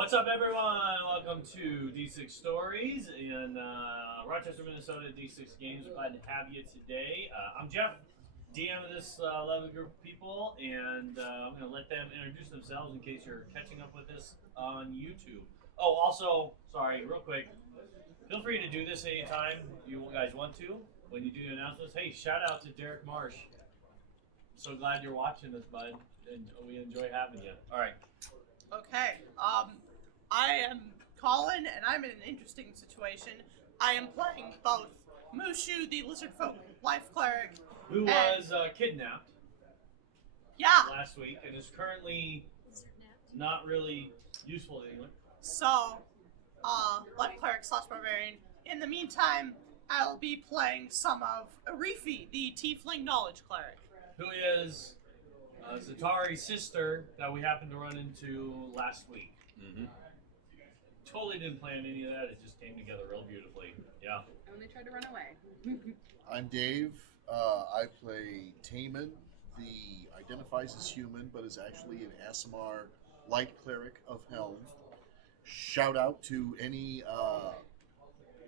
What's up, everyone? Welcome to D6 Stories in Rochester, Minnesota. D6 Games. Glad to have you today. I'm Jeff, DM of this lovely group of people, and I'm going to let them introduce themselves in case you're catching up with us on YouTube. Oh, also, sorry, real quick, feel free to do this anytime you guys want to. When you do the announcements, hey, shout out to Derek Marsh. So glad you're watching this, bud, and we enjoy having you. All right. Okay, I am Colin, and I'm in an interesting situation. I am playing both Mushu, the lizard folk life cleric, Who was kidnapped last week and is currently not really useful to anyone. So, life cleric / barbarian. In the meantime, I'll be playing some of Arifi, the tiefling knowledge cleric. Who is Zatari's sister that we happened to run into last week. Mm-hmm. Totally didn't plan any of that. It just came together real beautifully. Yeah. And when they tried to run away. I'm Dave. I play Taman, the identifies as human, but is actually an Aasimar light cleric of Helm. Shout out to any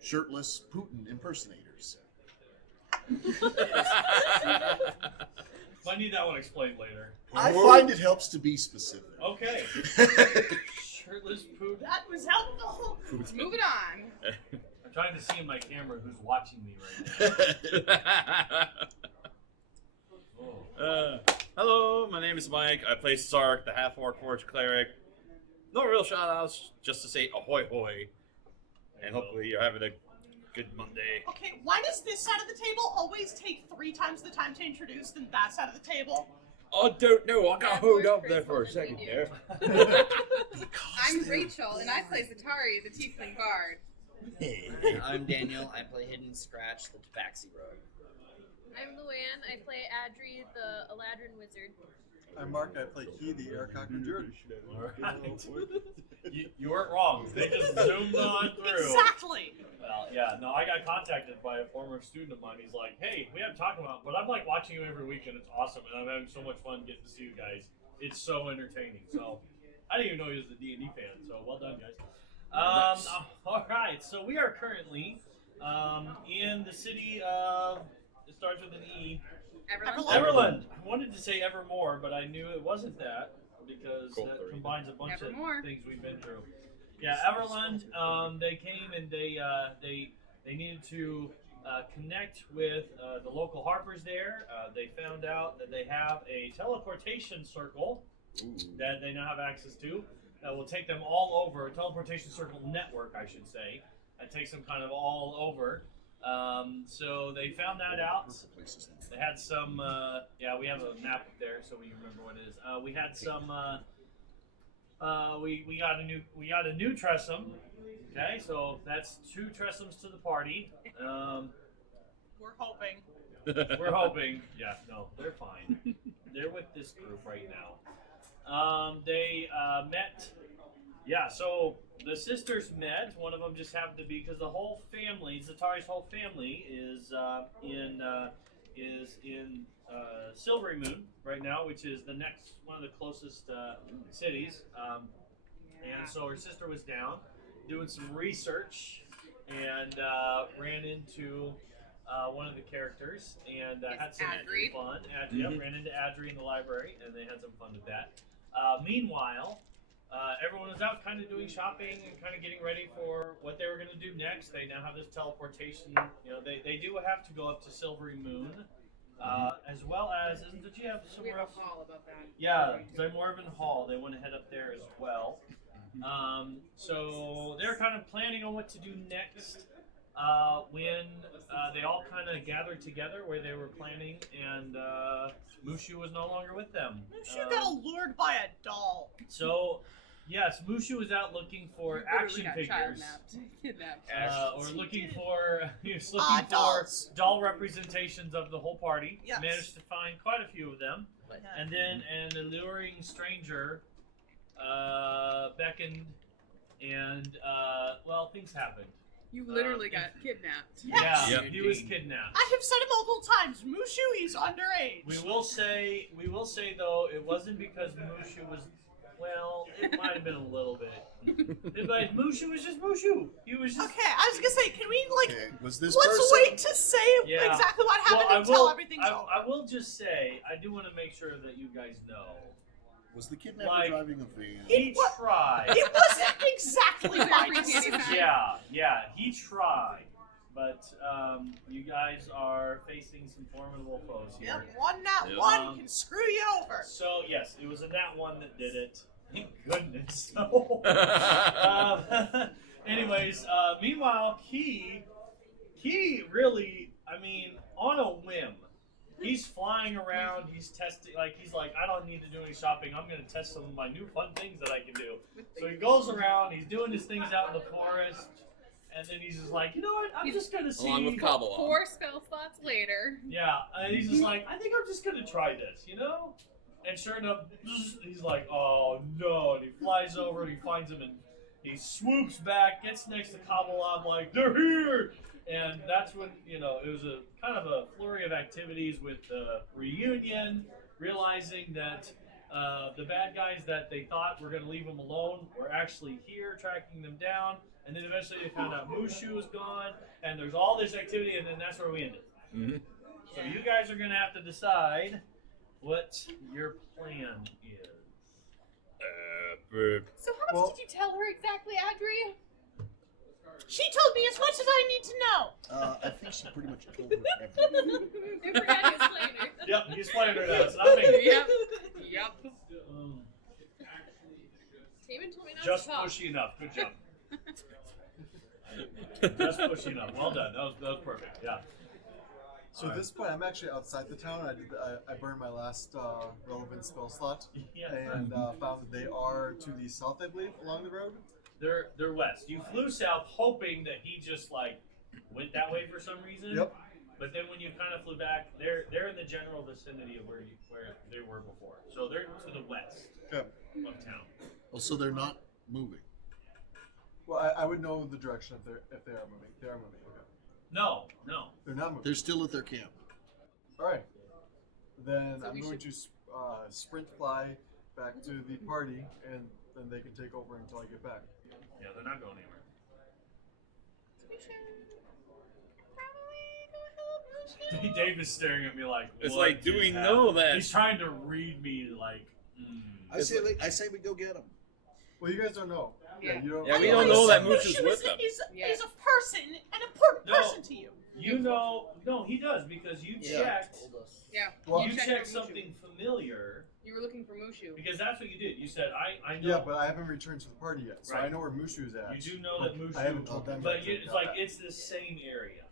shirtless Putin impersonators. I need that one explained later. I find it helps to be specific. Okay. Shirtless poop. That was helpful. Moving on. I'm trying to see in my camera who's watching me right now. Oh. Hello, my name is Mike. I play Sark, the half-orc forge cleric. No real shout-outs, just to say ahoy hoy. And hopefully you're having a good Monday. Okay, why does this side of the table always take 3 times the time to introduce than that side of the table? I don't know, I got Yeah, hold voice up breaks there for a something second we there. I'm Rachel, and I play Zatari, the tiefling bard. I'm Daniel. I play Hidden Scratch, the Tabaxi Rogue. I'm Luann. I play Adri, the Eladrin wizard. I'm Mark. I play Key, the Aircock Majority. You weren't wrong. They just zoomed on through. Exactly. Well, yeah. No, I got contacted by a former student of mine. He's like, "Hey, we haven't talked about, but I'm like watching you every week, and it's awesome, and I'm having so much fun getting to see you guys. It's so entertaining." So, I didn't even know he was a D&D fan. So, well done, guys. All right. So we are currently in the city of. It starts with an E. Everland. I wanted to say Evermore, but I knew it wasn't that because that combines a bunch Evermore. of things we've been through. Yeah, Everland. They came and they needed to connect with the local harpers there. They found out that they have a teleportation circle that they now have access to that will take them all over. A teleportation circle network, I should say. That takes them kind of all over. So they found that out. They had some, we have a map up there so we can remember what it is. We had some, we got a new Tressum. Okay, so that's 2 Tressums to the party. We're hoping. We're hoping. Yeah, no, they're fine. They're with this group right now. They met. Yeah, so the sisters met. One of them just happened to be because the whole family, Zatari's whole family, is in Silvery Moon right now, which is the next one of the closest cities. And so her sister was down doing some research and ran into one of the characters and had some Adri. fun. Ran into Adri in the library, and they had some fun with that. Meanwhile, everyone was out kind of doing shopping and kind of getting ready for what they were going to do next. They now have this teleportation. You know, they do have to go up to Silvery Down, as well as, did you have We somewhere have else? a hall above that. Yeah, Zymorvan Hall. They want to head up there as well. So they're kind of planning on what to do next when they all kind of gathered together where they were planning, and Mushu was no longer with them. Mushu got allured by a doll. So, yes, Mushu was out looking for action figures. Kidnapped. Or He looking did. for he was looking for dolls. doll representations of the whole party. Yes. Managed to find quite a few of them, Yeah. and then an alluring stranger beckoned, and things happened. You literally got kidnapped. Yes. Yeah, Yep. he was kidnapped. I have said it multiple times. Mushu, he's underage. We will say though, it wasn't because Mushu was. Well, it might have been a little bit. But Mushu was just Mushu. He was just. Okay, I was gonna say, can we Okay, was this let's person? wait to say Yeah. exactly what happened Well, until everything's over. I will just say, I do want to make sure that you guys know. Was the kidnapper Like- driving a van? He What? tried. It wasn't exactly Was it my free candy decision. time? Yeah, he tried. But you guys are facing some formidable foes here. Yep, one nat Yep. one can screw you over. So yes, it was a nat one that did it. Thank goodness. Anyways, meanwhile, Key really, I mean, on a whim, he's flying around. He's testing, he's like, I don't need to do any shopping. I'm gonna test some of my new fun things that I can do. So he goes around. He's doing his things out in the forest, and then he's just like, you know what? I'm just gonna see. Along with Kabbalah. 4 spell slots later. Yeah, and he's just like, I think I'm just gonna try this, you know? And sure enough, he's like, oh no, and he flies over and he finds him and he swoops back, gets next to Kabbalah, like, they're here! And that's when, you know, it was a kind of a flurry of activities with the reunion, realizing that the bad guys that they thought were gonna leave them alone were actually here, tracking them down, and then eventually they found out Mushu was gone, and there's all this activity, and then that's where we ended. Mhm. So you guys are gonna have to decide what your plan is. So how much Well- did you tell her exactly, Adri? She told me as much as I need to know. I think she pretty much told her everything. You forgot to explain her. Yep, he's playing her now. It's not me. Yep. Um, Taman told me not just to talk. pushy enough. Good job. Just pushy enough. Well done. That was perfect. Yeah. So at this point, I'm actually outside the town. I burned my last relevant spell slot, Yeah. and found that they are to the south, I believe, along the road. They're west. You flew south, hoping that he just went that way for some reason. Yep. But then when you kind of flew back, they're in the general vicinity of where they were before. So they're to the west Okay. of town. Oh, so they're not moving. Well, I would know the direction if they are moving. They are moving. Okay. No. They're not moving. They're still at their camp. All right. Then So I'm we going to sprint fly back to the party, and then they can take over until I get back. Yeah, they're not going anywhere. We should probably go help Mushu. Dave is staring at me like, It's what like, do is we happening? know that? He's trying to read me like. I say we go get them. Well, you guys don't know. Yeah. You don't. Yeah, we I don't know know that Mushu Moose is with is, them. Yeah. is a person, an important No. person to you. You know, no, he does because you Yeah. checked. Yeah. Well, You checked checked Mushu. something familiar You were looking for Mushu. because that's what you did. You said, I know. Yeah, but I haven't returned to the party yet, so Right. I know where Mushu is at. You do know but that Mushu. I haven't told them. But yet. you, it's like it's the same area.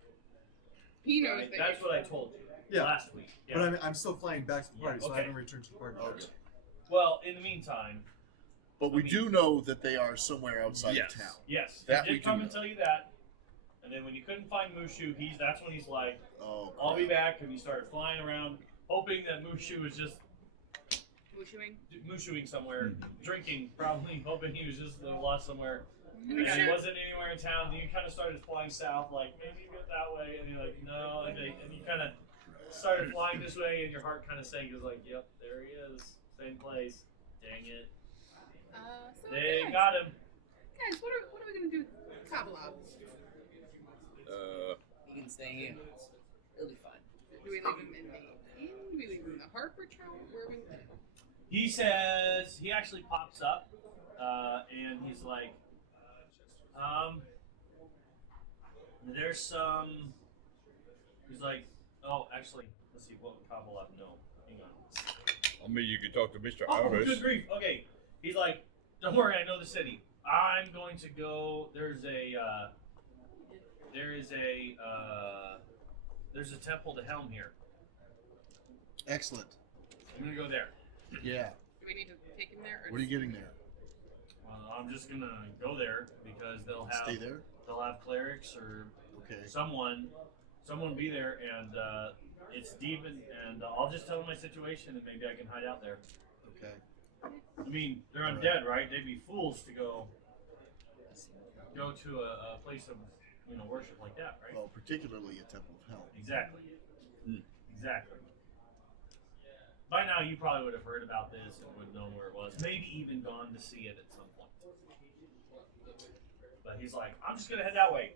He knows Right? that. That's what I told you Yeah. last week. Yeah. But I'm still flying back to the party, Yeah, so I okay. haven't returned to the party. Okay. Well, in the meantime, But we do know that they are somewhere outside Yes. of town. yes, That he we did do come and know. tell you that. And then when you couldn't find Mushu, that's when he's like, Oh, I'll be crap. back, and he started flying around, hoping that Mushu was just Mushuing. Mushuing somewhere, drinking, probably hoping he was just lost somewhere. And Mushu. he wasn't anywhere in town. Then you kind of started flying south, like maybe you get that way, and you're like, no, and you kind of started flying this way, and your heart kind of sank. It was like, yep, there he is, same place. Dang it, So they guys, got him. guys, what are we gonna do with Kabbalah? You can stay here. It'll be fine. Do we leave him in the inn? Do we leave him in the Harper Town? Where are we? He says he actually pops up, and he's like, there's some. He's like, oh, actually, let's see, what would Kabbalah know? Hang on. I mean, you could talk to Mr. Oh, Irish. good grief. Okay. He's like, don't worry, I know the city. I'm going to go. There's a temple to Helm here. Excellent. I'm going to go there. Yeah. Do we need to take him there? Or What are you getting there? I'm just going to go there because Stay there? they'll have clerics or Okay. someone be there, and it's deep, and I'll just tell them my situation, and maybe I can hide out there. Okay. I mean, they're undead, right? They'd be fools to go to a place of worship like that, right? Well, particularly a Temple of Hell. Exactly. Exactly. By now, you probably would have heard about this and would have known where it was. Maybe even gone to see it at some point. But he's like, I'm just gonna head that way.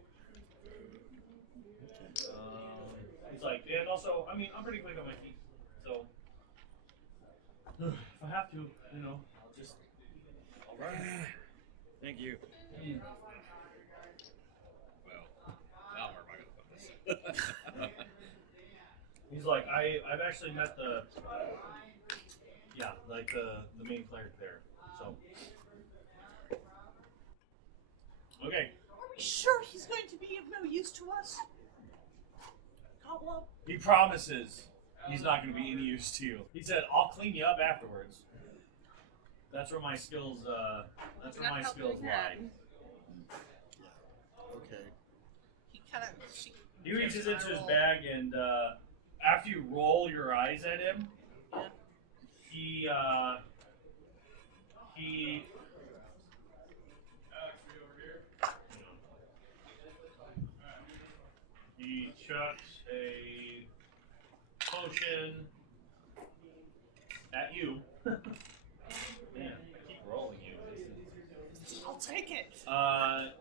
He's like, and also, I mean, I'm pretty quick on my feet, so if I have to, I'll run. Thank you. Well, now where am I gonna put this? He's like, I've actually met the main cleric there, so. Okay. Are we sure he's going to be of no use to us? Cobweb? He promises he's not going to be any use to you. He said, "I'll clean you up afterwards." That's where my skills. That's where Not my helping skills that. lie. Okay. He kind of. He reaches into his bag and after you roll your eyes at him, he he chucks a potion at you. Man, I keep rolling you. I'll take it.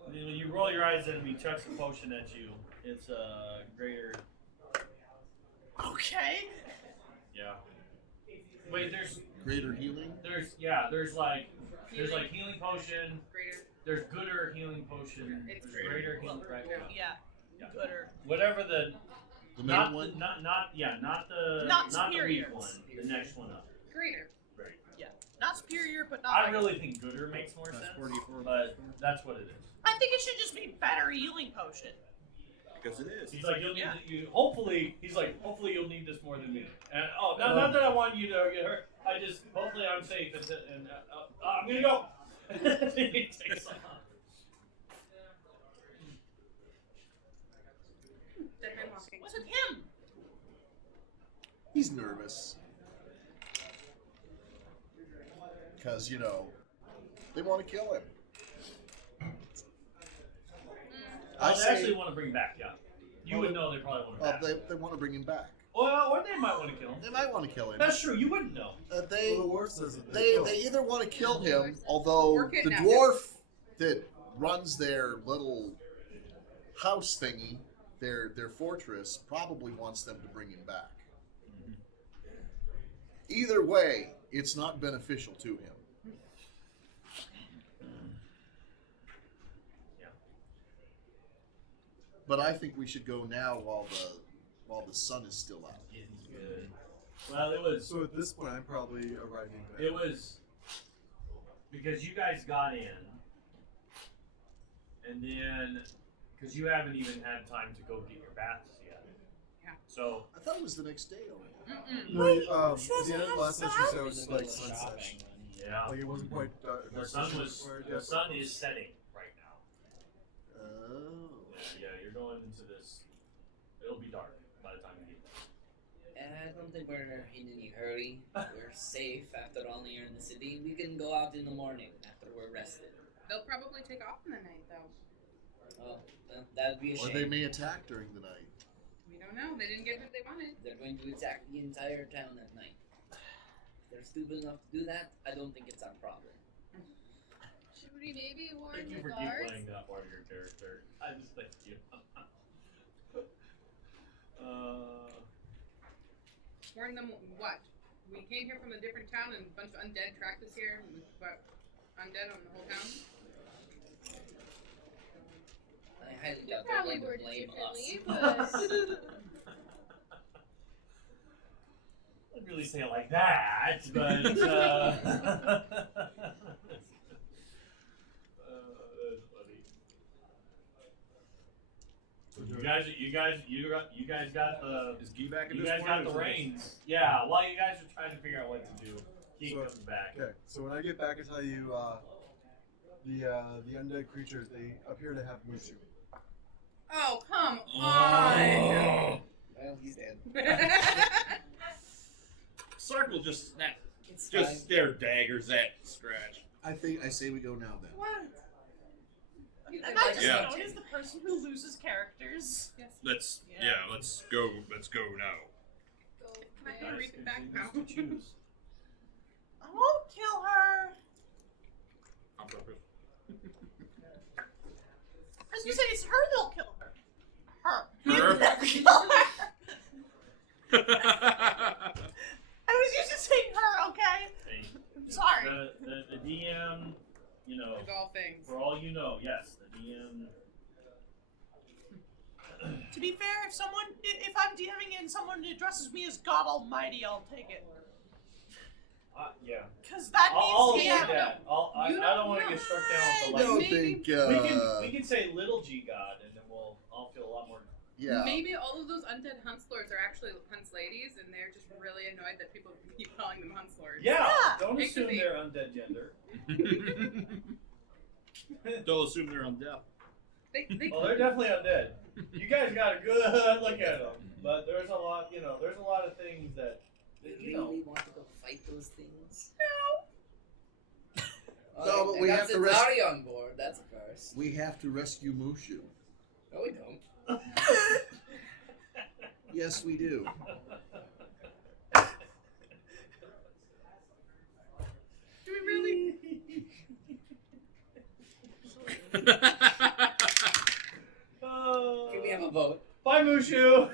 When you roll your eyes at him, he chucks a potion at you. It's a greater. Okay. Yeah. Wait, there's Greater healing. there's like healing potion. Greater. There's gooder healing potion. It's There's greater healing. Right? Yeah. Yeah. Gooder. Whatever the The main not one. the, not the Not the weak superior. one. The next one up. Greater. Right. Not superior, but not. I like- really think gooder makes more sense. 44. But that's what it is. I think it should just be better healing potion. Because it is. He's like, you'll need Yeah. you. Hopefully, he's like, hopefully you'll need this more than me. And not that I want you to get hurt. I just hopefully I'm safe. And I'm gonna go. He takes off. Dead man walking. Was it him? He's nervous. Because, they want to kill him. Oh, they actually want to bring back, yeah. You would know they probably want to back. they want to bring him back. Well, or they might want to kill him. They might want to kill him. That's true. You wouldn't know. They Well, the worst is that they kill. either want to kill him, although Or the kidnap dwarf that runs their little house thingy, their fortress, probably wants them to bring him back. Either way, it's not beneficial to him. Yeah. But I think we should go now while the sun is still out. Getting good. Well, it was. So at this point, I'm probably arriving back. It was because you guys got in, and then because you haven't even had time to go get your baths yet. Yeah. So I thought it was the next day already. No, she doesn't the end have last night she said it was Go like to sunset. shopping. yeah, Like it wasn't quite dark. the sun is setting right now. Oh. Yeah, you're going into this. It'll be dark by the time you get there. I don't think we're in any hurry. We're safe after all here in the city. We can go out in the morning after we're rested. They'll probably take off in the night, though. Oh, well, that'd be a Or shame. they may attack during the night. We don't know. They didn't get what they wanted. They're going to attack the entire town at night. If they're stupid enough to do that, I don't think it's our problem. Should we maybe warn Thank you the for keep guards? playing that part of your character. I just thank you. Warn them what? We came here from a different town and a bunch of undead tracked us here. But undead on the whole town. I highly You doubt they're probably going to worded blame us. differently, but I wouldn't really say it like that, but that's funny. You guys got the Is Key back at you this guys point? got or the is it- reins. Yeah, while you guys are trying to figure out what to do, Key So- comes back. Okay, so when I get back, I tell you, the undead creatures, they appear to have Mushu. Oh, come on! Well, he's dead. Sark will just snap. It's Just fine. stare daggers at Scratch. I say we go now then. What? You Am could I like just Yeah. known as the person who loses characters? Yes. Let's Yeah. let's go now. go Can I there. go read it back now? To choose. I won't kill her. On purpose. was gonna say it's her that'll kill her. Her. Her? Kill her. I was used to saying her, okay? Hey, Sorry. the DM, you know, It's all things. for all you know, yes, the DM. To be fair, if I'm DMing and someone addresses me as God Almighty, I'll take it. Yeah. Cause that I'll means take DM. that. I don't want to get struck down I with the don't lightning. think. We can say little G God, and then I'll feel a lot more. Yeah. Maybe all of those undead Hunslords are actually Hunts ladies, and they're just really annoyed that people keep calling them Hunslords. Yeah. Yeah. Don't It could assume be. they're undead gender. Don't assume they're undead. They Well, they're definitely undead. You guys got a good look at them, but there's a lot. There's a lot of things that. We really want to go fight those things? No, Alright, but I we got have to Zendari on board. That's a first. We have to rescue Mushu. No, we don't. Yes, we do. Do we really? Oh. Can we have a vote? Bye, Mushu.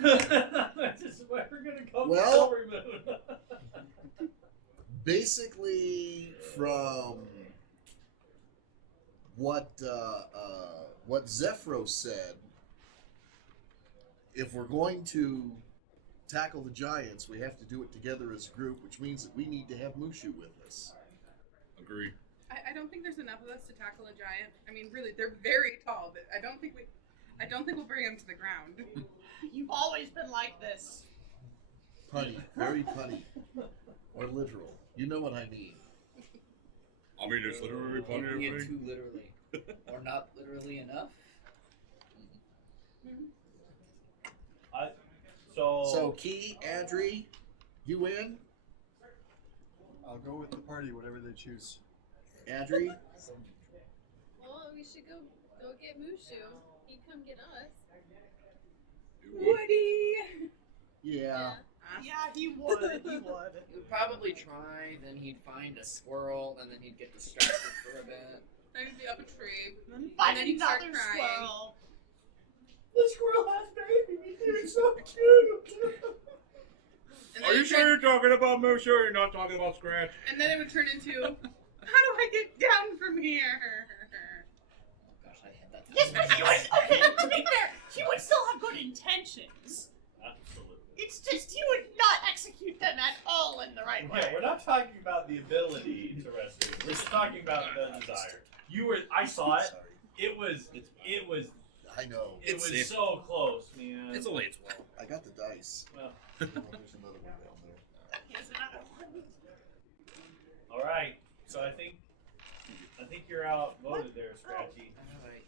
This is where we're gonna go. Well- Silver Moon. Basically, from what Zephyros said, if we're going to tackle the giants, we have to do it together as a group, which means that we need to have Mushu with us. Agree. I don't think there's enough of us to tackle a giant. I mean, really, they're very tall, but I don't think we'll bring them to the ground. You've always been like this. Punny, very punny, or literal. You know what I mean. I mean, there's literally plenty of Taking it things. too literally. Or not literally enough. So, Key, Adri, you in? I'll go with the party, whatever they choose. Adri? Well, we should go get Mushu. He'd come get us. Woody. Yeah. Yeah, he would. He would. He would probably try, then he'd find a squirrel, and then he'd get distracted for a bit. Then he'd be up a tree. Then find then he'd start another crying. squirrel. The squirrel has babies. They're so cute. And Are then you it sure turn- you're talking about Mushu or you're not talking about Scratch? And then it would turn into, how do I get down from here? Oh gosh, I had that. Yes, but he would. Okay, to be fair, he would still have good intentions. Absolutely. It's just he would not execute them at all in the right Yeah, way. we're not talking about the ability to rescue. We're just talking about the desire. I saw it. Sorry. It was. I know. It It's was safe. so close, man. It's only 12. I got the dice. Well, Oh, there's another one down there. Here's another one. all right. So I think you're outvoted there, Scratchy. Alright.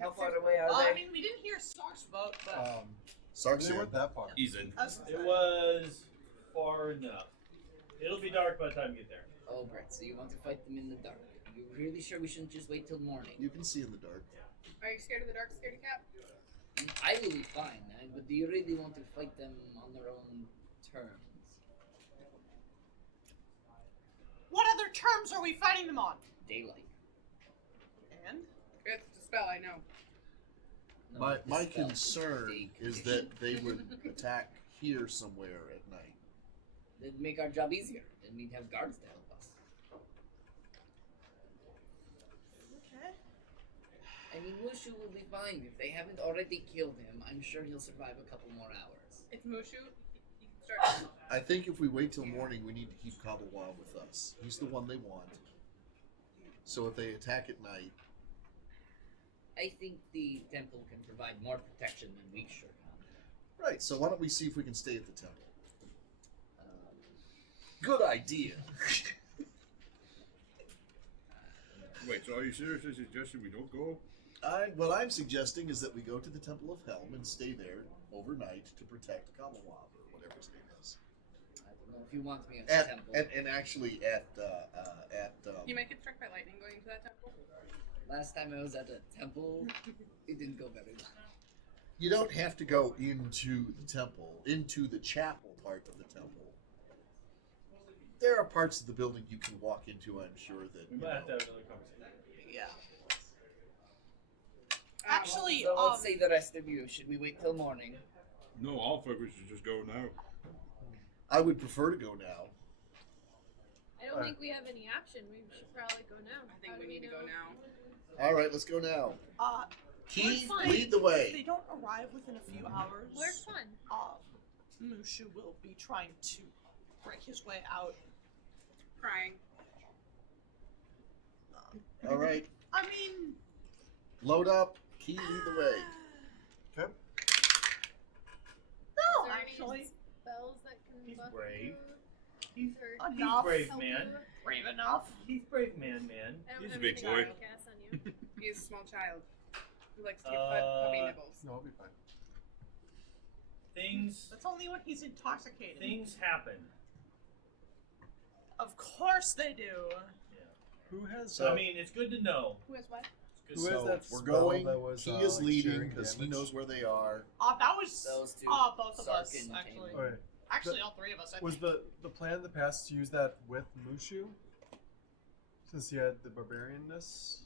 How far away are Well, I they? mean, we didn't hear Stark's vote, but Sark's They in. weren't that far. He's in. It was far enough. It'll be dark by the time you get there. Oh, Brett, so you want to fight them in the dark. Are you really sure we shouldn't just wait till morning? You can see in the dark. Are you scared of the dark, scaredy cat? I will be fine, but do you really want to fight them on their own terms? what other terms are we fighting them on? Daylight. And It's a spell, I know. No, My the spell. concern Day is condition. that they would attack here somewhere at night. It'd make our job easier, and we'd have guards to help us. okay. I mean, Mushu will be fine. If they haven't already killed him, I'm sure he'll survive a couple more hours. It's Mushu. He can start. I think if we wait till morning, we need to keep Kabbalah with us. He's the one they want. So if they attack at night, I think the temple can provide more protection than we sure can. right? So why don't we see if we can stay at the temple? Um, Good idea. Wait, so are you seriously suggesting we don't go? What I'm suggesting is that we go to the Temple of Helm and stay there overnight to protect Kabbalah or whatever his name is. I don't know if you want me at the temple. And actually at You might get struck by lightning going into that temple. Last time I was at a temple, it didn't go very well. you don't have to go into the temple, into the chapel part of the temple. There are parts of the building you can walk into. I'm sure that We you might have to know. have another conversation. Yeah. Actually, So let's say the rest of you. Should we wait till morning? No, all think we should just go now. I would prefer to go now. I don't think we have any option. We should probably go now. I think How we do need to go know? now. All right, let's go now. Key, we're fine. lead the If they way. don't arrive within a few hours, We're fun. Mushu will be trying to break his way out. Crying. All right, I mean, load up. Key, lead the way. Okay. no, Is there any actually, spells that can He's buff brave. you? He's Or enough. brave help man. you? brave enough. He's brave man. I don't He's a have big anything boy. to cast on you. He is a small child who likes to get puppy nibbles. No, I'll be fine. Things That's only when he's intoxicated. things happen. Of course they do. Who has? So- I mean, it's good to know. Who is what? It's Who good is to that We're spell going. that was, He is like, leading sharing because he damage? knows where they are. That was Those two. both of Sark us and actually. Tamer. Okay. Actually, all three of us. I Was think. the plan in the past to use that with Mushu? Since he had the barbarianness?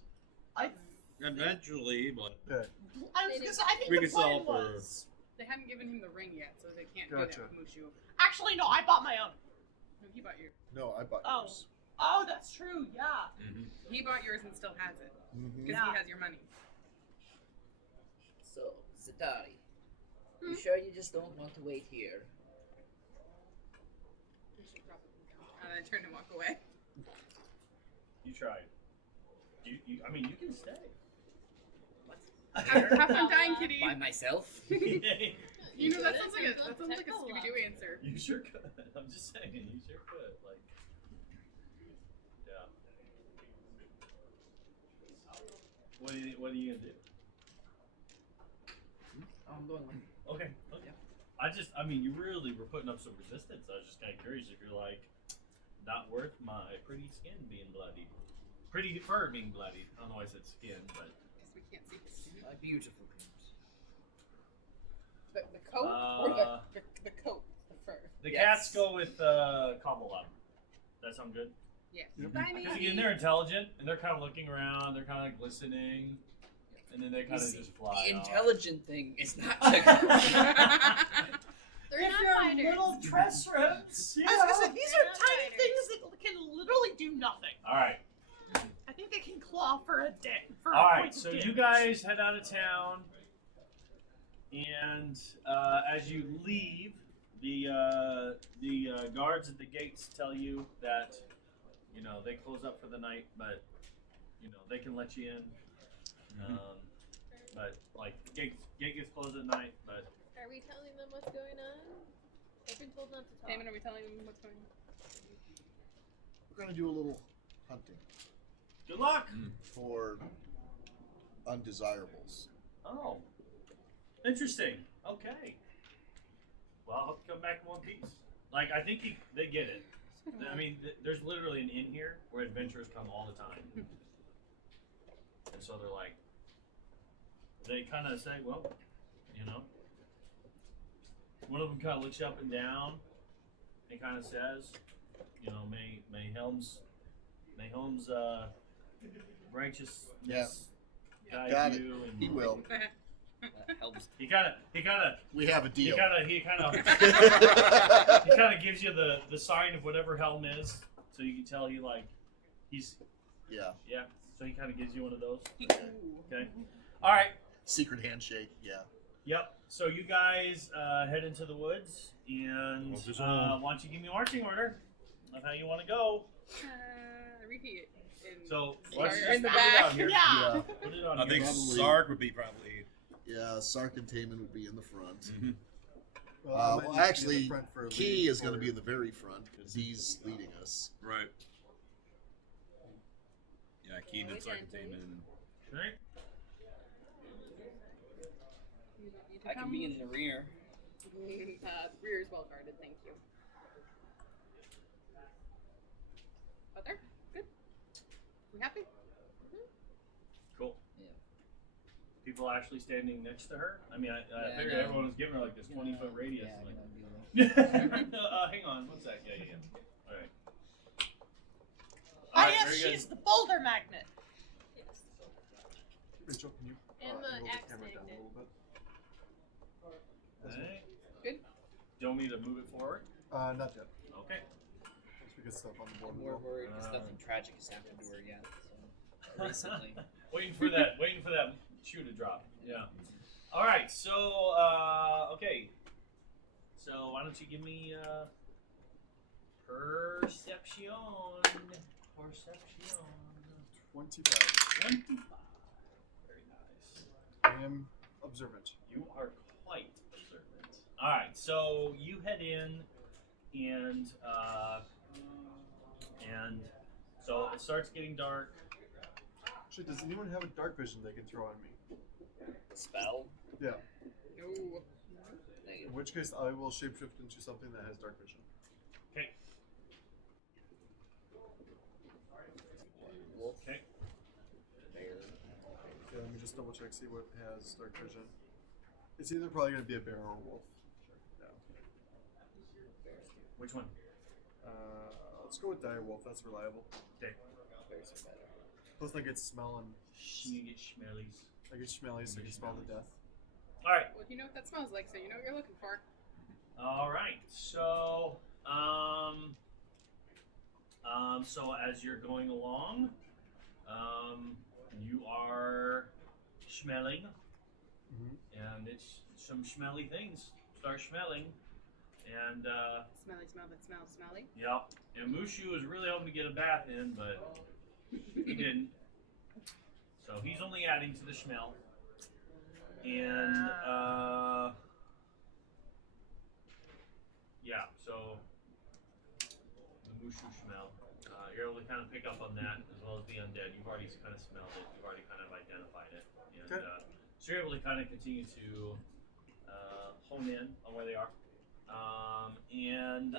Eventually, but Okay. I was gonna say, I think We the could sell plan for- was. They hadn't given him the ring yet, so they can't Gotcha. do that with Mushu. Actually, no. I bought my own. No, he bought yours. No, I bought Oh. yours. Oh, that's true. Yeah. He bought yours and still has it Mhm. because Yeah. he has your money. So, Zatari, you sure you just don't want to wait here? We should probably go. And then turn and walk away. You tried. I mean, you can stay. Have fun dying, kitty. By myself? You know that could. sounds like a Sounds Scooby technical. Doo answer. You sure could. I'm just saying, you sure could. Like, yeah. What are you gonna do? Oh, I'm going. Okay. I mean, you really were putting up some resistance. I was just kind of curious if you're like, not worth my pretty skin being bloodied. Pretty fur being bloodied. I don't know why I said skin, but. Because we can't see his skin. My beautiful creams. The coat or the coat, the fur. The Yes. cats go with cobble up. That sound good? Yeah. Yep. Bye, Because Maisie. again, they're intelligent and they're kind of looking around. They're kind of glistening, and then they You kind of see, just fly. the off. intelligent thing is not to They're not fighters. dress reps, I was gonna say these are They're not tiny fighters. things that can literally do nothing. All right, I think they can claw for a day. For all a right. point of So you damage. guys head out of town, and as you leave, the guards at the gates tell you that they close up for the night, but they can let you in. But like gate gets closed at night, but Are we telling them what's going on? I've been told not to talk. Damon, are we telling him what's going on? We're gonna do a little hunting good luck. for undesirables. Oh, interesting. Okay. Well, I'll have to come back in one piece. Like, I think they get it. I mean, there's literally an inn here where adventurers come all the time. And so they're like, they kind of say, well, one of them kind of looks you up and down and kind of says, may Helm's righteousness Yeah. guide Got it. you. And He will. That helps. He kind of We have a He deal. kind of gives you the sign of whatever Helm is, so you can tell he's Yeah. So he kind of gives you one of those. Ooh. Okay. All right. Secret handshake. Yeah. Yep. So you guys head into the woods, and Focus on. why don't you give me a marching order of how you want to go? Repeat. So Sorry, let's in just the put it back. out here. Yeah. Put it on I here. think Probably. Sark would be probably. Yeah. Sark and Taman would be in the front. Well, I might Well, need to be in the actually, front for Key leading is going to forward. be in the very front because he's leading us. Right. Yeah, Keen and Always Sark entering. Entertainment. Okay. I can be in the rear. The rear is well guarded, thank you. Out there? Good. We happy? Cool. Yeah. People actually standing next to her. I mean, I Yeah, figured I know. everyone was giving her like this 20-foot radius. Yeah, like, you know, hang on, one sec. Yeah. All right. Ah, Alright, yes, very good. she's the boulder magnet. Yes. Rachel, can you And the angle axe camera down tagged a it. little bit? Alright. Good. Do you want me to move it forward? Not yet. Okay. Once we get stuff on the board. I'm we more will. worried because nothing tragic has happened to her yet. So recently. Waiting for that shoe to drop. Yeah. All right. So okay. So why don't you give me perception? Perception. 25. 25. Very nice. I am observant. You are quite observant. All right. So you head in, and so it starts getting dark. Actually, does anyone have a dark vision they can throw on me? Spell? Yeah. No. Negative. In which case, I will shapeshift into something that has dark vision. Okay. Wolf? Okay. Bear? Okay, let me just double check, see what has dark vision. It's either probably going to be a bear or a wolf. Yeah. Which one? Let's go with dire wolf. That's reliable. Okay. Bears are better. Plus, I get smell and You get schmellies. I get smelly, so I can smell the death. All right. Well, you know what that smells like, so you know what you're looking for. All right. So, so as you're going along, you are smelling, and it's some smelly things start smelling, and Smelly smell that smells smelly. yep. And Mushu was really hoping to get a bath in, but he didn't. So he's only adding to the smell, and yeah. So the Mushu smell. You're able to kind of pick up on that, as well as the undead. You've already kind of smelled it. You've already kind of identified it, and Okay. so you're able to kind of continue to hone in on where they are. And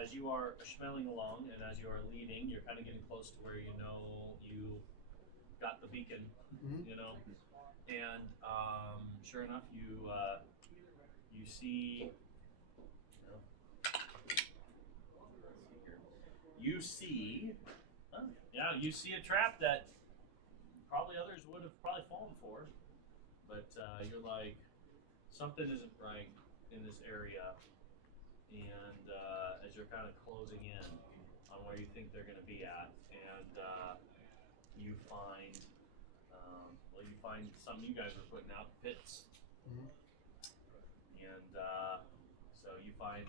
as you are smelling along, and as you are leading, you're kind of getting close to where you know you got the beacon, Mhm. you know, and sure enough, you see. You see, yeah, you see a trap that probably others would have probably fallen for, but you're like, something isn't right in this area, and as you're kind of closing in on where you think they're going to be at, and you find, you find something you guys were putting out, pits, Mhm. and so you find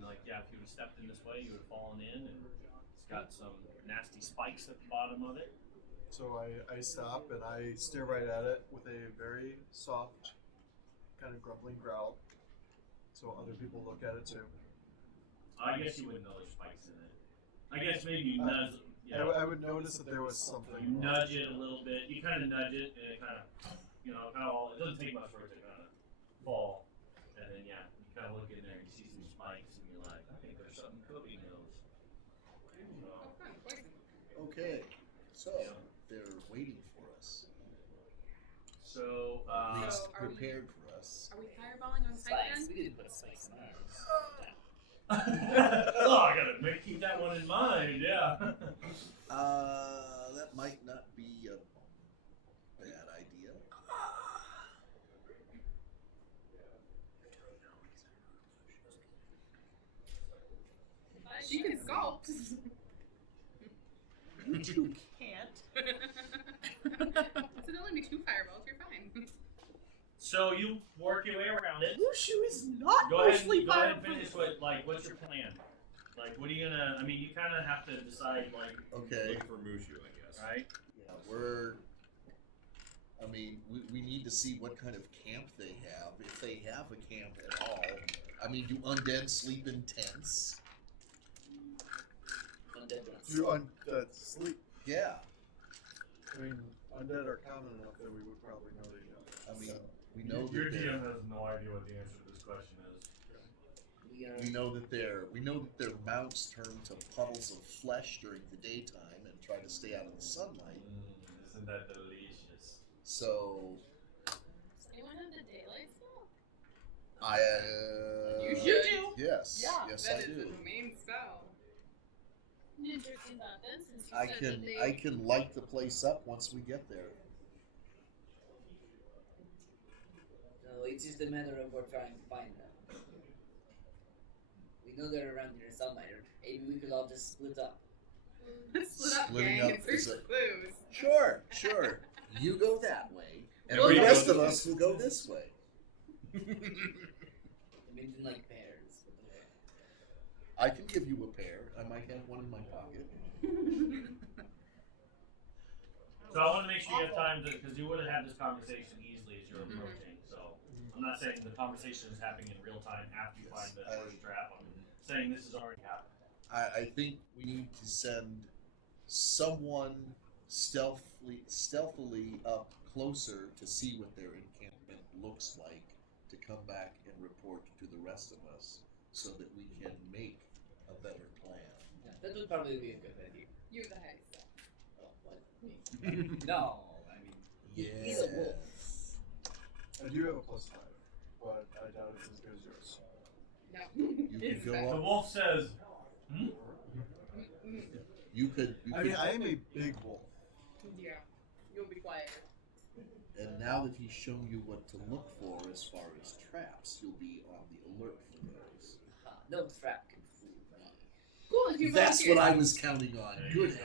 like, yeah, if you would have stepped in this way, you would have fallen in, and it's got some nasty spikes at the bottom of it. So I stop and I stare right at it with a very soft, kind of grumbling growl. So other people look at it too. I guess you wouldn't know there's spikes in it. I guess maybe you nudge, you I, know, I would notice that there was something. you nudge it a little bit. You kind of nudge it, and it kind of, it doesn't take much for it to kind of fall. And then, yeah, you kind of look in there and you see some spikes, and you're like, I think there's something cooking those. Oh, fun. Poison. Okay, so they're waiting for us. So, At least So, are we- prepared for us. Are we fireballing on sight Spikes. then? We didn't put spikes in ours. oh, I gotta keep that one in mind, yeah. That might not be a bad idea. She can sculpt. You can't. So there'll only be 2 fireballs. You're fine. So you work your way around it. Mushu is not Go ahead, mostly go ahead and fireproof. finish with, like, what's your plan? Like, what are you gonna, I mean, you kind of have to decide, like, Okay. Look for Mushu, I guess. right? Yeah, we need to see what kind of camp they have, if they have a camp at all. I mean, do undead sleep in tents? Undead don't Do undead sleep? Yeah. I mean, undead are common enough that we would probably know they do. I mean, we know Your that DM has no idea what the answer to this question is. we know that their mounts turn to puddles of flesh during the daytime and try to stay out of the sunlight. Isn't that delicious? So Does anyone have the daylight spell? I You You should. do. yes, Yeah. yes That I is do. the main spell. Interesting thought then, since you I said can that they... I can light the place up once we get there. No, it's just a matter of we're trying to find them. We know they're around here somewhere. Maybe we could all just split up. Split up, Splitting gang, up and search is for a- clues. Sure, sure. You go that way, and Well, the yeah. rest of us will go this way. Maybe in like pairs. I can give you a pair. I might have one in my pocket. So I want to make sure you have time to, because you would have had this conversation easily as you're approaching. So I'm not saying the conversation is happening in real time after you find the first trap. I'm saying this has already happened. I think we need to send someone stealthily up closer to see what their encampment looks like, to come back and report to the rest of us, so that we can make a better plan. Yeah, that would probably be a good idea. You're the head stuff. Oh, what? Me? No, I mean, Yeah. he's a wolf. I do have a +5, but I doubt it's as good as yours. No. You It's can go bad. The up. wolf says, "Hmm." You could. You I could mean, I am a big wolf. Yeah. You'll be quiet. and now that he's shown you what to look for as far as traps, you'll be on the alert for those. No trap can fool me. Cool, you That's what I volunteered. was counting on. There Good you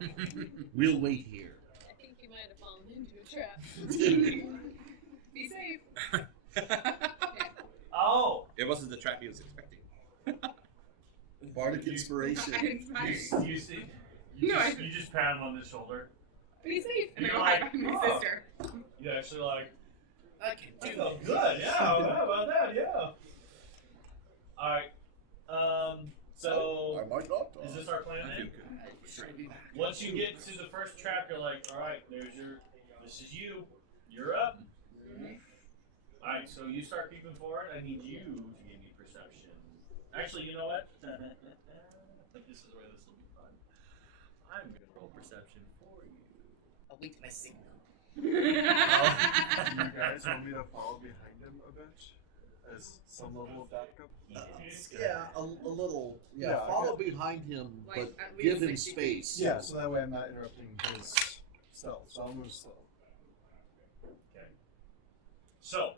go. attitude. We'll wait here. I think you might have fallen into a trap. Be safe. Oh, It wasn't the trap he was expecting. Bardic inspiration. I'm inspired. you see, you, No, just, I- you just pat him on the shoulder. Be safe. And You're I'll like, hide behind my oh. sister. You actually like, I can I do felt it. good. Yeah, how about that? Yeah. All right. So I might not. is this our plan I then? feel good. I should be back. Once you get to the first trap, you're like, all right, this is you. You're up. All right, so you start creeping forward. I need you to give me perception. Actually, you know what? This is where this will be fun. I'm gonna roll perception for you. I'll wait my signal. Do you guys want me to follow behind him a bit? As some level of backup? Yeah, a little. Yeah, Yeah, I follow behind him, Like, but at give least him 60 space. Yeah, so that way I'm not interrupting his stealth, so I'll move slow. Okay. So,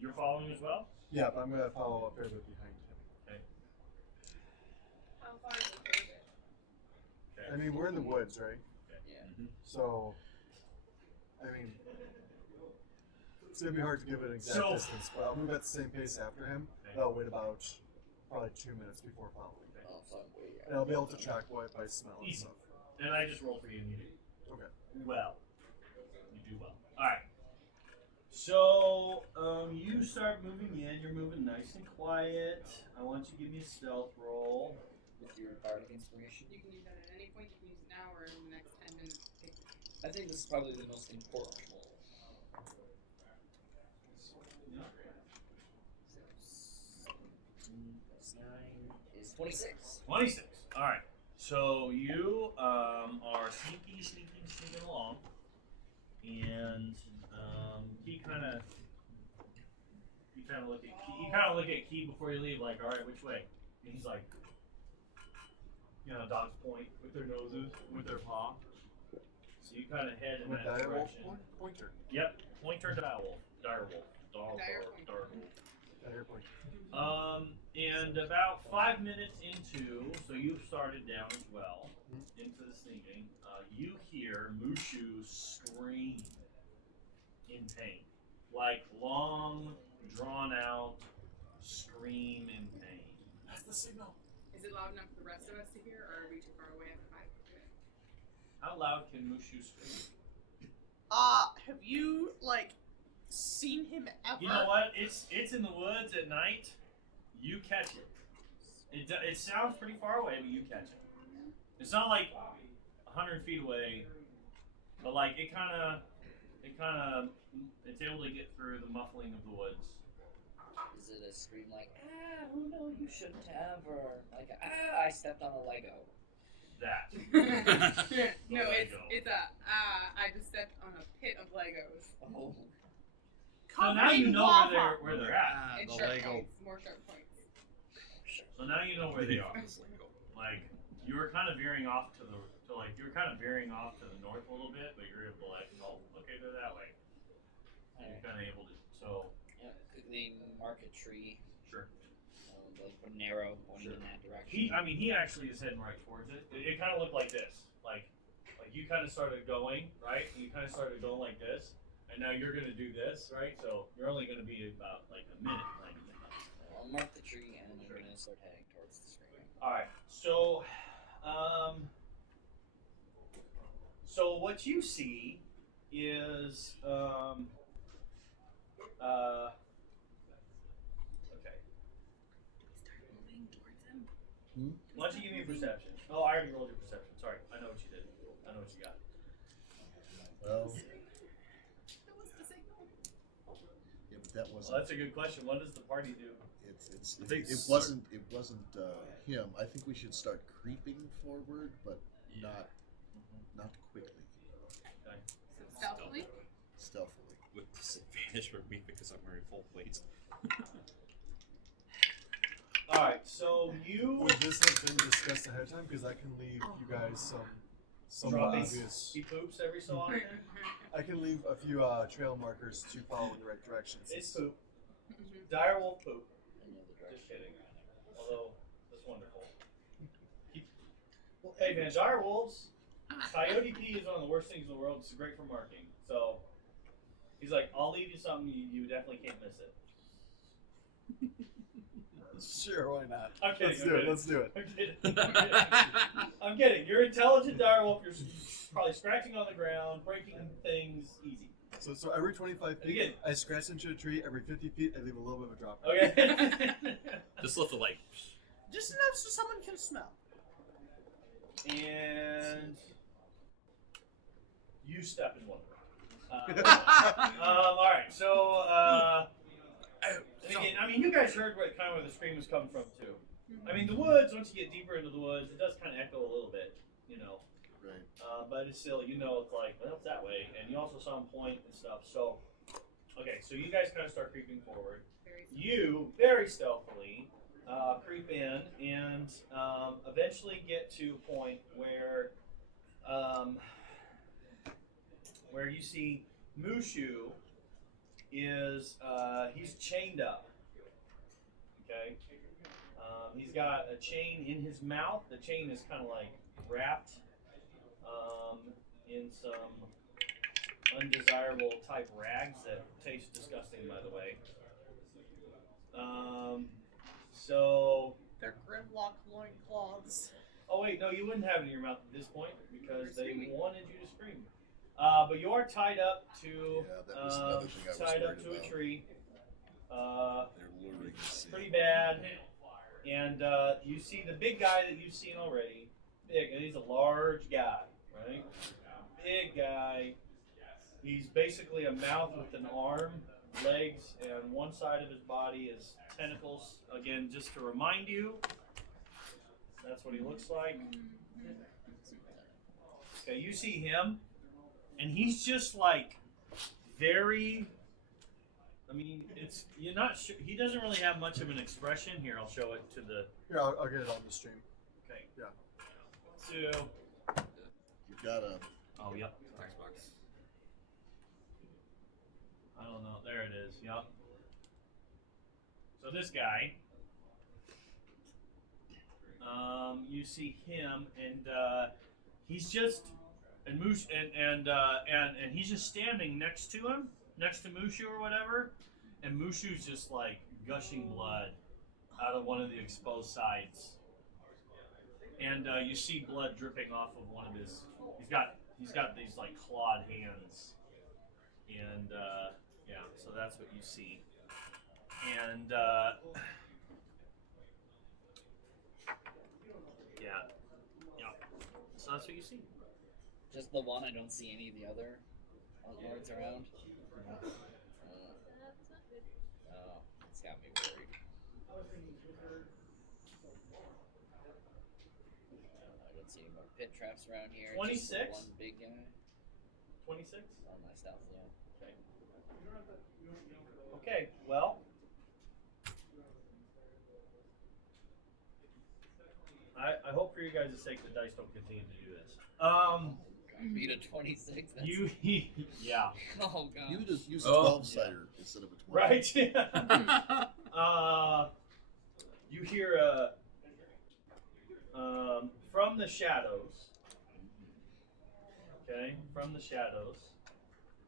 you're following as well? Yeah, but I'm going to follow up fair bit behind him. How far is it? Okay. I mean, we're in the woods, right? Yeah. So, I mean, it's going to be hard to give an exact So- distance, but I'll move at the same pace after him. And I'll wait about probably 2 minutes before following. Oh, somewhere, yeah. And I'll be able to track what by smell and Easy. stuff. And I just rolled for you and you do. Okay. Well. You do well. Alright. So, you start moving in. You're moving nice and quiet. I want you to give me a stealth roll. With your bardic inspiration. You can use that at any point. You can use it now or in the next 10 minutes. I think this is probably the most important role. Plus 9 is 26. 26. Alright. So, you are sneaking along. And he kind of look at Key before you leave, like, all right, which way? And he's like, dogs point with their noses, with their paw. So you kind of head in With that dire wolf direction. pointer. Yep, pointer direwolf, direwolf, dog, Dire or pointer. direwolf. Dire pointer. And about 5 minutes into, so you've started down as well, into this thinking, you hear Mushu scream in pain. Like long, drawn out scream in pain. That's the signal. Is it loud enough for the rest of us to hear, or are we too far away at 5? How loud can Mushu scream? Have you, like, seen him ever? You know what? It's in the woods at night. You catch it. It sounds pretty far away, but you catch it. It's not like 100 feet away, but like it's able to get through the muffling of the woods. Is it a scream like, oh no, you shouldn't have, or like, I stepped on a Lego? That. No, it's Lego. I just stepped on a pit of Legos. Oh. So now you know where they're at. And sharp points, more sharp points. So now you know where they are. Like you were kind of veering off to the north a little bit, but you're able to like, oh, okay, they're that way. You're kind of able to. So Yeah, quickly mark a tree. sure. Like put an arrow pointing Sure. in that direction. He actually is heading right towards it. It kind of looked like this, like you kind of started going right. You kind of started going like this, and now you're gonna do this, right? So you're only gonna be about like a minute playing it. I'll mark the tree and I'm gonna start heading towards the screen. All right. So what you see is okay. Moving towards him. Why don't you give me a perception? Oh, I already rolled your perception. Sorry, I know what you did. I know what you got. Well, That was the signal. yeah, but that Well, wasn't. that's a good question. What does the party do? It's I think it so. wasn't him. I think we should start creeping forward, but not quickly, Okay. Stealthily? stealthily. With disadvantage for me because I'm wearing full plates. All right. So you Would this have been discussed ahead of time? Because I can leave you guys some dropping. obvious. He poops every so often. I can leave a few trail markers to follow in the right direction. It's poop. Direwolf poop. I know the Just direction. kidding. Although that's wonderful. Hey man, direwolves. Coyote pee is one of the worst things in the world. It's great for marking. So he's like, I'll leave you something. You definitely can't miss it. Sure, why not? I'm kidding. Let's do it. Let's do it. I'm kidding. I'm kidding. I'm kidding. You're intelligent direwolf. You're probably scratching on the ground, breaking things easy. So every 25 feet, Again. I scratch into a tree. Every 50 feet, I leave a little bit of a drop. Okay. Just lift the light. Just enough so someone can smell. And you step in one. All right. So, and again, I mean, you guys heard where the scream was coming from too. I mean, the woods. Once you get deeper into the woods, it does kind of echo a little bit, you know. Right. But it's still, you know, it's like, well, it's that way. And you also saw him point and stuff. So, okay, so you guys kind of start creeping forward. You very stealthily creep in and eventually get to a point where you see Mushu is he's chained up. Okay, he's got a chain in his mouth. The chain is kind of like wrapped in some undesirable type rags that taste disgusting, by the way. So. They're Grimlock loincloths. Oh wait, no, you wouldn't have it in your mouth at this point because they Screaming. wanted you to scream. But you are tied up to Yeah, that was another thing I was tied up worried to a about. tree. They're luring us in. Pretty bad. And you see the big guy that you've seen already. Big, and he's a large guy, right? Big guy. He's basically a mouth with an arm, legs, and one side of his body is tentacles. Again, just to remind you, that's what he looks like. Okay, you see him, and he's just like very. I mean, it's you're not sure. He doesn't really have much of an expression here. I'll show it to the. Here, I'll get it on the stream. Okay. Yeah. So. You've got a. Oh, yep. Xbox. I don't know. There it is. Yep. So this guy, you see him, and he's just and Moosh and he's just standing next to him, next to Mushu or whatever, and Mushu's just like gushing blood out of one of the exposed sides, and you see blood dripping off of one of his. He's got these like clawed hands, and yeah, so that's what you see. And yeah, so that's what you see. Just the one. I don't see any of the other lords around. That's not good. Oh, it's got me worried. I don't see any more pit traps around here. Just the 26? one big guy 26. on my stealth. Yeah. Okay, well, I hope for you guys' sake the dice don't continue to do this. God. Beat a 26. That's... You, yeah, Oh god. You just use a Oh. 12-sider instead of a 20. right? You hear from the shadows. Okay, from the shadows,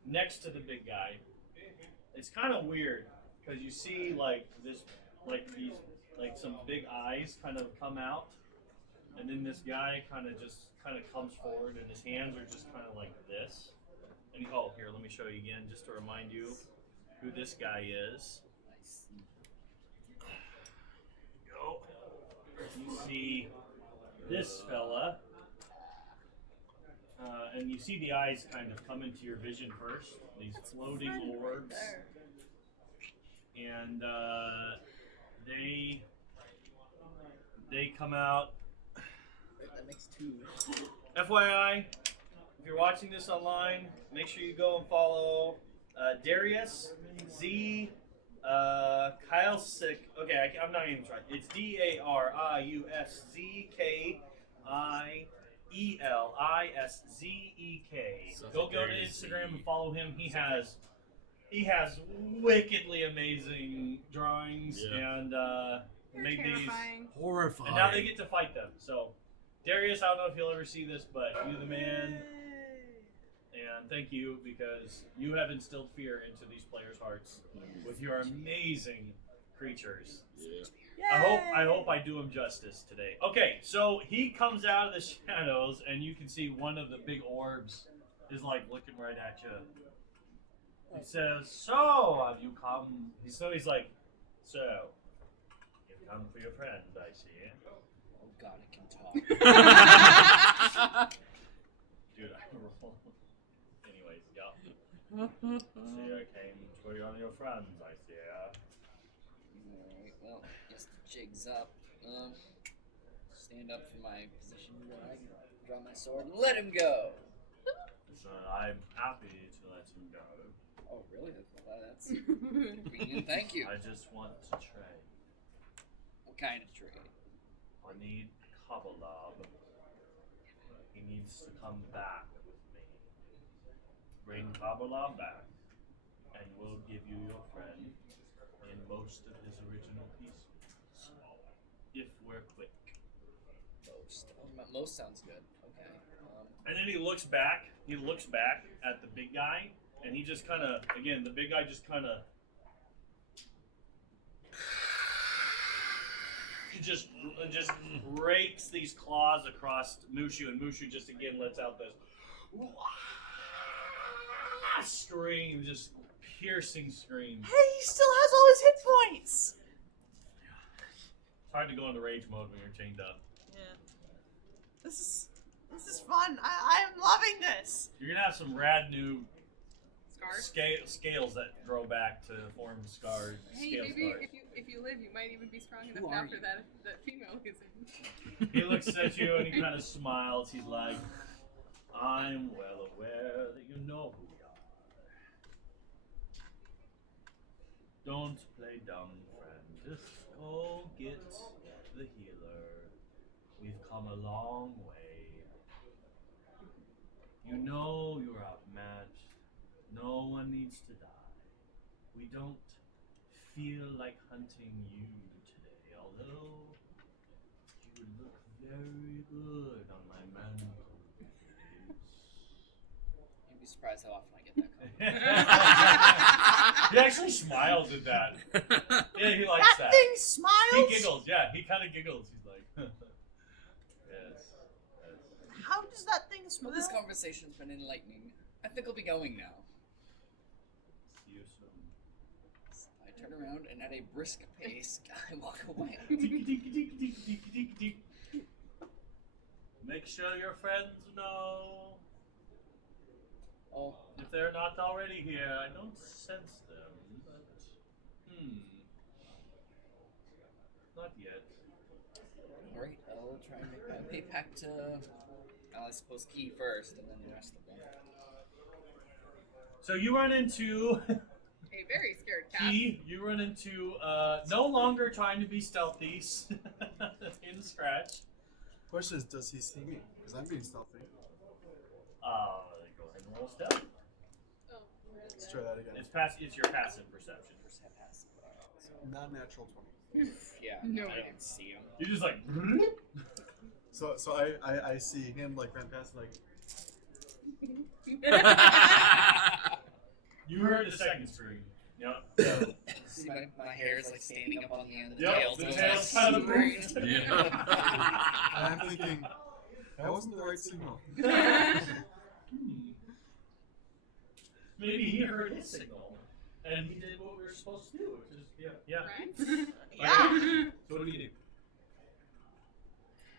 next to the big guy. It's kind of weird because you see like this, like these, like some big eyes kind of come out, and then this guy kind of comes forward, and his hands are just kind of like this. And oh, here, let me show you again, just to remind you who this guy is. Nice. Go. You see this fella, and you see the eyes kind of come into your vision first. These floating orbs, and they come out. That makes 2. FYI, if you're watching this online, make sure you go and follow Darius Z. Kyle Sick. Okay, I'm not even trying. It's DariusZKIELISZEK. Sounds Go like to Darius Instagram Z. and follow him. He has wickedly amazing drawings and You're made these. terrifying. Horrifying. And now they get to fight them. So, Darius, I don't know if you'll ever see this, but you're the man. And thank you because you have instilled fear into these players' hearts with your amazing creatures. Yeah. I hope I do him justice today. Okay, so he comes out of the shadows, and you can see one of the big orbs is like looking right at you. He says, "So have you come?" He's like, "So you've come for your friend, I see." Oh god, it can talk. Dude, I roll. Anyways, yeah. See, I came for your friends, I see. Alright, well, guess the jig's up. Stand up for my position where I can draw my sword and let him go. So I'm happy to let him go. Oh, really? That's convenient. Thank you. I just want to trade. What kind of trade? I need Kabalob. He needs to come back with me. Bring Kabalob back, and we'll give you your friend in most of his original pieces. If we're quick. Most sounds good. Okay. And then he looks back at the big guy, and he just kind of, again, the big guy just kind of, he just rakes these claws across Mushu, and Mushu just again lets out this scream, just piercing scream. Hey, he still has all his hit points. It's hard to go into rage mode when you're chained up. Yeah. This is fun. I am loving this. You're gonna have some rad new Scars. scales that grow back to form scars. Hey, Scale maybe scars. if you live, you might even be strong enough Who now are for you? that female lizard. He looks at you and he kind of smiles. He's like, "I'm well aware that you know who we are. Don't play dumb, friend. Just go get the healer. We've come a long way. You know you're outmatched. No one needs to die. We don't feel like hunting you today, although you would look very good on my mantelpiece." You'd be surprised how often I get that comment. He actually smiles at that. Yeah, he likes that. Thing smiles. He giggles. Yeah, he kind of giggles. He's like, yes. How does that thing smile? Well, this conversation's been enlightening. I think I'll be going now. See you soon. I turn around and at a brisk pace, I walk away. Make sure your friends know. Oh, If they're not already here, I don't sense them, but not yet. great. I'll try and make my way back to, well, I suppose Key first, and then the rest of them. So you run into A very scared cat. Key. You run into no longer trying to be stealthy in Scratch. Question is, does he see me? Because I'm being stealthy. Go ahead and roll stealth. Oh, Let's try that again. It's your passive perception. Non-natural 20. Yeah, No I way. don't see him. You're just like. So I see him like run past like You heard the second scream. Yep. See my hair is like standing up on the end of the Yep, tail. the so tail's it's kind of super- moved. Yeah. I'm thinking that wasn't the right signal. Maybe he heard his signal, and he did what we were supposed to do, which is yeah. Right? Yeah. So what do you do?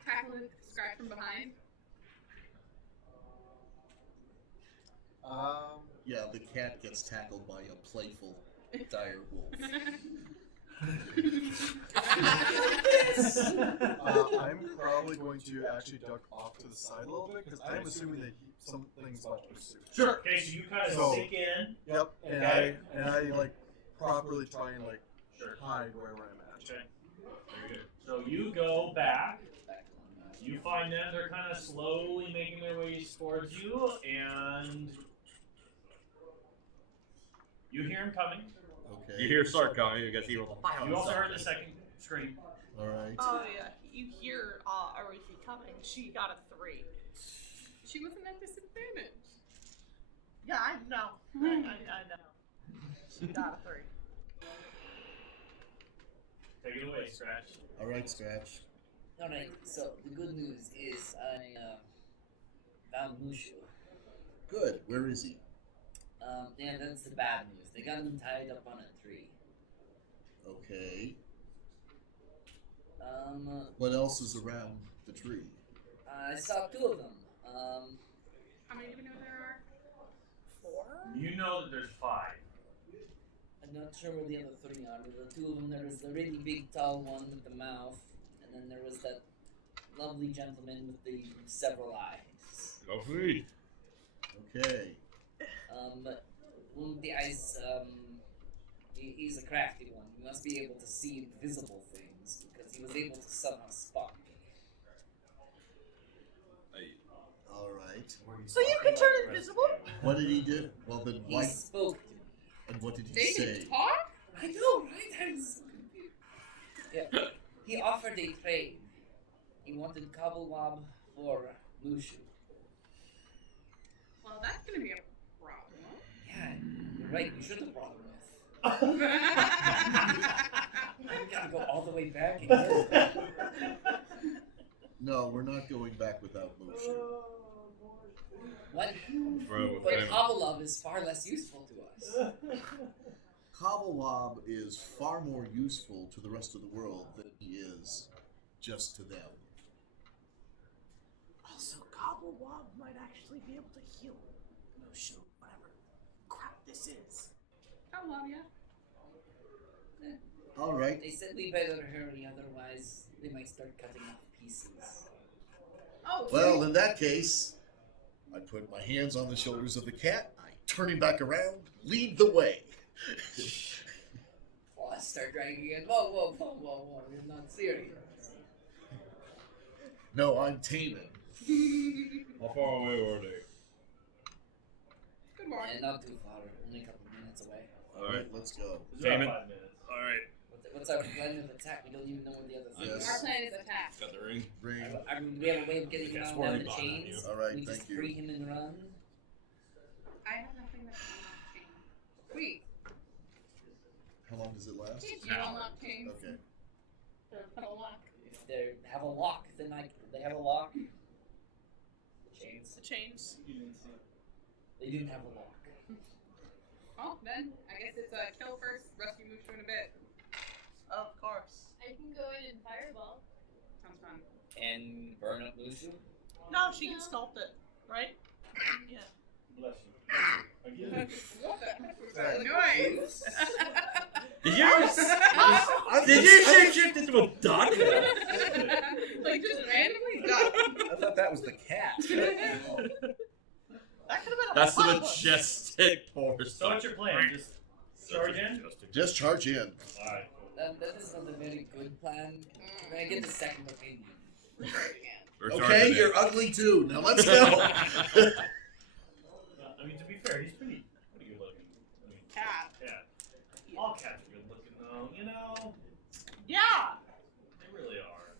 Tackle it, scratch from behind. Yeah, the cat gets tackled by a playful dire wolf. I'm probably going to actually duck off to the side a little bit because I'm assuming that something's about to pursue. Sure. Okay, so you kind of So- sink in. Yep, and Okay. I like properly try and like Sure. hide wherever I'm at. Okay. Very good. So you go back. Back on, You find them. They're kind of slowly making their way towards you, and you hear them coming. Okay. You hear Sark coming because he rolled a 5 on You also heard the something. second scream. All right. Oh yeah, you hear Aruki coming. She got a 3. She wasn't at disadvantage. Yeah, I know. I know. She got a 3. Take it away, Scratch. All right, Scratch. Alright, so the good news is I found Mushu. Good. Where is he? Yeah, that's the bad news. They got him tied up on a tree. Okay. What What else is around the tree? I saw 2 of them. How many do we know there are? 4? You know that there's 5. I'm not sure where the other 3 are. There were 2 of them. There was the really big, tall one with the mouth, and then there was that lovely gentleman with the several eyes. Go for me. Okay. But one of the eyes, he's a crafty one. He must be able to see invisible things because he was able to somehow spot me. All right. So you can turn invisible? What did he do? Well, then He why? spoke to me. And what did he They say? can talk? I know, right? I was so confused. Yeah. He offered a trade. He wanted Kabulwab for Mushu. Well, that's gonna be a problem. Yeah, you're right. You should have brought him with. We gotta go all the way back again. No, we're not going back without Mushu. What? Bro, But with him. Kabulwab is far less useful to us. Kabulwab is far more useful to the rest of the world than he is just to them. Also, Kabulwab might actually be able to heal Mushu, whatever crap this is. I love ya. All right. They said we better hurry, otherwise they might start cutting off pieces. Oh, Well, in that case, I put my hands on the shoulders of the cat. I turn him back around. Lead the way. Well, I start dragging in. Whoa, you're not serious. No, I'm Taman. How far away were they? good morning. And not too far, only a couple of minutes away. All right, let's go. It's about Damon. 5 minutes. Alright. What's our plan of attack? We don't even know what the other thing Yes. Our is. plan is attack. Got the ring. Ring. I mean, we have a way of getting Yeah, him out sporting of the bond on chains. you. All right, we thank just you. free him and run. I have nothing that can unlock chain. Wait, How long does it last? can't you Now. unlock chains? Okay. Or put a lock? If they have a lock, then they have a lock. Chains. The chains. They didn't have a lock. Well, then, I guess it's kill first, rescue Mushu in a bit. Of course. I can go in and fireball. Sounds fun. And burn up Mushu. No, she can sculpt it, right? Yeah. Bless you. Again. What the heck was that noise? Did you shape into a duck? Like, just randomly duck. I thought that was the cat. That could have been a That's the fun one. majestic force. So what's your plan? Just charge in? Just charge in. Alright. That is not a very good plan. I get the second opinion. Start again. We're Okay, charging you're in. ugly too. Now let's go. I mean, to be fair, he's pretty good looking. I mean, Cat. cat. All cats are good looking, though. You know, Yeah. they really are.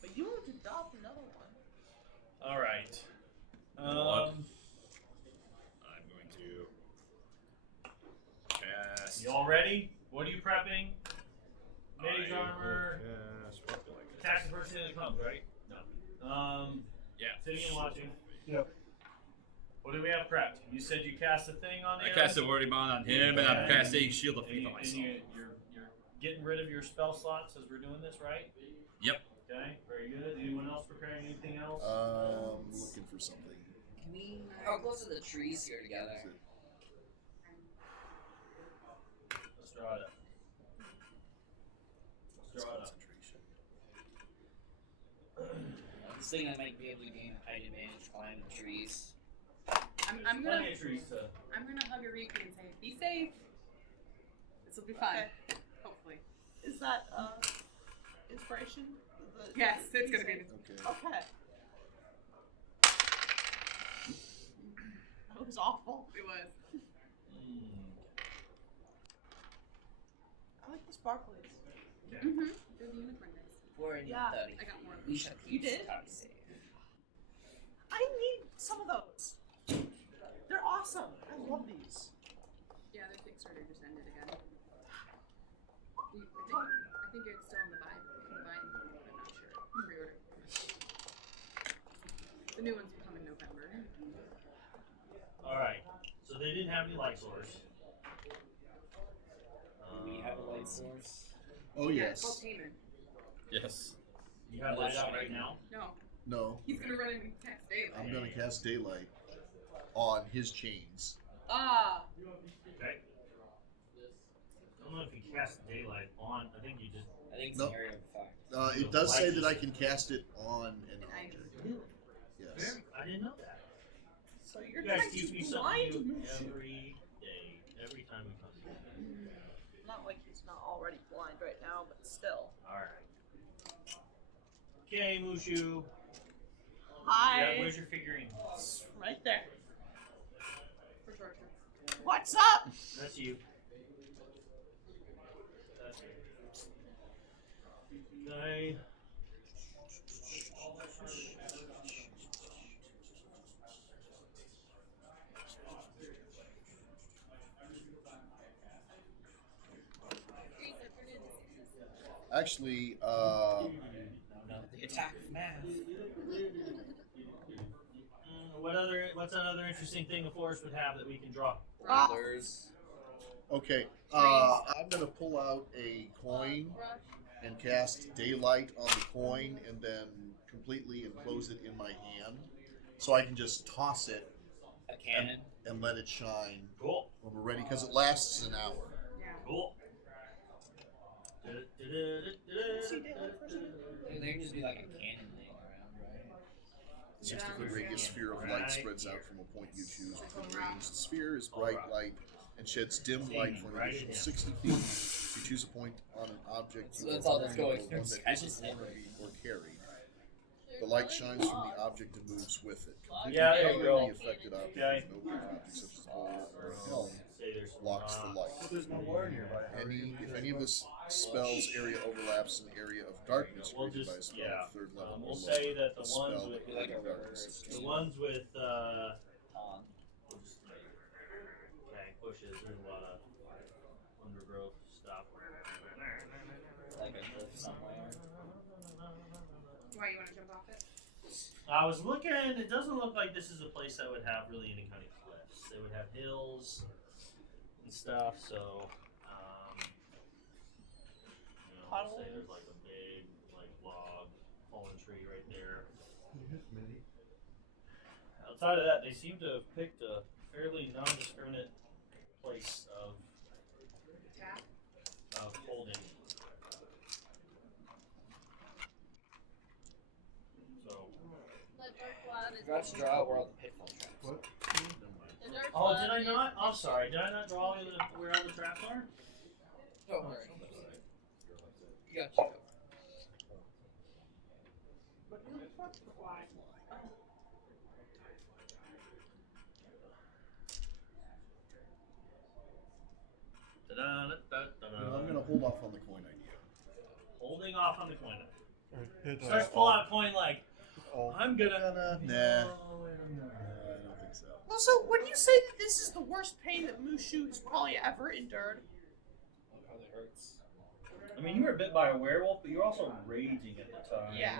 But you want to adopt another one. All right. What? I'm going to cast. You all ready? What are you prepping? Mage I armor. will cast- what do I cast? Attack the first thing that comes, right? No. Yeah. Sitting and watching. Yep. What do we have prepped? You said you cast a thing on I the cast a wording bond on him, and I'm Yeah. casting Shield of and, Faith you, on and myself. you're getting rid of your spell slots as we're doing this, right? Yep. Okay, very good. Anyone else preparing anything else? Looking for something. Can we? How close are the trees here together? Let's draw it up. Let's draw it up. Concentration. I was thinking I might be able to gain a height advantage climbing the trees. I'm Plenty gonna of trees to. hug Eureka and say, "Be safe. This will be fun. Okay. Hopefully." Is that inspiration? Yes, it's gonna be. Okay. Okay. That was awful. It was. I like the sparklies. Mm-hmm. They're the unicorn guys. 430. Yeah. I got more. We shall You keep did? Scotty safe. I need some of those. They're awesome. I love these. Yeah, their Kickstarter just ended again. I think it's still in the Vine. I'm not sure. Pre-order. The new ones will come in November. All right. So they didn't have any light source. Do we have a light source? Oh Yeah, it's called yes. Taman. Yes. You have light out right now. No, No. he's gonna run in text daylight. I'm gonna cast daylight on his chains. Ah, Okay. I don't know if you cast daylight on. I think you just. I think it's No. an area of effect. It does say that I can cast it on an object. Yes. I didn't know that. So you're You guys trying teach me to something blind new Mushu. every day, every time we come here. Not like he's not already blind right now, but still. All right. Okay, Mushu. Hi. Yeah, where's your figurine? It's right there. for torture. What's up? That's you. Okay. Actually, No, the attack of math. What's another interesting thing the forest would have that we can draw? Brothers. okay. I'm gonna pull out a coin and cast daylight on the coin, and then completely enclose it in my hand, so I can just toss it A cannon. and let it shine Cool. when we're ready, because it lasts an hour. Yeah. Cool. See daylight for a second? There can just be like a cannon laying around, right? 60-foot radius sphere of light spreads out from a point you choose within range. The sphere is bright light and sheds dim light for an additional 60 feet. If you choose a point on an object, So you that's will all that's going one through that Sky's isn't head. already or carried. The light shines from the object and moves with it. Completely Yeah, there you coloring go. the affected object Okay. with no object such as bowl or a helm Say there's blocks the light. There's no water nearby. If any of the spell's area overlaps an area of darkness We'll created by a just spell yeah. of third level We'll or say lower, that the a ones spell with that like a created reverse. darkness the ones with On. okay bushes. There's a lot of undergrowth stuff. Like a cliff somewhere. Why you want to jump off it? I was looking. It doesn't look like this is a place that would have really any kind of cliffs. They would have hills and stuff. So, I'll say there's like a big like log, fallen tree right there. Outside of that, they seem to have picked a fairly non-discriminate place Tap. of holding. So, The dark cloud is. Forgot to draw out where all the pitfall traps. What? The dark oh, cloud did I is- not? I'm sorry. Did I not draw where all the traps are? Don't worry. You got you covered. I'm gonna hold off on the coin idea. Holding off on the coin. Hit, Starts to pull out a coin like, I'm gonna. Nah. I don't think so. Also, would you say that this is the worst pain that Mushu has probably ever endured? It probably hurts. I mean, you were bit by a werewolf, but you were also raging at the time. Yeah.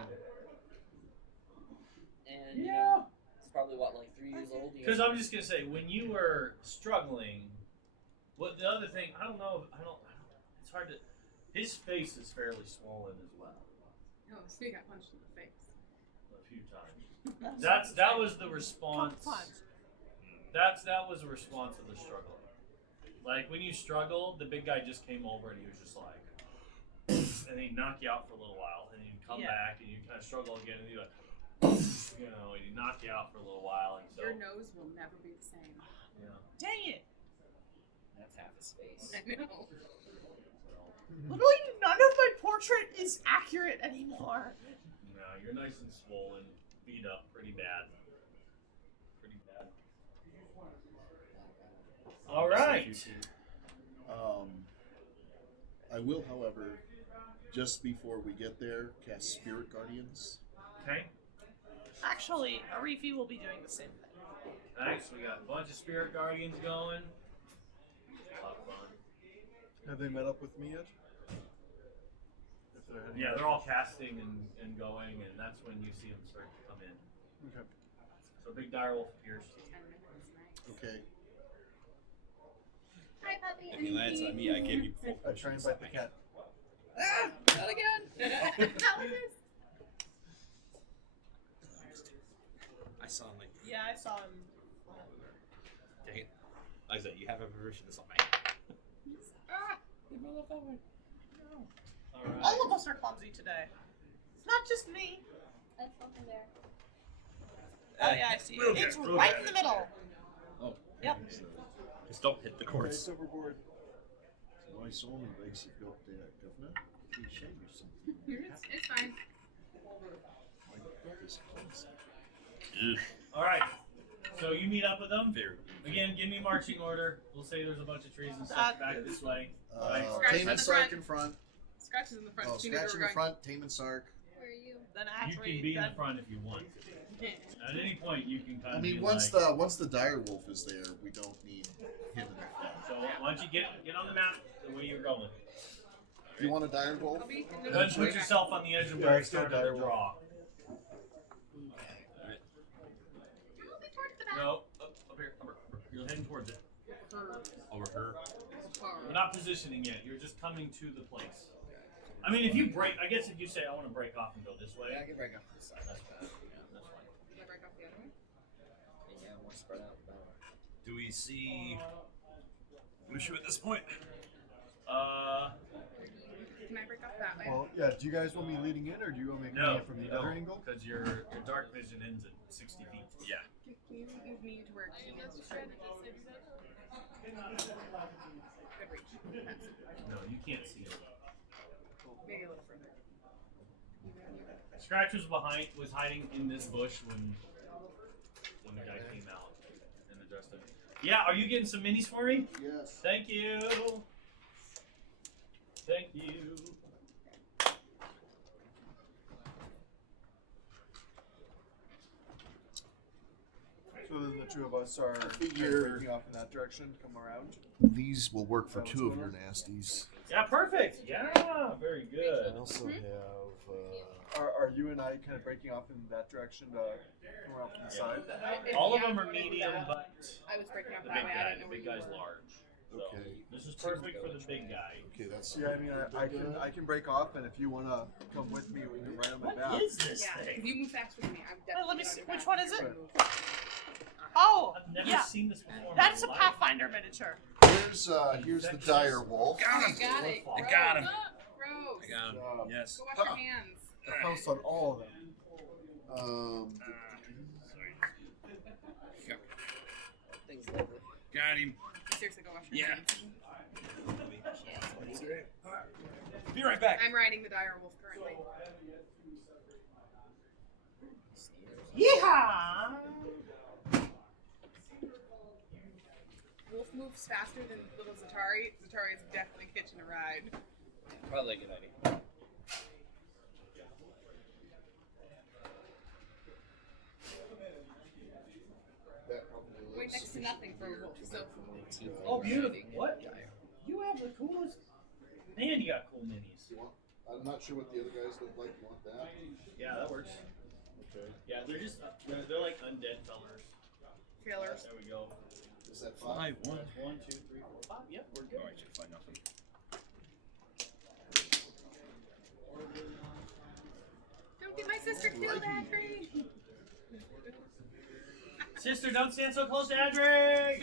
And you know, it's probably what, like 3 years old. Because I'm just gonna say, when you were struggling, what the other thing? I don't know. It's hard to. His face is fairly swollen as well. Oh, so you got punched in the face. A few times. That was the response. That was a response of the struggle. Like when you struggled, the big guy just came over and he was just like, and he'd knock you out for a little while, and you'd come back and you'd kind of struggle again, and he'd like, and he'd knock you out for a little while, and so. Your nose will never be the same. Yeah. Dang it! That's half his face. I know. Literally none of my portrait is accurate anymore. No, you're nice and swollen, beat up pretty bad. Pretty bad. All right. I will, however, just before we get there, cast Spirit Guardians. Okay. Actually, Arifi will be doing the same thing. Nice. We got a bunch of spirit guardians going. A lot of fun. Have they met up with me yet? If they're heading Yeah, back? they're all casting and going, and that's when you see them start to come in. Okay. So big direwolf appears. 10 minutes, nice. Okay. Hi, puppy. If he lands on me, I give you full I try and bite the cat. Not again. Alex. I saw him like, Yeah, I saw him. dang it. Like I said, you have a version of something. All right. All of us are clumsy today. It's not just me. That's something there. Oh yeah, I see. We'll It's get- we'll right get in the it. middle. Oh. Yep. So, Just don't hit the cords. Dice overboard. my soul makes it go there, governor. Please show me something. It's fine. Like this concept. All right. So you meet up with them. Very. Again, give me marching order. We'll say there's a bunch of trees and stuff back this way. Right. Scratch Tame in and the Sark front. in front. Scratches in the front. Oh, so you know Scratch in where the we're going. front, Tame and Sark. Where are you? Then You actually, can be in then, the front if you want. At any point, you can kind I of. mean, be once like, the dire wolf is there, we don't need him in the front. So why don't you get on the map the way you're going? Do you want a dire wolf? I'll be in the Then put yourself on the edge of where Yeah, you let's do a started to dire wolf. draw. I'll be towards the back. No, up here. You're heading towards it. Over her. You're not positioning yet. You're just coming to the place. I mean, if you break, I guess if you say I want to break off and go this way, Yeah, I can break off this side. that's fine. Yeah, that's fine. Can I break off the other one? Yeah, more spread out. Better. Do we see Mushu at this point? Can I break off that way? Well, yeah. Do you guys want me leading in, or do you want me coming No, in from the other angle? because your dark vision ends at 60 feet. Yeah. Can you move me to where he is? Good reach. That's No, you can't see it. maybe a little further. Scratch was hiding in this bush when the guy came out and addressed him. Yeah, are you getting some minis for me? Yes. Thank you. Thank you. So then the two of us are Figure- breaking off in that direction. Come around. These will work for two of your nasties. Yeah, perfect. Yeah, very I good. also have. Are you and I kind of breaking off in that direction to come around from the side? All of them are medium, but I was breaking off the that big way. I guy, didn't know the where big you guy's were. large. So Okay. this is perfect for the big guy. Okay, that's. Yeah, I mean, I can break off, and if you want to come with me, we can ride on my back. What is this Yeah, if thing? you move faster than me, I'm Wait, definitely let me on see. your Which back. one is it? Right. Oh, I've never yeah. seen this before. in That's my a life. Pathfinder miniature. Here's the dire wolf. I got it. I got him. Gross. I got him. Job. Yes. Go wash your hands. The house on all of them. Things lovely. Got him. Seriously, go wash your Yeah. hands. Be right back. I'm riding the dire wolf currently. Yeehaw! Wolf moves faster than little Zatari, Zatari is definitely catching a ride. Probably a good idea. That probably Way lives next to nothing for a wolf, so. Oh, beautiful. What? You have the coolest. Man, you got cool minis. You want, I'm not sure what the other guys look like. You want that? Yeah, that works. Okay. Yeah, they're just they're like undead fellers. Trailers. There we go. Is that five? 5-1. 1, 2, 3, 4, 5. Yep, we're good. Oh, I should find nothing. Don't get my sister killed, Adri! Sister, don't stand so close to Adric!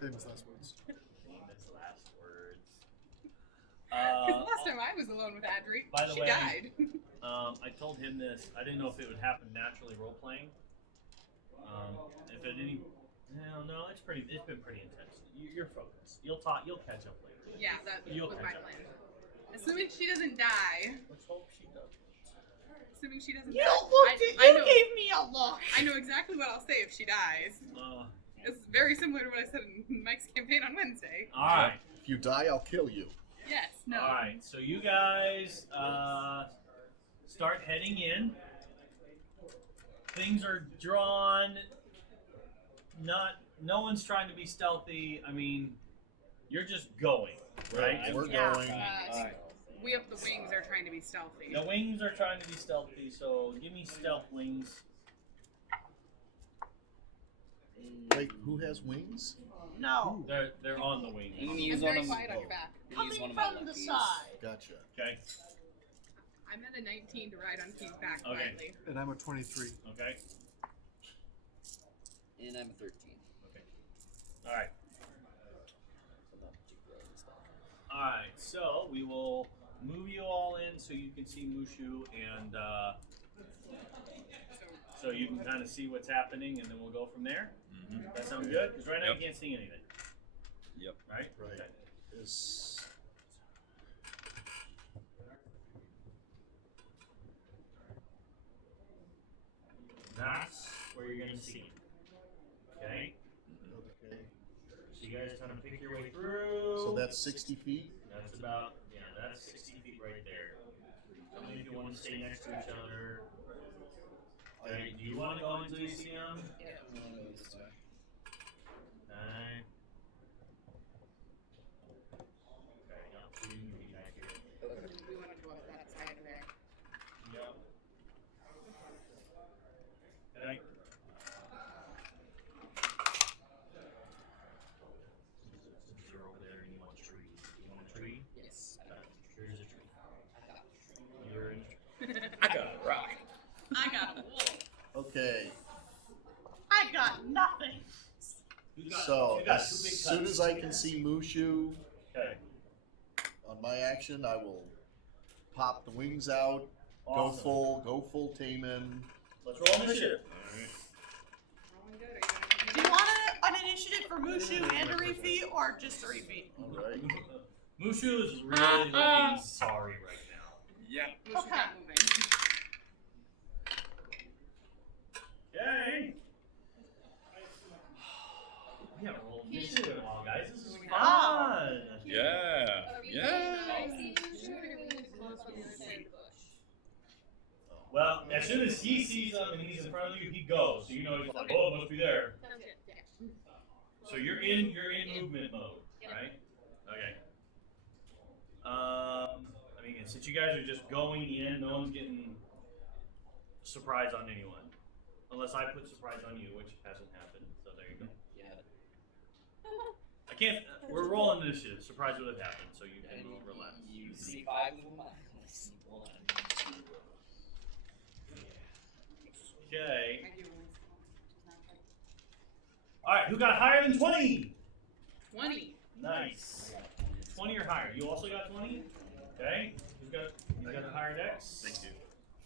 Famous last words. Famous last words. Last time I was alone with Adri, by the she way- died. I told him this. I didn't know if it would happen naturally role playing. If at any, no, it's been pretty intense. You're focused. You'll catch up later. Yeah, that You'll was catch my up. plan. Assuming she doesn't die. Let's hope she doesn't. Assuming she doesn't You die. looked at, I you know. gave me a look. I know exactly what I'll say if she dies. It's very similar to what I said in Mike's campaign on Wednesday. All right. If you die, I'll kill you. Yes, no. All right. So you guys start heading in. Things are drawn. No one's trying to be stealthy. I mean, you're just going, right? We're Yeah. going. We up the wings are trying to be stealthy. The wings are trying to be stealthy, so give me stealth wings. Wait, who has wings? No. They're on the wings. You can I'm use very one of quiet on your back. use one Coming of my from the luckies. side. Gotcha. Okay. I'm at a 19 to ride on Keith's back Okay. quietly. And I'm a 23. Okay. And I'm a 13. All right. So not too great and stuff. All right. So we will move you all in so you can see Mushu, and so you can kind of see what's happening, and then we'll go from there. Mm-hmm. That sounds good? Because right now Yep. you can't see anything. Yep. Right. Right. Okay. Is That's where you're gonna see him. Okay. okay. So you guys kind of pick your way through. So that's 60 feet. That's about, that's 60 feet right there. Tell me if you want to stay next to each other. Okay, do you want to go until you see them? Okay. Okay, yeah, so you can be back here. We want to go up that side of there. Yep. Okay. Since you're over there and you want a tree. You want a tree? Yes. Okay, here's a tree. I got it. You're in. I got a rock. I got a wolf. Okay. I got nothing. So you got as two big soon cuts. as I can see Mushu Okay. on my action, I will pop the wings out. Awesome. Go full Taman. Let's roll initiative. Rolling good. Are you Do you want an initiative for Mushu and a repeat, or just a repeat? All right. Mushu is really looking sorry right now. Yeah. Mushu's Okay. not moving. Okay. We haven't rolled initiative in a while, guys. This is Wow. fun. Yeah. Yeah. Well, as soon as he sees them and he's in front of you, he goes. So you know he's like, oh, it must be there. So you're in movement mode, right? Okay. I mean, since you guys are just going in, no one's getting surprise on anyone, unless I put surprise on you, which hasn't happened. So there you go. Yeah. I can't. We're rolling initiative. Surprise would have happened, so you can And relax. you see 5 of them. Let's see. Hold on. Okay. I do. All right. Who got higher than 20? 20. Nice. 20 or higher. You also got 20. Okay. Who's got? You got a higher dex. Thank you.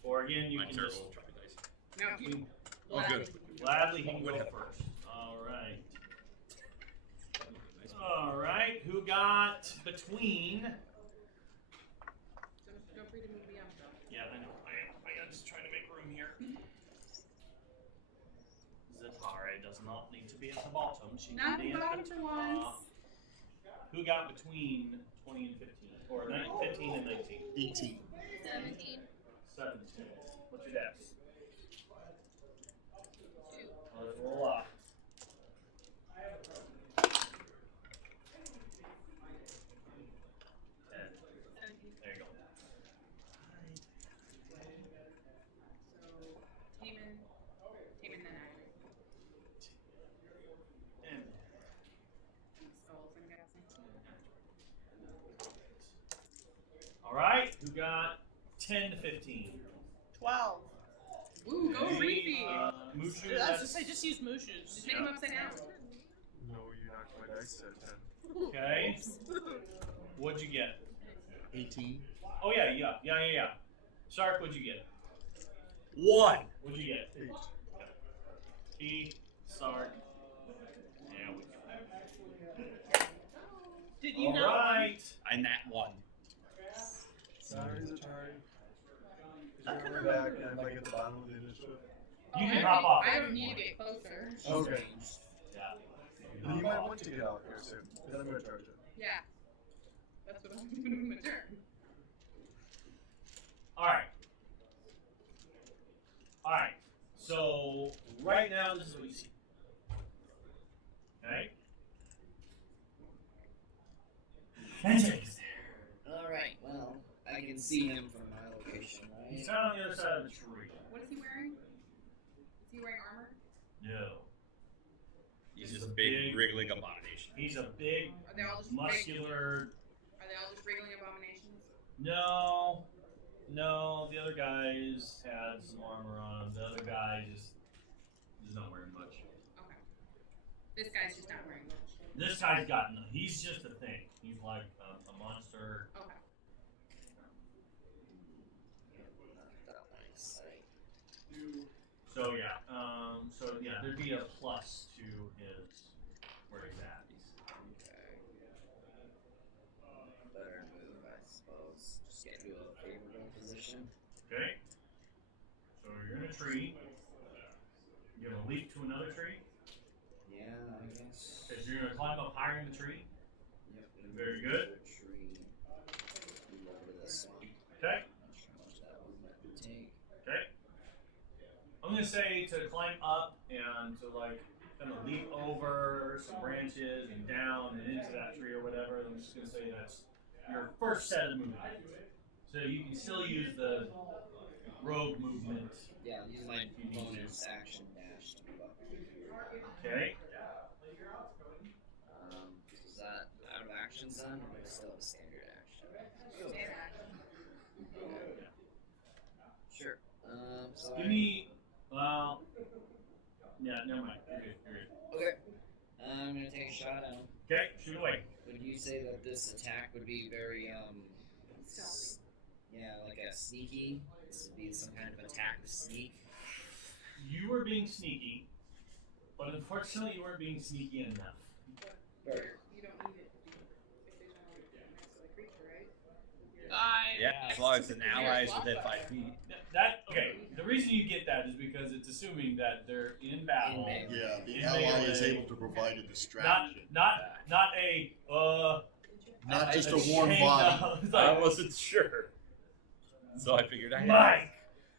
Or again, you I'm can terrible just at dropping dice. No, he Oh, good. gladly he can Would go have. first. All right. All right. Who got between? Feel free to move me up though. Yeah, I know. I am just trying to make room here. Zatare does not need to to be at the bottom. She Not can be the at bottom the for once. top. Who got between 20 and 15? Or 15 and 19? 18. 17. 17. What's your dex? 2. Let's roll off. 10. 17. There you go. So, Taman then I. And Skulls, I'm guessing. Alright, who got 10 to 15? 12. Ooh, go Okay, Reefy! Mushu, That's that's... just say just use Mushu's. Just make him upside down. No, you knocked my dice at 10. Okay. What'd you get? 18. Oh, yeah. Shark, what'd you get? 1. What'd you get? 8. E, Sark. Yeah, Did you know? Alright. I nat 1. Sorry, is it hard? I Is couldn't it back remember. and if I get the bottom of the initiative? You Oh, can I hop don't- off. I don't need to get closer. Okay. Yeah. Then you might want to get out here soon. Then I'm going to charge it. Yeah. That's what I'm doing with my turn. Alright. So, right now, this is what you see. Okay? Handshakes there. Alright, well, I can see him from my location, He's right? found on the other side of the tree. What is he wearing? Is he wearing armor? No. He's just a big, wriggling abomination. He's a big, Are they all just muscular. Are they all just wriggling abominations? No. The other guys had some armor on him. The other guy just is not wearing much. Okay. This guy's just not wearing much. This guy's got no. He's just a thing. He's like a monster. Okay. So yeah, there'd be a plus to his where he's at. Better move, I suppose. Just get into a favorable position. Okay. So you're in a tree. You're gonna leap to another tree. Yeah, I guess. Okay, so you're gonna climb up higher in the tree. Yep. Very good. Tree. Move over to this one. Okay. Not sure how much that one would take. Okay. I'm gonna say to climb up and to like kind of leap over some branches and down and into that tree or whatever. I'm just gonna say that's your first set of movement. So you can still use the rogue movement. Yeah, use my bonus action dash to move up. Okay. Is that out of action then, or is it still a standard action? Stand action. Sure. So Give me. Well. Yeah. Never mind. You're good. Okay. I'm gonna take a shot at him. Okay. Shoot away. Would you say that this attack would be very yeah, like a sneaky? This would be some kind of attack with sneak. You were being sneaky, but unfortunately you weren't being sneaky enough. Very. You don't need it to be if there's no next to the creature, right? Yeah, as long as an ally is within 5 feet. Okay. The reason you get that is because it's assuming that they're in battle. In melee. Yeah, the In ally is melee. able to provide a Not distraction. not a Not just a chain warm body. down. It's I like, wasn't sure. So I figured I had. Mike.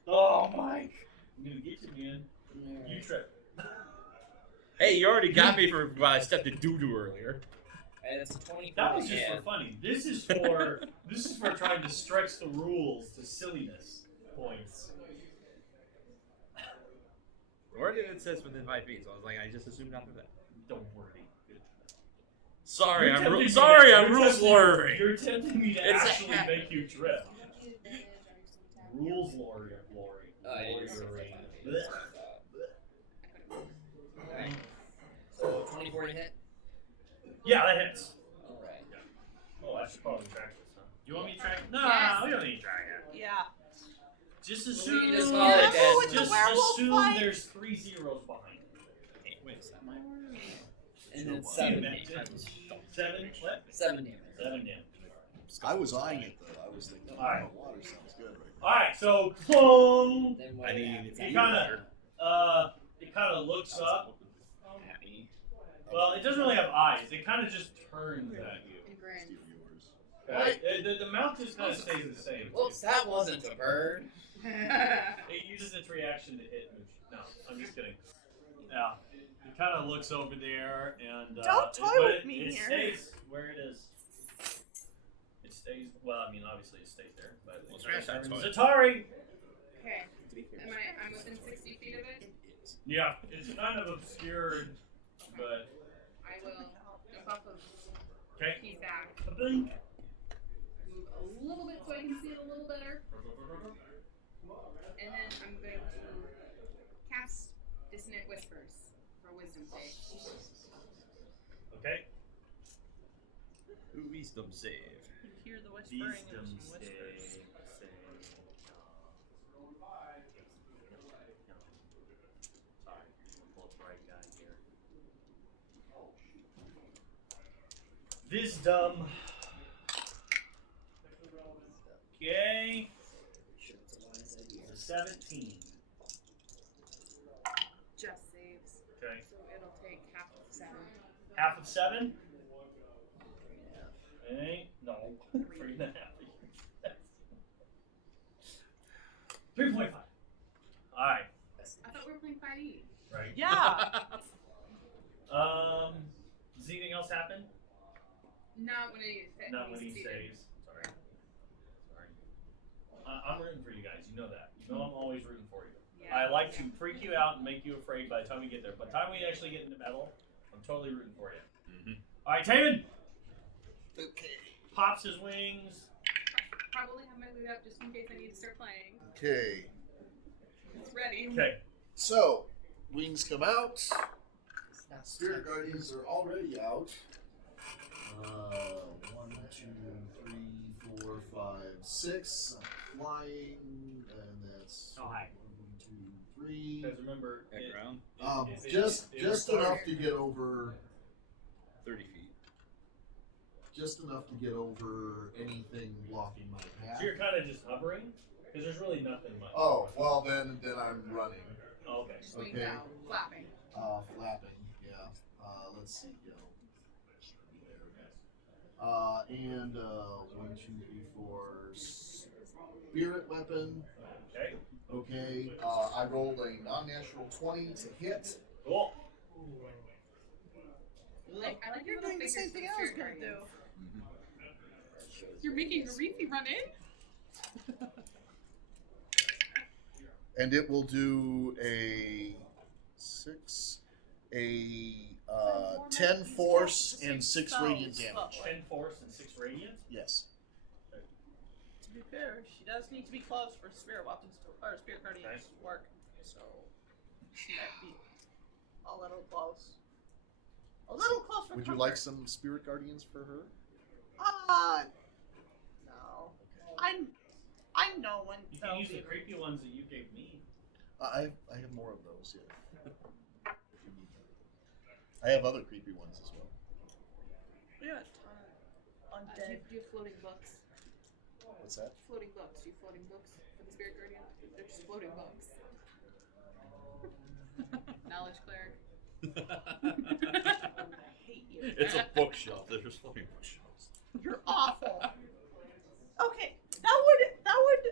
Oh, Mike. I'm gonna get you, man. You Alright. trip. Hey, you already got me for when I stepped in doo-doo earlier. And it's a 24 That was just hit. for funny. This is for trying to stretch the rules to silliness points. Where did it says within 5 feet? So I was like, I just assumed not to that. Don't worry. Sorry, You're I'm tempting me sorry, to- I'm you're rules tempting- lawyering. You're tempting me to It's a actually hat. make you trip. Give you advantage on your attack. Rules lawyering. Oh, yeah, it's Lawyering. 65 Blech. Alright. So 24 to hit? Yeah, that hits. Alright. Oh, I should probably track this, huh? You want me to track? No, Yes. we don't need to track it. Yeah. Just We assume. just call it Just dead. With the werewolf fight. there's 3 zeros behind. Hey, wait, is that my word? And then See 7 that? damage. 7 what? 7 damage. 7 damage. I was eyeing it though. I was thinking, oh, Alright. water sounds good right Alright, so boom. Then I what need happens? to You kinda it kinda looks up Happy. Well, it doesn't really have eyes. It kind of just turns at you. And grin. Steal yours. Okay? The mouth just kind of stays the same. Whoops, that wasn't a bird. It uses its reaction to hit Moosh. No, I'm just kidding. Yeah. It kind of looks over there and. Don't toy but with me it here. stays where it is. It stays. Well, I mean, obviously it stays there, but. Well, scratch that toy. Zatari! Okay. I'm within 60 feet of it. Yeah, it's kind of obscured, but. I will jump off of Okay. He's back. Blink. Move a little bit so I can see it a little better. And then I'm going to cast Dissonant Whispers for Wisdom save. Okay. Wisdom save. You hear the whispering Wisdom and some whispers. save. Sorry, pull up the right guy here. Wisdom. Okay. So 17. Just saves. Okay. So it'll take half of 7. Half of 7? Okay. No. 3.5. 3.5. Alright. I thought we were playing 5e. Right. Yeah. Does anything else happen? Not when he saves. Not when he saves. Sorry. I'm rooting for you guys. You know that. You know I'm always rooting for you. Yeah. I like to freak you out and make you afraid by the time we get there. By the time we actually get into battle, I'm totally rooting for you. Mm-hmm. Alright, Taven Okay. pops his wings. Probably have my loot up just in case I need to start playing. Okay. It's ready. Okay. So, wings come out. Spirit Guardians are already out. 1, 2, 3, 4, 5, 6. I'm flying, and that's Oh, hi. 1, 2, 3. Because remember, At it, ground, Just it's enough to get over. 30 feet. Just enough to get over anything blocking my path. so you're kind of just hovering? Because there's really nothing much. Oh, well then I'm running. Oh, okay. Swings Okay. out, flapping. Flapping, yeah. Let's see, go. And 1, 2, 3, 4. Spirit weapon. Okay. Okay. I rolled a non-natural 20 to hit. Cool. I like You're your doing little the same figures thing for I was Spirit gonna do. Guardians. You're making Arethy run in? And it will do a 6, a 10 force and 6 radiant damage. 10 force and 6 radiant? Yes. To be fair, she does need to be close for spirit weapons or spirit guardians to work. So she might be a little close. A little close for Would you comfort. like some Spirit Guardians for her? No. I know when. You can use the creepy ones that you gave me. I have more of those, yeah. If you need them. I have other creepy ones as well. We have a ton of undead. Do you have floating books? What's that? Floating books. Do you have floating books for the Spirit Guardian? They're just floating books. Knowledge cleric. I hate you. It's a bookshelf. There's just floating bookshelves. You're awful. Okay, that would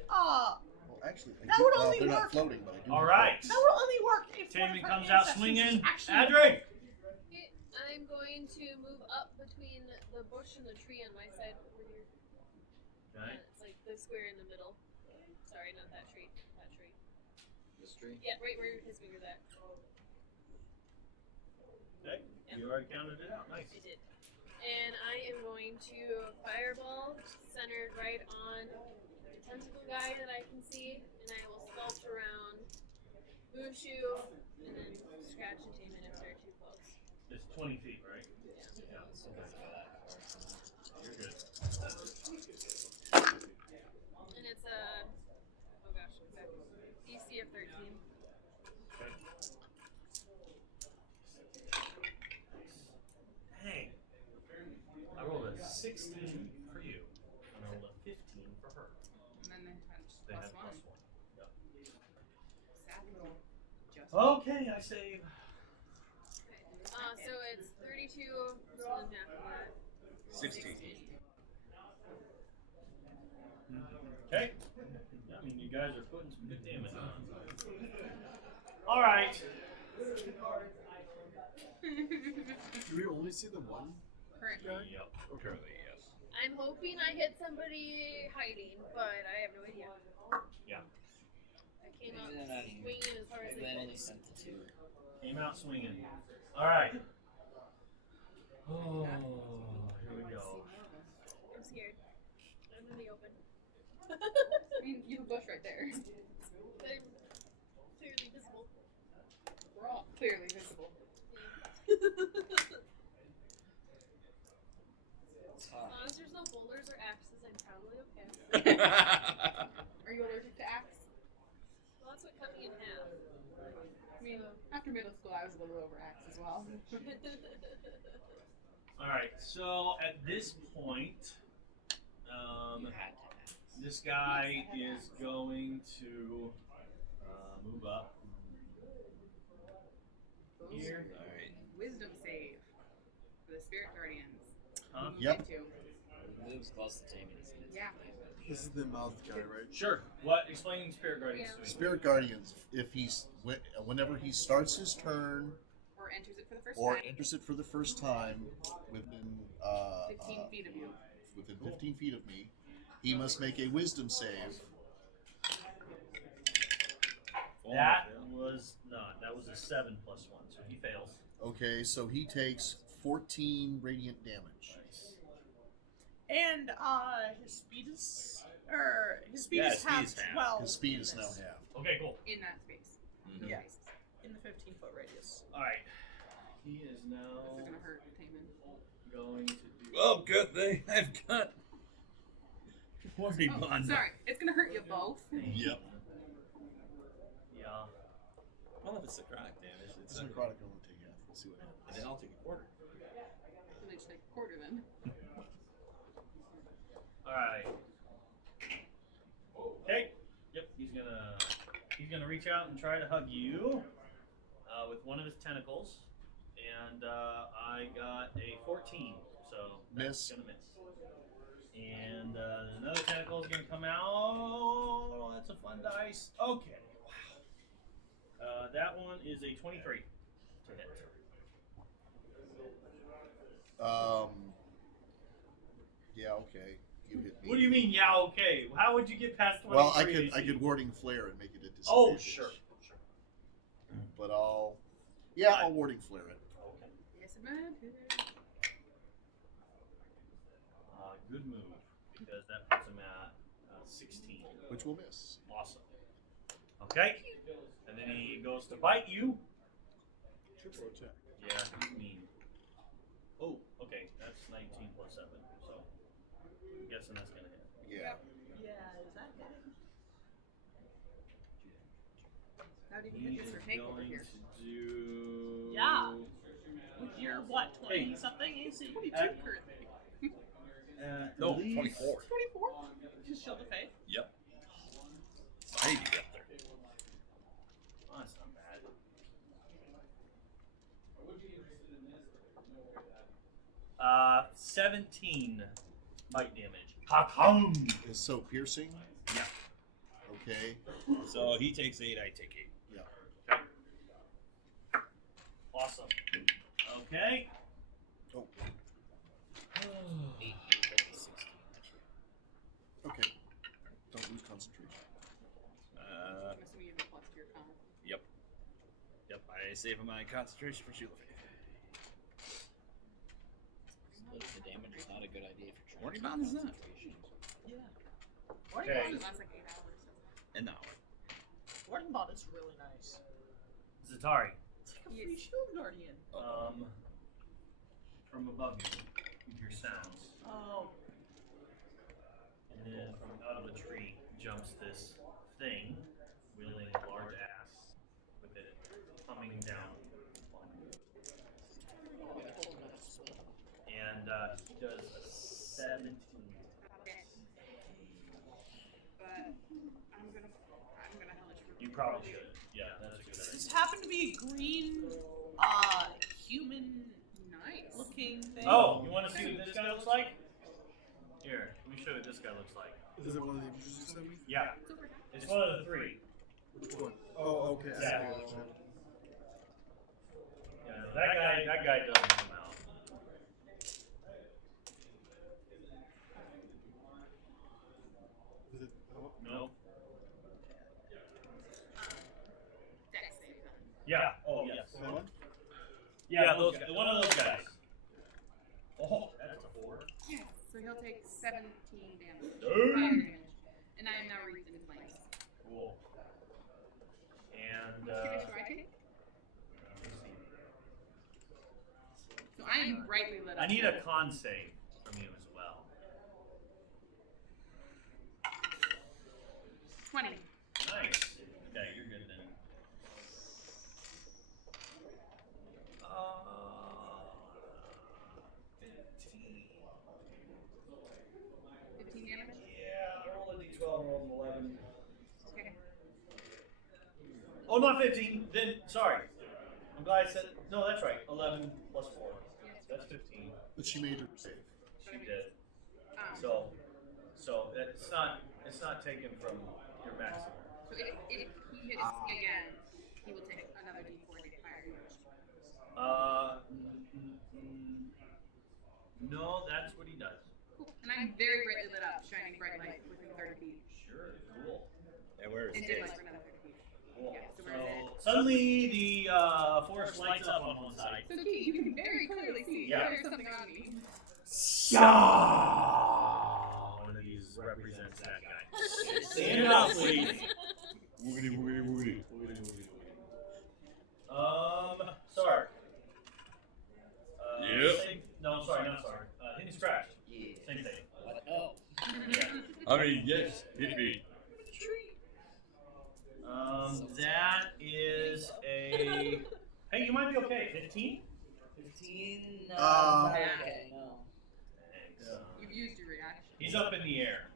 Well, actually, That would only they're work. not floating, but I do. All have right. those. that would only work if one Taman of her comes out ancestors swinging. actually- Adric! Okay, I'm going to move up between the bush and the tree on my side over here. Okay. It's like the square in the middle. Sorry, not that tree. That tree. This tree? Yeah, right where his finger's at. Okay. You already counted it out. Nice. I did. And I am going to fireball centered right on the tentacle guy that I can see, and I will sculpt around Mushu, and then scratch and tame it if they're too close. It's 20 feet, right? Yeah. Yeah. You're good. And it's a DC of 13. Okay. Hey. I rolled a 16 for you, and I rolled a 15 for her. And then they had They plus had one. plus 1. Yep. Sad little just. Okay, I save. So it's to roll in half of that. 16. Okay. I mean, you guys are putting some good damage on. All right. Do we only see the one? Currently. Yep. Currently, yes. I'm hoping I hit somebody hiding, but I have no idea. Yeah. I came out Maybe they're not even- swinging as hard as Maybe I I only could. sent the 2. Came out swinging. All right. Oh, here we go. I'm scared. I'm in the open. I mean, you have a bush right there. I'm clearly visible. We're all clearly visible. As long as there's no boulders or axes, I'm probably okay. Are you allergic to axe? Well, that's what cut me in half. I mean, after middle school, I was a little over axe as well. All right. So at this point, You had to. this guy is going to move up here. Alright. Wisdom save for the spirit guardians. Huh? Yep. Two. Moves close to Damon, isn't it? Yeah. This is the mouth guy, right? Sure. What? Explaining Spirit Guardians to me. Spirit Guardians, if he's whenever he starts his turn Or enters it for the first or time. enters it for the first time within 15 feet of you. within 15 feet of me, he must make a Wisdom save. That was not. That was a 7 + 1, so he fails. Okay, so he takes 14 radiant damage. And his speed is Yeah, is his half speed is half. 12. His speed in is now this- half. Okay, cool. In that space. Mhm. Yeah. In the 15-foot radius. All right. He is This now is gonna hurt Taman. going to do. Well, good thing I've got warning Oh, bond. sorry. It's gonna hurt you both. Yep. Yeah. Well, if it's necrotic damage, This it's is not necrotic only take half. Let's see what And happens. then I'll take a quarter. So they just take a quarter then. All right. Okay. Yep. He's gonna reach out and try to hug you with one of his tentacles, and I got a 14, so that's Miss. gonna miss. And another tentacle is gonna come out. That's a fun dice. Okay. Wow. That one is a 23 to hit. Yeah, okay. You hit me. What do you mean? Yeah. Okay. How would you get past 23? Well, I AC? could warding flare and make it a disadvantage. Oh, sure. But I'll warding flare it. Okay. Disadvantage. Good move, because that puts him at 16. Which will miss. Awesome. Okay. And then he goes to bite you. Triple attack. Yeah, he's mean. Oh, okay. That's 19 + 7. So I'm guessing that's gonna hit. Yeah. Yeah, is that hitting? How did He you hit is Mr. Tank over going here? to do. Yeah. With your what, 20 Hey. something AC? 22 Uh, currently. No, At least- 24. 24? Just Shield of Faith. Yep. I need to get there. Oh, that's not bad. 17 bite damage. Ha-cum! Is so piercing? Yeah. Okay. So he takes 8, I take 8. Yeah. Awesome. Okay. Oh, 8, 16. okay. Don't lose concentration. I'm assuming you have a plus to your con. Yep. Yep, I save my concentration for Shield of Faith. Splitting the damage is not a good idea for trying Warning to bond is not. concentration. Yeah. Warding Okay. Bond It is, lasts like 8 hours. And now. Warding Bond is really nice. Zatari. It's like a free Shield Guardian. From above you, you hear sounds. Oh. And then from out of a tree jumps this thing, wielding a large ass, with it coming down. And he does a 17. But I'm gonna hellish rebuke. You probably should. Yeah, that's a good Does idea. this happen to be a green, human Nice. looking king thing. Oh, you want to see what this guy looks like? Here, let me show you what this guy looks like. Is it one of the images you sent me? Yeah, it's one of the three. Which one? Oh, okay. I see Yeah. which one. Yeah, that guy doesn't come out. Is it? Oh, No. Dex save. Yeah. Oh yes. that one? Yeah, those guys. One of those guys. Oh, that's a 4. Yes. So he'll take 17 damage. Damn. Fire damage. And I am now wreathed in flames. Cool. And How much damage do I take? So I am brightly lit up. I need a con save from you as well. 20. Nice. Okay, you're good then. 15. 15 damage? Yeah, roll a d12, roll an 11. Okay. Oh, not 15. Then, sorry. I'm glad I said. No, that's right. 11 plus 4. That's 15. But she made her save. She did. So So it's not taken from your maximum. if he hits me again, he will take another d4 fire damage. No, that's what he does. Cool. And I'm very brightly lit up, shining bright light within 30 feet. Sure, cool. And where is And Jace? dim light for another 30 feet. Cool. Yeah, so where is it? Suddenly the forest lights up on one side. So Kate, you can very clearly see Yeah. there's something on me. One of these represents that guy. Stand up, please. Woogity, woogity, woogity. Sorry. Yep. No, sorry, not sorry. Hidden scratch. Yeah. Same thing. What? Oh. Yeah. I mean, yes, hit me. That is a. Hey, you might be okay. 15? 15? No. Uh, okay, no. You've used your reaction. He's up in the air.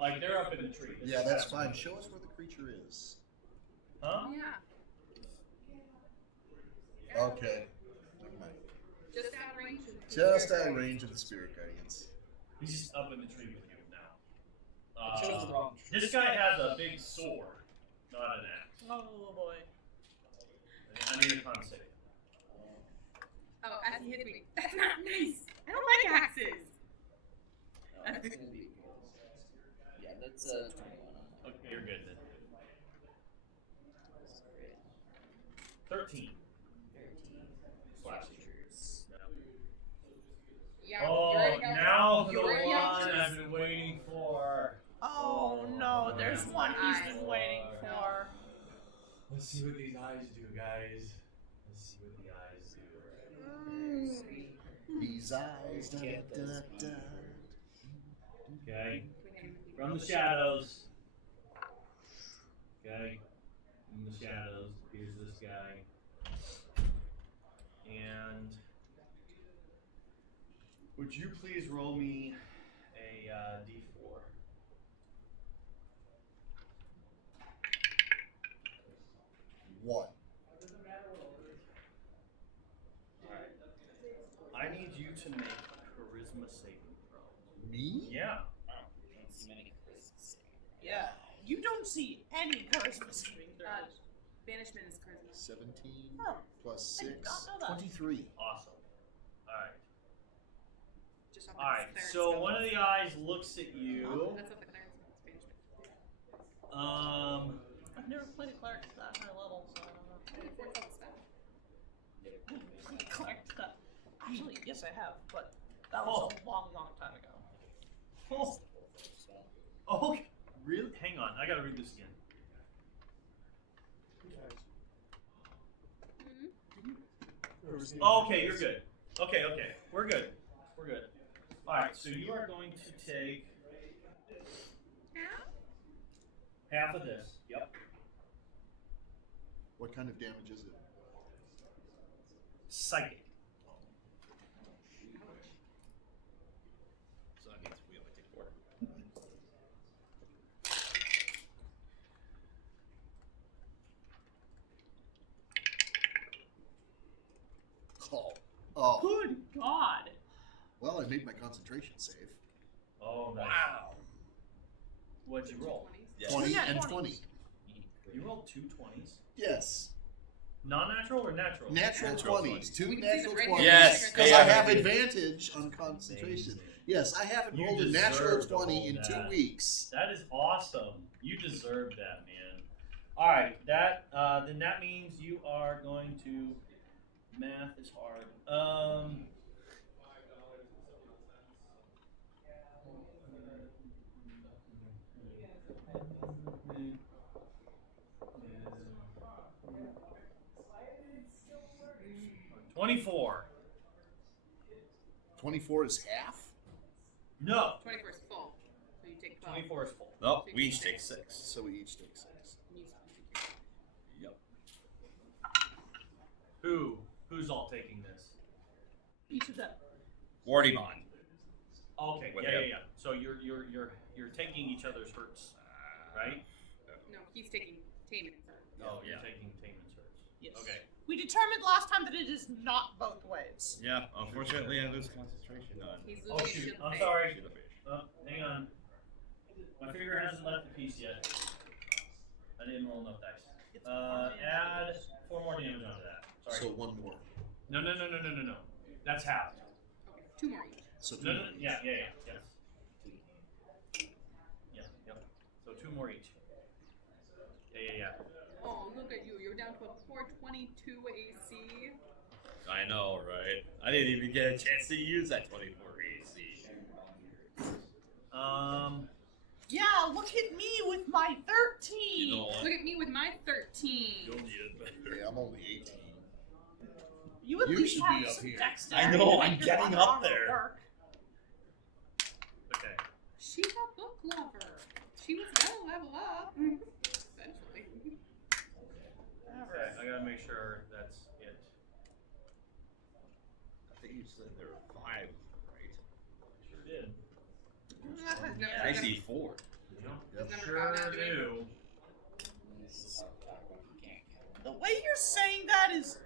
Like they're up in the tree. Yeah, that's fine. Show us where the creature is. Huh? Yeah. Okay. Never mind. Just out of range. of- Just out of range of the spirit guardians. He's just up in the tree with you now. I chose the wrong tree. This guy has a big sword, not an axe. Oh boy. I need a con save. Oh, as he hits me. That's not nice. I don't like axes. No, that's gonna be. Yeah, that's 21 on my. Okay, you're good then. That's great. 13. 13. Slash. Creatures. Yeah. Oh, you're in now for the you're in one youngsters. I've been waiting for. Oh no, there's one he's been waiting for. Let's see what these eyes do, guys. Let's see what the eyes do. These eyes. Da, da, da, da. Okay. From the shadows. Okay. From the shadows, here's this guy. And would you please roll me a d4? One. Alright. I need you to make a charisma saving throw. Me? Yeah. Don't see many Christmas. Yeah. You don't see any charisma saving throws. Banishment is charisma. 17 Oh, plus I did 6. not know that. 23. Awesome. Alright. Just off Alright, the clerics so go. one of the eyes looks at you. That's what the clerics do, it's banishment. I've never played a cleric to that high level, so I don't know. Fourth level spell. Cleric to that. Actually, yes, I have, but that was a long, long time ago. Oh, Spell. oh, really? Hang on, I gotta read this again. Oh, okay, you're good. Okay, we're good. We're good. Alright, so you are going to take half of this. Yep. What kind of damage is it? Psychic. So that means we only take 4. Oh. Oh. Good god. Well, I made my concentration save. Oh, nice. Wow. What'd you roll? Yeah. 20 Yeah, and 20s. 20. You rolled 2 20s. Yes. Non-natural or natural? Natural Natural 20s. 20s. Two We can see natural the red 20s. Yes, Because they I are have good. advantage on concentration. Amazing. Yes, I haven't You rolled a natural deserve to 20 hold in that. 2 weeks. That is awesome. You deserve that, man. All right, then that means you are going to. Math is hard. $24. 24 is half? No, 24 is full. So you take 12. 24 is full. No, we each take 6. So we each take 6. And you- Yep. Who's all taking this? Each of them. Wardymon. Okay, With yeah. him. So you're taking each other's hurts, right? No, he's taking Taman first. Oh, yeah. You're taking Taman's hurts. Yes. Okay. We determined last time that it is not both ways. Yeah, unfortunately, I lose concentration on He's Oh losing shoot! shield I'm face. sorry. the fish. Hang on. My finger hasn't left the piece yet. I didn't roll enough dice. It's Add 4 more damage onto that. Sorry. So one more. No. That's halved. Okay, 2 more each. So two No. more. Yeah. Yes. Yep. So 2 more each. Yeah. Oh, look at you. You're down to a 422 AC. I know, right? I didn't even get a chance to use that 24 AC. Yeah, look at me with my 13. You know what? Look at me with my 13. You'll need it better. Yeah, I'm only 18. You at You least should have be up some here. dexterity. I know, to I'm make your getting armor up there. work. Okay. She's a book lover. She was gonna level up. Eventually. Okay. I gotta make sure that's it. I think you said there were 5, right? Sure did. I see 4. Yep. Never Sure found out, do we? do. The way you're saying that is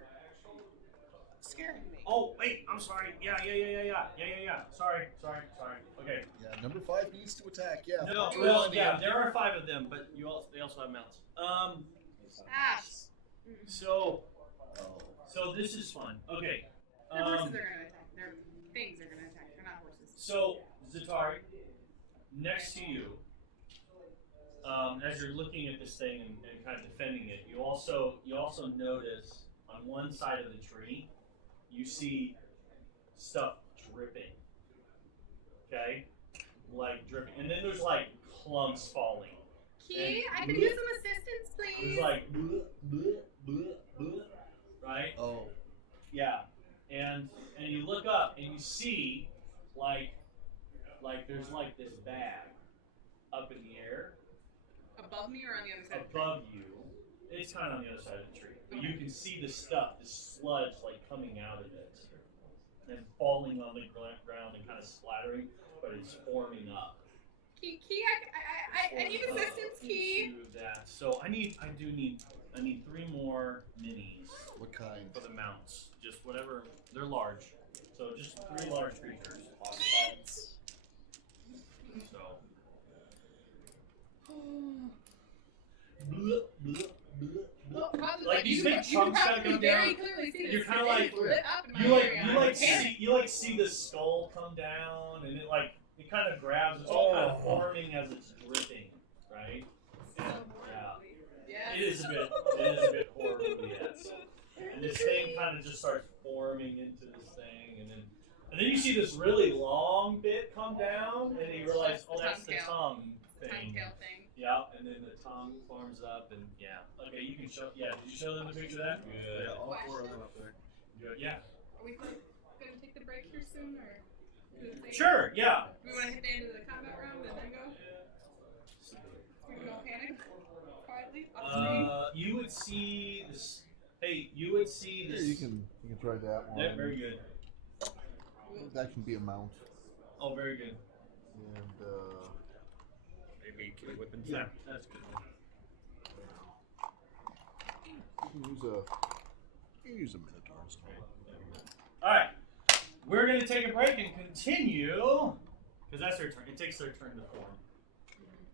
scaring me. Oh wait, I'm sorry. Yeah. Sorry. Okay. Yeah, number 5 needs to attack. Yeah. No, throw well, on in. yeah, there are 5 of them, but they also have mounts. Ash. So Oh. this is fun. Okay. Their horses are gonna attack. Their things are gonna attack. They're not horses. So Zatari, next to you, as you're looking at this thing and kind of defending it, you also notice on one side of the tree, you see stuff dripping. Okay, like dripping, and then there's like clumps falling. Key, And- I could use some assistance, There's please. like bleh, right? Oh. Yeah, and you look up and you see like there's like this bag up in the air Above me or on the other side? above you. It's kind of on the other side of the tree, but you can see the stuff, the sludge like coming out of it and falling on the ground and kind of splattering, but it's forming up. Key, I need assistance, Key. Into that. So I need 3 more minis What kind? for the mounts. Just whatever. They're large. So just 3 large creatures. So. Like these big chunks that go very down. clearly see You're this. kind of It like lit up in my you area. like see the skull come down and it kind of grabs. It's all kind of forming as it's dripping, right? And, Yes. it is a bit horror movie, yes. And this thing kind of just starts forming into this thing, and then you see this really long bit come down, and you realize, oh, that's the tongue Tongue thing. tail thing. Yeah, and then the tongue forms up, and yeah. Okay, you can show. Yeah, did you show them the picture of that? Good. Yeah, all 4 of them up there. Good. Yeah. Are we gonna take the break here soon, or? do the thing? Sure. Yeah. We want to hit the end of the combat round and then go? We don't panic? Quietly? Off screen? You would see this. Hey, you would see Yeah, this. you can try that one. Yeah, very good. That can be a mount. Oh, very good. And Maybe kill weapons. Yeah, that's good. you can use a minotaur. All right, we're going to take a break and continue because that's their turn. It takes their turn to form.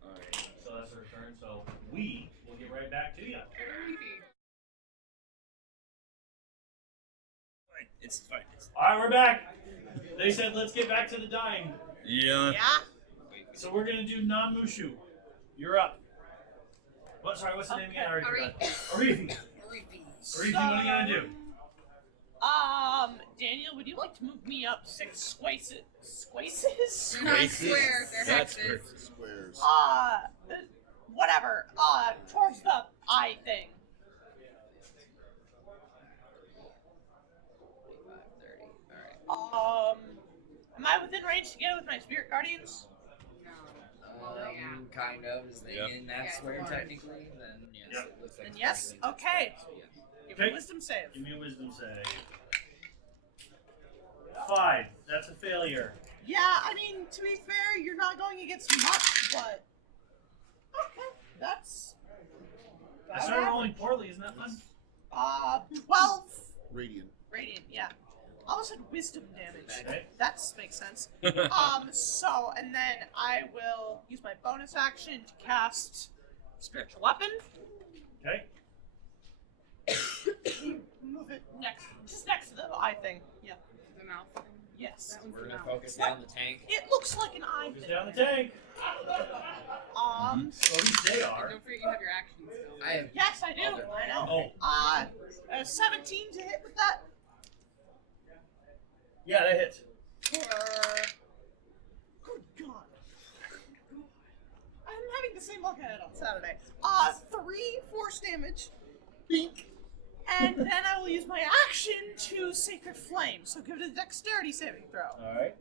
All right, so that's their turn. So we will get right back to you. It's fine. All right, we're back. They said let's get back to the dying. Yeah. Yeah. So we're gonna do non-Mushu. You're up. What? Sorry, what's the name again? I already forgot. Arifi. Arifi, what are you gonna do? Daniel, would you like to move me up 6 squaces? They're not squares, they're That's hexes. correct. Squares. Whatever. Towards the eye thing. 30. Alright. Am I within range to get it with my spirit guardians? Kind of. Is they Yeah. in that Yeah, square it's technically? Then yes. Yeah. It looks like Then it's yes? technically- Okay. Give me Okay. a wisdom save. Give me a wisdom save. 5. That's a failure. Yeah, I mean, to be fair, you're not going against much, but okay, that's. I started rolling poorly. Isn't that fun? 12 Radiant. radiant. Yeah, I almost said wisdom damage. Okay. That makes sense. So and then I will use my bonus action to cast spiritual weapon. Okay. Move it just next to the eye thing. Yeah. The mouth thing. Yes. That one's We're the gonna mouth. focus down the tank. It looks like an eye Focus thing. down the tank. Or at least they And are. don't forget you have your actions still. I have. Yes, I do. I know. Oh. 17 to hit with that. Yeah, that hits. Good God. I'm having the same luck I had on Saturday. 3 force damage. Bink. And then I will use my action to Sacred Flame. So give it a dexterity saving throw. All right.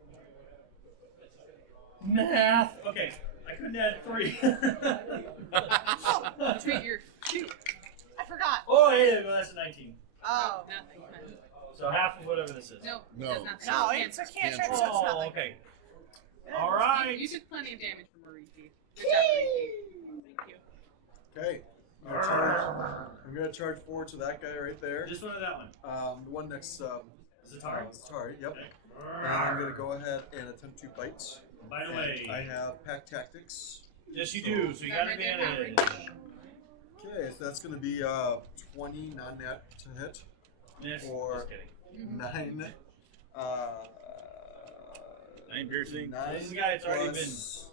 Math. Okay, I couldn't add 3. Oh, Wait, you're I forgot. Oh, hey, there we go. That's a 19. Oh. nothing. So half of whatever this is. No, No. that's not No, cancer. it's a cantrip, so it's Oh, nothing. okay. All right. You took plenty of damage from Marifi. Good job, Marifi. Thank you. Okay. I'm gonna charge forward to that guy right there. Just one of that one. The one next Zatari. Zatari, yep. Okay. And I'm gonna go ahead and attempt to bite. By the And way, I have pack tactics. yes, you do. So you That got right there, advantage. Okay, so that's gonna be 20 non-nat to hit. Miss. Or- Just kidding. 9 9 piercing. 9 This is the guy that's already plus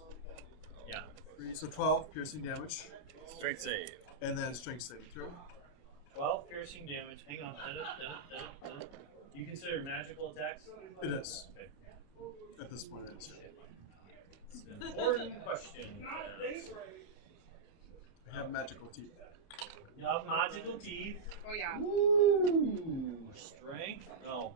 Yeah. 3, so 12 piercing damage, Strength save. and then strength saving throw. 12 piercing damage. Hang on. You consider magical attacks? It is. Okay. At this point, it is. It's an important question. I have magical teeth. You have magical teeth. Oh yeah. Ooh. Strength? No.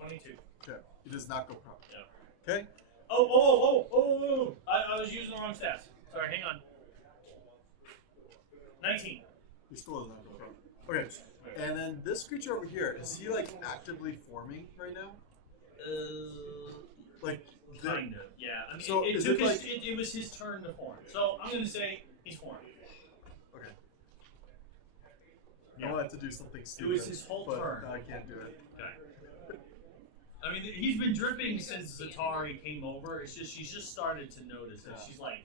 22. Okay, it does not go proper. Yeah. Okay, Oh. I was using the wrong stats. Sorry, hang on. 19. he still does not go proper. Okay, and then this creature over here, is he like actively forming right now? Like, Kind of, yeah. I mean, So, it is took it his, like- it was his turn to form. So I'm going to say he's formed. Okay. Yeah. I wanted to do something stupid. was his whole but turn. I can't do it. Okay. I mean, he's been dripping since Zatari came over. It's just she's just started to notice it. Yeah. She's like,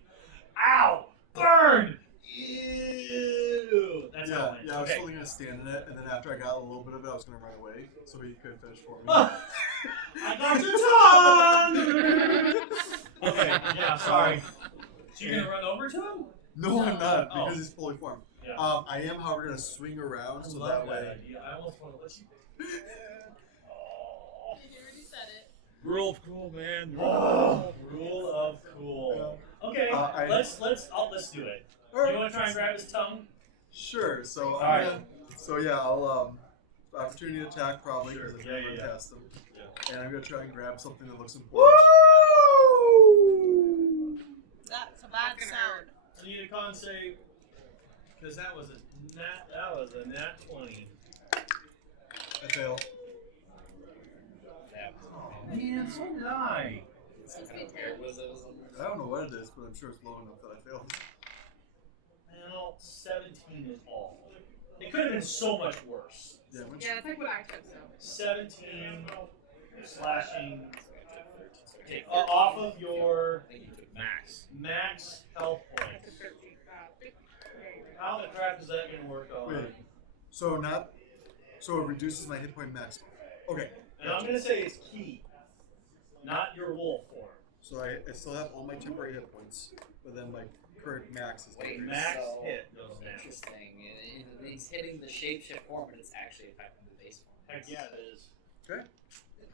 "Ow, burn, ew." That's how Yeah, it went. yeah, I was Okay. totally gonna stand in it, and then after I got a little bit of it, I was gonna run away so he could finish for me. I got your tongue. Okay, yeah, sorry. So you're gonna run over to him? No, I'm not Oh. because he's fully formed. Yeah. I am, however, gonna swing around so that way. idea. I almost want to let you. Oh. You already said it. Rule of cool, man. Oh, rule of cool. Okay, I- let's do it. Alright. You want to try and grab his tongue? Sure. So Alright. I'll opportunity attack probably because Sure, I've yeah, never yeah. cast him, Yeah. and I'm gonna try and grab something that looks important. That's a bad That's gonna sound. I need a con save because that was a nat 20. I fail. Man, so did I. I don't know what it is, but I'm sure it's low enough that I failed. Well, 17 is all. It could have been so much worse. Damage. Yeah, that's like what I took. So 17 slashing off of your max health I points. took 13. 15. How the crap is that going to work on? Wait. So it reduces my hit point maximum. Okay. And I'm going to say it's key, not your wolf form. So I still have all my temporary hit points, but then my current max is Wait, decreased. Max so hit goes down. interesting. He's hitting the shapeshift form, but it's actually affecting the base form. Heck yeah, it is. Okay.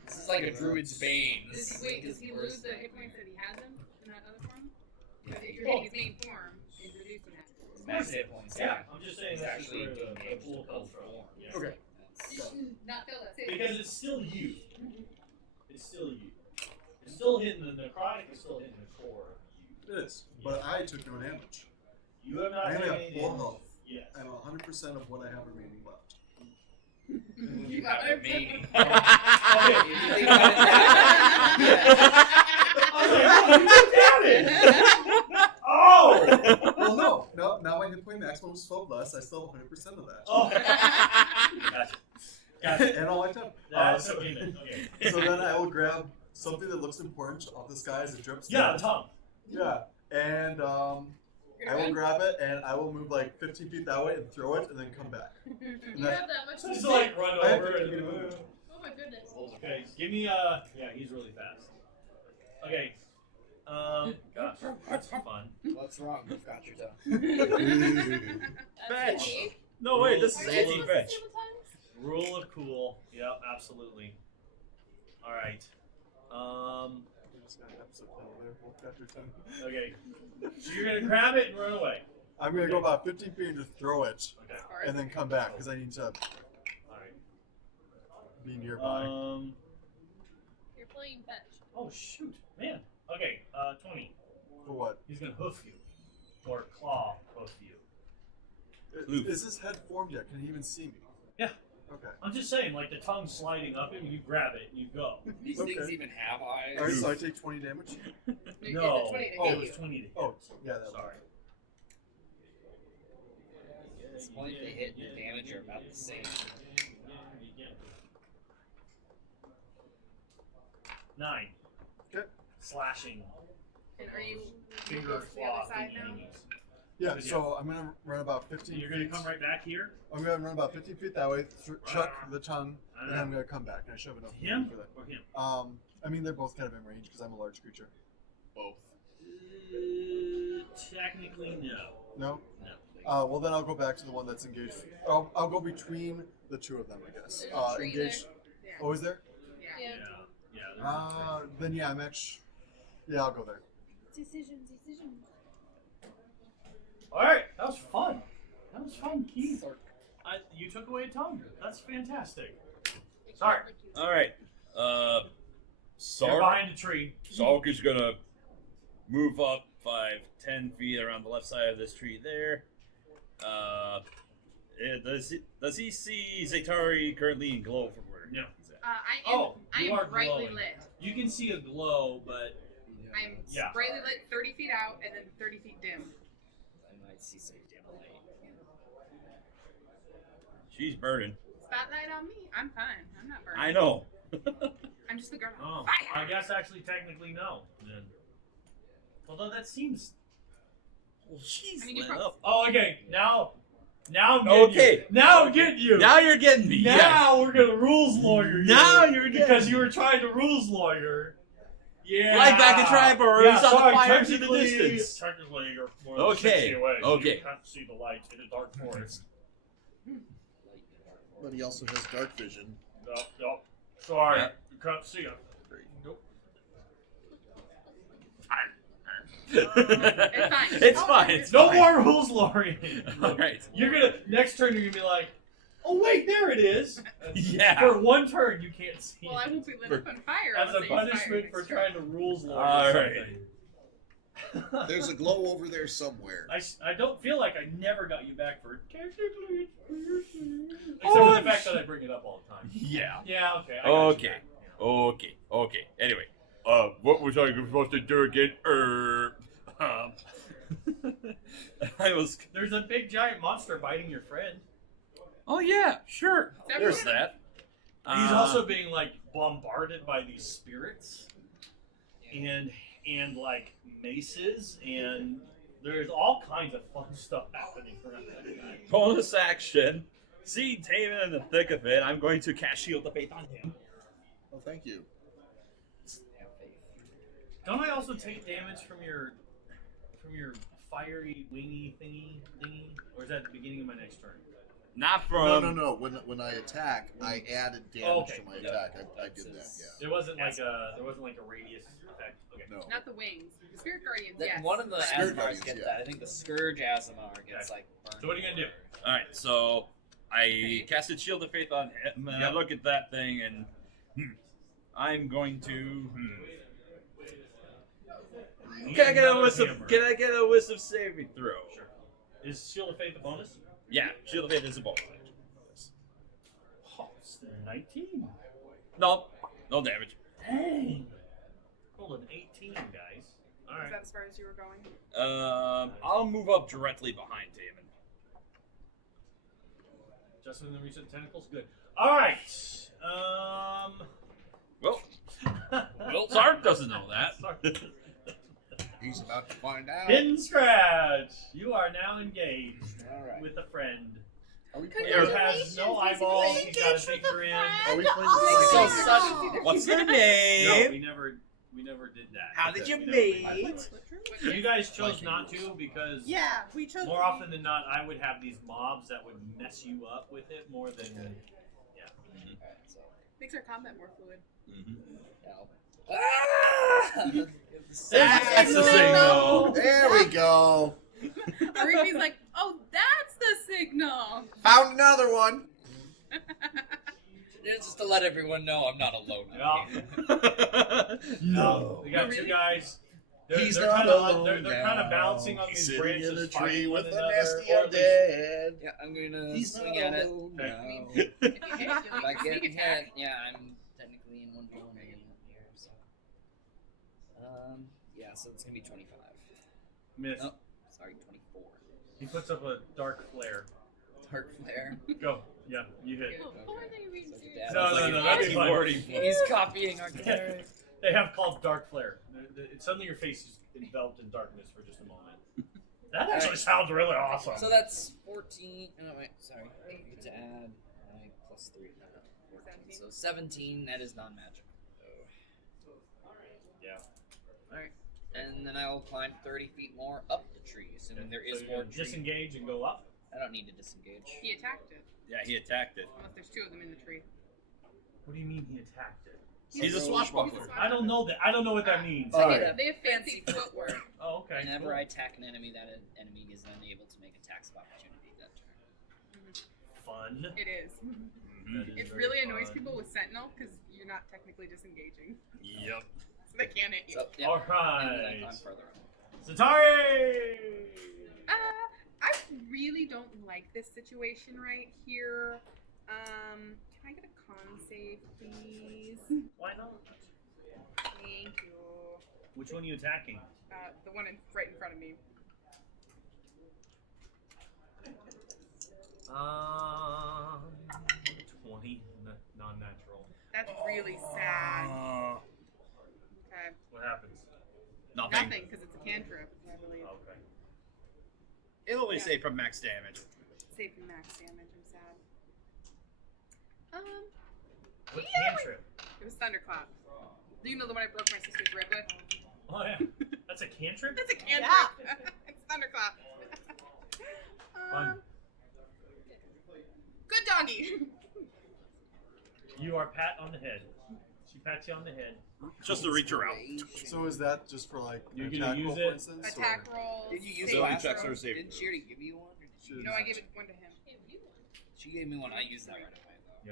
This is like a druid's bane. Does This he, is wait, does the he worst lose the thing. hit points that he has him in that other form? Yeah. If you're hitting his main form, it reduces him. Max hit points. Yeah, I'm just saying It's that's just actually where the being pool able to comes from. perform. Yeah. Okay. That's- Not fill that save. Because it's still you. It's still you. It's still hitting the necrotic, is still hitting the core of you. It is. But I took no damage. You have not I only taken have any full damage. health. Yes. I have 100% of what I have remaining left. You got it. Meaning. Oh! Well, no. Now my hit point maximum is 12 less. I still have 100% of that. Oh! Gotcha. Gotcha. And all my temp. That's so, okay then. Okay. so then I will grab something that looks important off this guy as it drips Yeah, down. the tongue. Yeah. And I will grab it and I will move like 15 feet that way and throw it and then come back. And You that- have that much Just to to like run I have over 50 and feet of movement. Oh my goodness. okay, give me yeah, he's really fast. Okay. Gosh, that's fun. What's wrong? You've got your tongue. That's Fetch. unique. No, wait, this Are is you anti supposed to fetch. see the times? Rule of cool. Yep, absolutely. Alright. Just got an episode title there. Wolf got your tongue. Okay. So you're gonna grab it and run away. I'm going to go about 15 feet and just throw it Okay. and then come back because I need to Alright. be nearby. You're playing fetch. Oh shoot. Man. Okay, 20. For what? He's gonna hoof you. Or claw hoof you. Oof. Is his head formed yet? Can he even see me? Yeah. Okay. I'm just saying, like the tongue sliding up him, you grab it and you go. These Okay. things even have eyes. Alright, so I take 20 damage. No. It's a 20 to Oh, hit it was you. 20 to hit. Oh, yeah, that was Sorry. This point, they hit and the damage are about the same. 9. Okay. Slashing. And are you Finger close to the claw other side thingy now? thingies. Yeah, so I'm gonna run about 15 You're feet. gonna come right back here? I'm gonna run about 15 feet that way, chuck the tongue, and then I'm gonna come back. And I should have enough Him for that. or him? I mean they're both kind of in range because I'm a large creature. Both. Technically, no. No. No. Well then I'll go back to the one that's engaged. I'll go between the two of them, I guess. There's a tree Engaged. there. Yeah. Oh, is there? Yeah. Yeah. Yeah. Yeah. Then yeah, I'm actually. Yeah, I'll go there. Decisions. Alright, that was fun. That was fun, Keith. You took away a tongue. That's fantastic. Sorry. Alright. You're Sark. behind a tree. Sark is gonna move up 5-10 feet around the left side of this tree there. Does he see Zaytari currently in glow from where? No. he's at? I you am are brightly glowing. lit. You can see a glow, but I'm Yeah. brightly lit 30 feet out and then 30 feet dim. I might see some dim light. She's burning. Spotlight on me. I'm fine. I'm not burning. I know. I'm just the girl. oh, Fire! I guess actually technically no. Then. Although that seems. Well, she's I mean, you lit prob- up. Oh, okay. Now I'm getting Okay. you. Now I'm getting you. Now you're getting me. yes. Now we're gonna rules lawyer you. Now you're getting because me. you were trying to rules lawyer. Yeah. Right back in Triber, Yeah, we saw the sorry, fires in the technically- distance. Technically, you're more than Okay, 60 away, so okay. you can't see the light in a dark forest. But he also has dark vision. No. Sorry, Yeah. you can't see it. Nope. It's fine. It's fine. It's No fine. more rules lawyering. All right. You're gonna next turn. You're gonna be like, oh wait, there it is. Yeah. For one turn, you can't see. Well, I it. won't be lit up on fire. As unless a they inspire punishment me. for trying to rules lawyer All right. something. There's a glow over there somewhere. I don't feel like I never got you back for technically it's piercing. Except Oh, for the fact that I bring it up all the time. Yeah. Yeah, okay. I got you Okay. back. Okay. Anyway, what was I supposed to do again? There's a big giant monster biting your friend. Oh yeah, sure. That There's was- that. He's also being like bombarded by these spirits, and like maces, and there's all kinds of fun stuff happening around that guy. bonus action. See Damon in the thick of it. I'm going to cast Shield of Faith on him. Oh, thank you. Don't I also take damage from your fiery wingy thingy, or is that at the beginning of my next turn? Not from. No. When I attack, I added damage Okay. to my Yeah. attack. I did that. Yeah. There wasn't like a radius effect. Okay. No. Not the wings. The Spirit Guardians, That yes. one of the Spirit Asmars Guardians, get yeah. that. I think the Scourge Asmar gets Okay. like burned. So what are you gonna do? All right, so I casted Shield of Faith on him, and I Yep. look at that thing, and I'm going to. Can I get a Another wisdom? hammer. Can I get a wisdom saving throw? Sure. Is Shield of Faith a bonus? Yeah, Shield of Faith is a bonus. Oh, it's 19. No, no damage. Dang. Rolled an 18, guys. All Is right. that as far as you were going? I'll move up directly behind Damon. Just in the recent tentacles. Good. All right. Well, Zark doesn't know that. He's about to find out. Hidden Scratch. You are now engaged Alright. with a friend. Are we playing? Who has no eyeballs. He's got a big grin. Are we playing So the same sudden. What's their No, name? we never did that. How did you We never meet? played that. You guys chose not to because Yeah, we chose. more often than not, I would have these mobs that would mess you up with it more than. Alright, so Makes our combat more fluid. now. Ah! That's the signal. There we go. Arifi's like, oh, that's the signal. Found another one. Just to let everyone know I'm not alone. Yeah. No. We got Oh, two really? guys. He's they're not kind of alone they're kind of now. bouncing on He's these sitting branches, in a tree fighting with one a another, nasty or at least- undead. Yeah, I'm gonna He's swing not at it. alone If now. you hit, you'll If I make a get sneak hit, attack. yeah, I'm technically in 1v1 again here. So. Yeah, so it's gonna be 25. Miss. Oh, sorry, 24. He puts up a dark flare. Dark flare. Go. Yeah, you hit. Oh, I thought you were reading So serious. dad No, was no, like, no, "If that'd you be fine. Already. He's copying our cleric. They have called dark flare. Suddenly your face is enveloped in darkness for just a moment. That actually sounds really awesome. So that's 14. No, wait, sorry. I get to add my plus 3. No, 14. So 17, that is non magic. Yeah. Alright. And then I'll climb 30 feet more up the tree, assuming there is So more you tree. disengage and go up. I don't need to disengage. He attacked it. Yeah, he attacked it. Unless there's two of them in the tree. What do you mean he attacked it? He's a swashbuckler. I don't know that. I don't know what that means. All They- right. They have fancy footwork. Oh, okay. Whenever cool. I attack an enemy, that enemy is then able to make attacks of opportunity that turn. Fun. It is. That is It very really annoys fun. people with Sentinel because you're not technically disengaging. Yep. So they can't hit you. So, yeah. All And then I right. climb further up. Satari. I really don't like this situation right here. Can I get a con save, please? Why not? Thank you. Which one are you attacking? The one right in front of me. 20 non-natural. That's really sad. Okay. What happens? Nothing. Nothing, because it's a cantrip, I believe. Okay. It'll only Yeah. save from max damage. Save from max damage, I'm sad. What Yeah, cantrip? It was Thunderclap. Do you know the one I broke my sister's rib with? Oh yeah, that's a cantrip. That's a cantrip. It's Thunderclap. Fun. Good doggy. You are pat on the head. She pats you on the head. Just to reach around. So is that just for like You're an gonna attack use roll, it? for instance? Attack or- roll. Did you use save the last checks round? or save? Didn't she already give you one? Or did you No, I gave it one to him. She gave me one. I used that right away, though.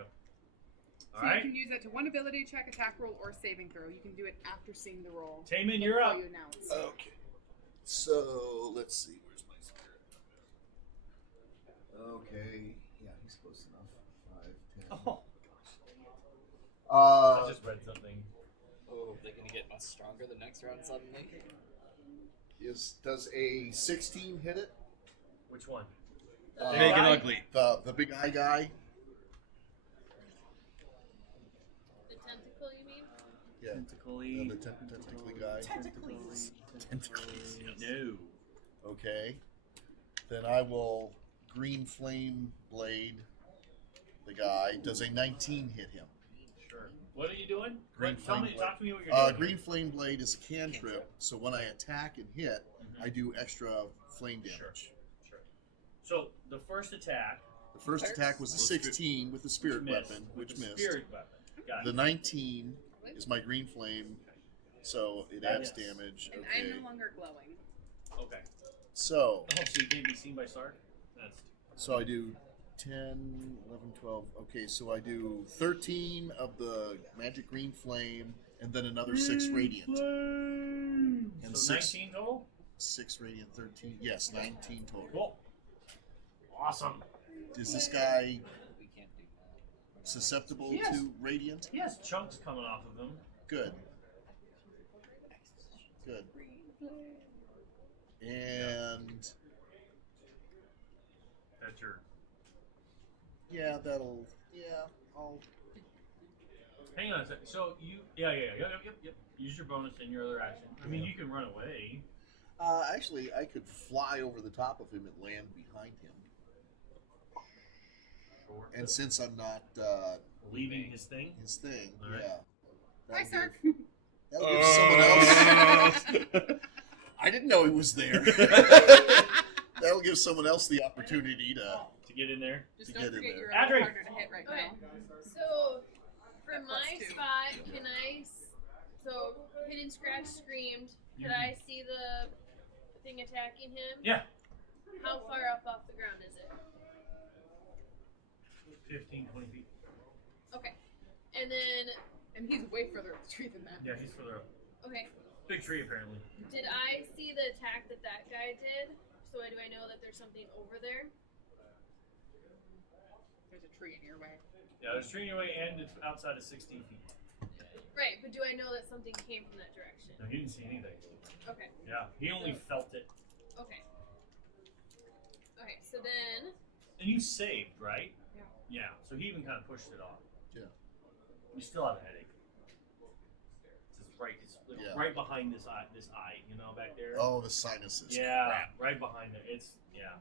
All So right. you can use that to one ability check, attack roll, or saving throw. You can do it after seeing the roll. Taman, you're Before up. you announce. Okay. So let's see. Where's my spirit? Okay. Yeah, he's close enough. 5, 10. Oh, I Uh, just read something. Oh, they're gonna get much stronger the next round suddenly. does a 16 hit it? Which one? Big and guy? ugly. The big eye guy. The tentacle, you mean? Yeah. Tentacly. The tentacly guy. Tentacles. Tentacles. No. Okay. Then I will green flame blade the guy. Does a 19 hit him? Sure. What are you doing? Green Tell flame me, blade. talk to me what you're doing. Green flame blade is a cantrip, so when I attack and hit, I do extra flame damage. Sure. So the first attack. The first attack was a 16 with the spirit missed, weapon, with which the missed. Spirit weapon. Got The it. 19 is my green flame, so it That adds hits. damage. And Okay. I'm no longer glowing. Okay. So, Oh, so you can't be seen by Sark? That's so I do 10, 11, 12. Okay, so I do 13 of the magic green flame, and then another 6 radiant. And so 6, 19 total? 6 radiant, 13. Yes, 19 total. Cool. Awesome. Is this guy We can't do that. susceptible Yes. to radiant? He has chunks coming off of him. Good. Good. And That's your. yeah, that'll. Yeah, I'll. Hang on a second. So you. Yep. Use your bonus in your other action. I mean, you can run away. Actually, I could fly over the top of him and land behind him. Sure. And since I'm not Leaving his thing. his thing, All right. yeah. Hi, Sark. That'll give someone else. I didn't know he was there. That'll give someone else the opportunity To get in there. Just To don't get in forget there. you're a Adri. little harder to hit right Okay. now. So, for Got plus my 2. spot, can I? So, hidden scratch screamed. Could I see the thing attacking him? Yeah. How far up off the ground is it? 15, 20 feet. Okay. And then, And he's way further up the tree than that. Yeah, he's further up. okay. Big tree, apparently. Did I see the attack that guy did? So do I know that there's something over there? There's a tree in your way. Yeah, there's a tree in your way, and it's outside of 16 feet. Right, but do I know that something came from that direction? No, he didn't see anything. Okay. Yeah, he only felt it. Okay. Okay, so then, And you saved, right? Yeah. Yeah, so he even kind of pushed it off. Yeah. You still have a headache. It's Yeah. right behind this eye, you know, back there. Oh, the sinuses. Yeah, Crap. right behind it. It's, yeah.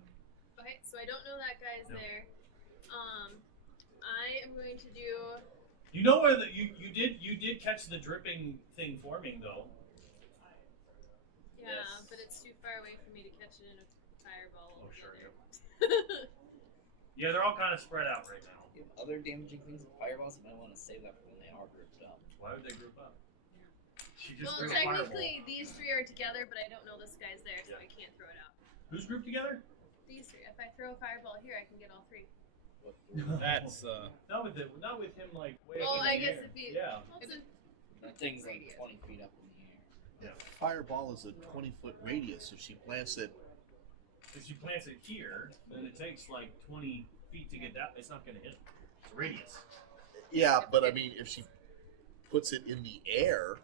okay, so I don't know that guy's No. there. I am going to do. You know where you did catch the dripping thing forming though. Yeah, Yes. but it's too far away for me to catch it in a fireball. Oh, sure, altogether. Yeah, they're all kind of spread out right now. You have other damaging things with fireballs. You might want to save that for when they are grouped up. Why would they group up? She just Well, threw a fireball. technically these three are together, but I don't know this guy's there, so Yeah. I can't throw it out. Who's grouped together? These three. If I throw a fireball here, I can get all three. That's not with him like way Well, up in I the guess air. it'd be. Yeah. Well, it's a- That thing's like Radius. 20 feet up in the air. Fireball is a 20-foot radius. If she plants it, If she plants it here, then it takes like 20 feet to get that. It's not going to hit. It's a radius. yeah, but I mean, if she puts it in the air,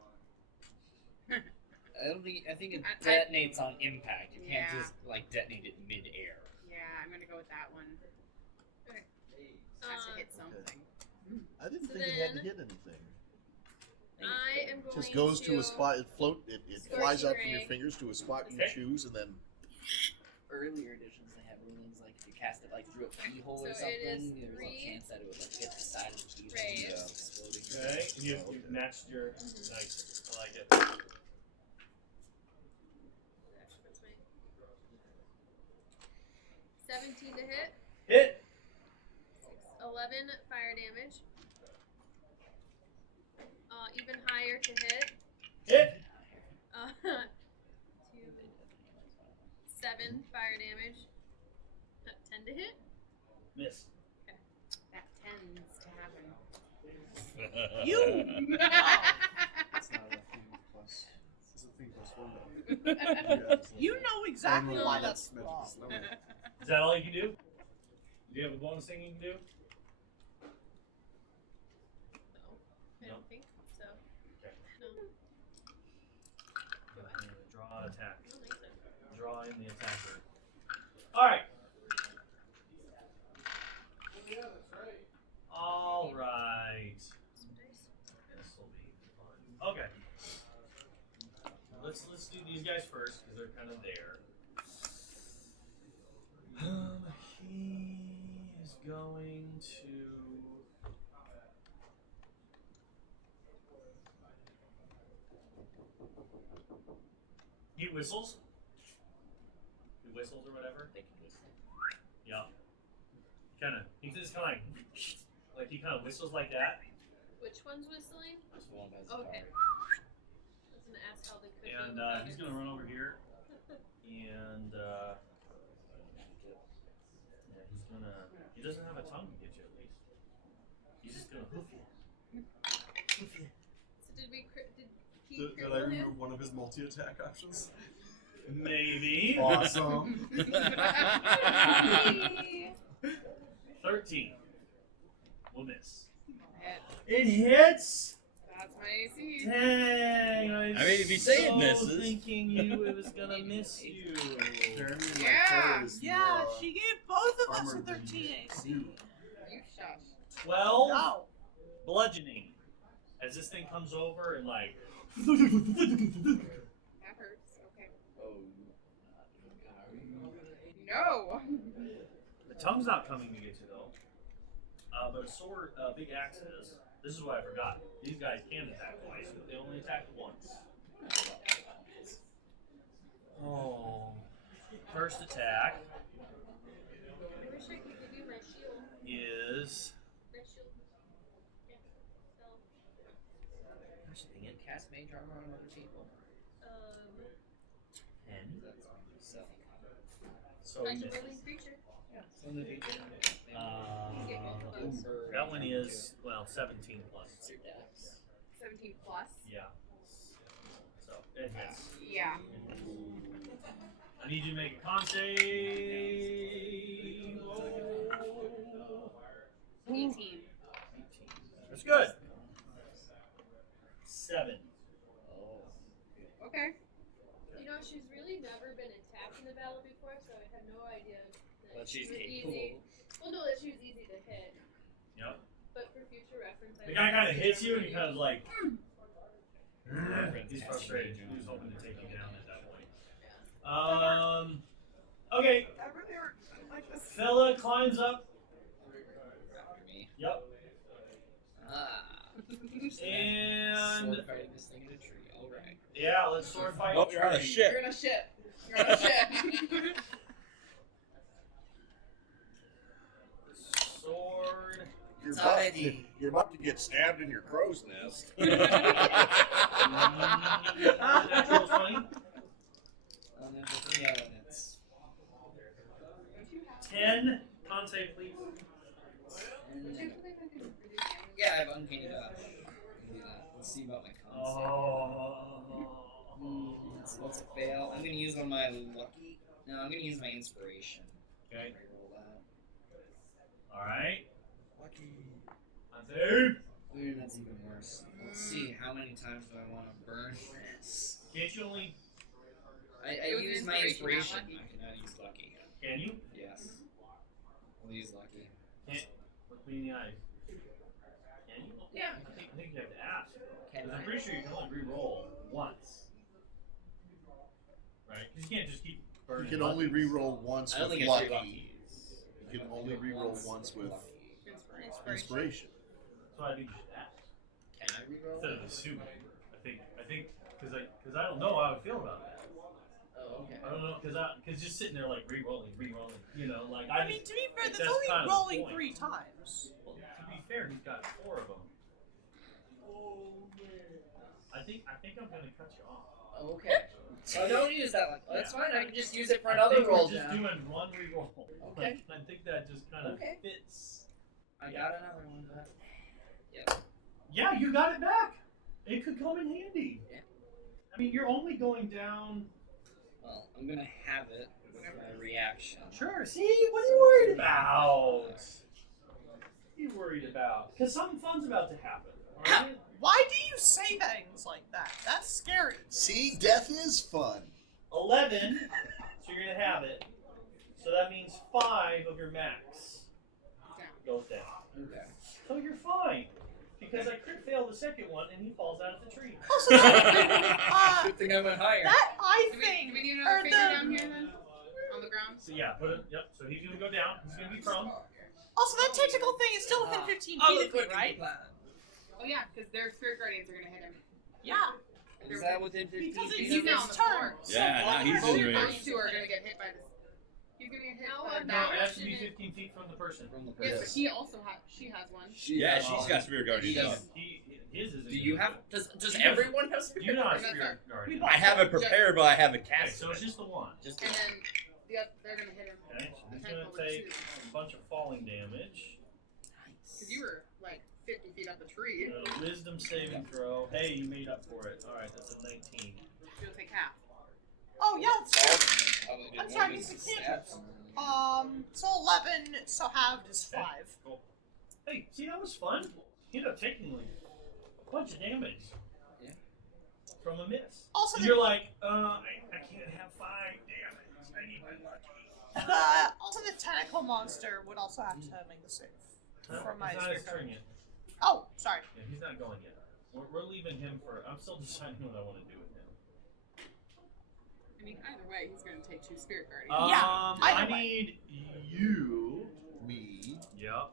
I think it I- detonates on impact. You can't Yeah. just like detonate it mid-air. Yeah, I'm gonna go with that one. Okay. Has to Um, hit something. I didn't So think it had to then- hit anything. I am It going just goes to a spot. It flies out from Scorching your ray. fingers to a spot you Okay. choose, and then Earlier editions, they had rulings like if you cast it like through a keyhole or So it is something, there was a 3 chance that it would like hit the side of the keyhole rays. and exploding. Okay. And you've Okay. matched your. Nice. I like it. That's my 17 to hit. Hit. 11 fire damage. Even higher to hit. Hit. 2, 7 fire damage. 10 to hit. Miss. That tends to happen. You! It's not a thing plus. This is a thing plus 1. You know exactly No, why that's that's wrong. magic is lower. Is that all you can do? Do you have a bonus thing you can do? No, I No. don't think so. Okay. No, Draw an attack. I don't think so. Draw in the attacker. Alright. right. This will be fun. Okay. Let's do these guys first because they're kind of there. He is going to. He whistles. He whistles or whatever. Yeah. He's just kind of like he kind of whistles like that. Which one's whistling? This one has Okay. power. I was gonna ask how the cooking. And he's gonna run over here, and yeah, he doesn't have a tongue to get you at least. He's just gonna hoof you. Hoof you. So did he Did I cripple him? remove one of his multi-attack options? Maybe. Awesome. 13. Will miss. Hit. It hits. That's my AC. Dang! I mean, if you say it so misses. thinking it was gonna miss you. Jeremy, my Yeah. prayer is Yeah, more, she gave both of us a armored than 13 AC. you. You shush. 12 No. bludgeoning. As this thing comes over and like. That hurts. Okay. Oh. No. The tongue's not coming to get you though. But a sword, big axe is. This is what I forgot. These guys can attack twice, but they only attack once. Oh. First attack I wish I could give you my shield. is. My shield. Yeah. So, Dang it. Cast mage armor on other people. 10. That's so. So I he can misses. really creature. So in the future. That one is, well, 17 plus. It's your dex. 17 plus. Yeah. So it hits. Yeah. I need you to make a con save. 18. That's good. 7. Oh. Okay. You know, she's really never been attacked in the battle before, so I had no idea that But she she's was capable. easy. Well, no, that she was easy to hit. Yep. But for future reference, The guy kind of hits you and he kind of like. Reference He's cast frustrated. mage He was armor. hoping to take you down at that point. Okay. That really hurt. Like this. Fella climbs up. After me. Yep. Ah. And Sword fighting this thing in a tree. Alright. yeah, let's sword fight. Oh, you're on a ship. You're in a ship. You're in a ship. Sword. You're It's about, already- you're about to get stabbed in your crow's nest. Natural 20. And then the 3 elements. 10. Con save, please. And yeah, I have uncanny dodge. I can do that. Let's see about my concept. Oh. What's a fail? I'm gonna use one of my lucky. No, I'm gonna use my inspiration. Okay. Reroll that. Alright. Lucky. Con save. Ooh, that's even worse. Let's see. How many times do I want to burn this? Can't you only. I It was use my inspiration, inspiration. not lucky. I cannot use lucky. Can you? Yes. I'll use lucky. Can't. Look me in the eyes. Can you? Yeah. I think you have to ask. Can Because I'm I? pretty sure you can only re-roll once. Right? Because you can't just keep You burning. can only luckies. re-roll once I don't with think I should lucky. You can only re-roll once with inspiration. So I think you should ask. Can I reroll? Instead of assuming. I think, because I don't know how I would feel about that. Oh, okay. I don't know, because just sitting there like re-rolling, you know, like I mean, to be fair, That's that's only kind of the rolling point. 3 times. Well, to be fair, he's got 4 of them. I think I'm gonna cut you off. Okay. So don't use that one. That's Yeah. fine. I can just use it for I another think roll we're just down. doing one re-roll. Okay. I think that just kind of Okay. fits. I got another one, but Yeah, you got it back. It could come in handy. Yeah. I mean, you're only going down. well, I'm gonna have it with my reaction. Sure. See, what are you worried about? What are you worried about? Because something fun's about to happen. All right? Why do you say things like that? That's scary. See, death is fun. 11. So you're gonna have it. So that means 5 of your max goes down. Okay. So you're fine. Because I crit failed the second one and he falls out of the tree. Also, that, Good thing I went higher. that I Do think, we need or another figure down the, here then? On the ground? So yeah, put it. Yep. So he's gonna go down. He's gonna be prone. also that tentacle thing is still within 15 feet of me, right? Oh yeah, because their spirit guardians are gonna hit him. Yeah. Is that within 15 Because feet it's of now us? on his the turn. floor. So Yeah, now he's Both in of range. those two are gonna get hit by this. He's gonna get hit How by about No, that. it has to be 15 feet from the person. From the Yes, but person. he also has. She has one. Yeah, she's got spirit guardians. He up. does. His is. Do you have? Does He everyone have You're spirit? not a That's spirit guardian. We I have it prepared, but I haven't Okay, cast so it's it. just the one. Just And then they're gonna hit him. Okay, so he's The gonna tentacle with take two. a bunch of falling damage. Because you were like 50 feet up the tree. Wisdom saving throw. Hey, you made up for it. All right, that's a 19. You'll take half. Oh yeah, that's true. Probably I'm more sorry, than these are stabs. So 11, so halved is 5. Cool. Hey, see that was fun. You know, taking like a bunch of damage. Yeah. From a miss. Also, You're like, I can't have 5 damage. I need my lucky. also the tentacle monster would also have to make the save. For my It's not his spirit turn yet. Oh, sorry. Yeah, he's not going yet. We're leaving him for. I'm still deciding what I want to do with him. I mean, either way, he's gonna take 2 spirit guardians. Yeah, I either way. need you. Me. Yep.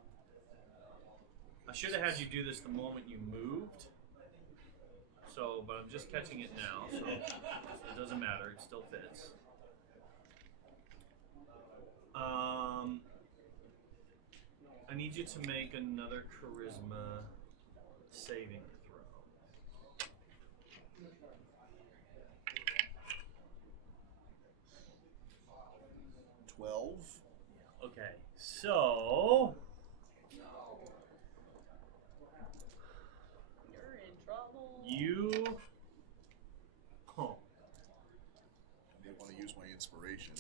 I should have had you do this the moment you moved. So, but I'm just catching it now, so it doesn't matter. It still fits. I need you to make another charisma saving throw. Okay. So You're in trouble. you. Oh, I may want to use my inspiration.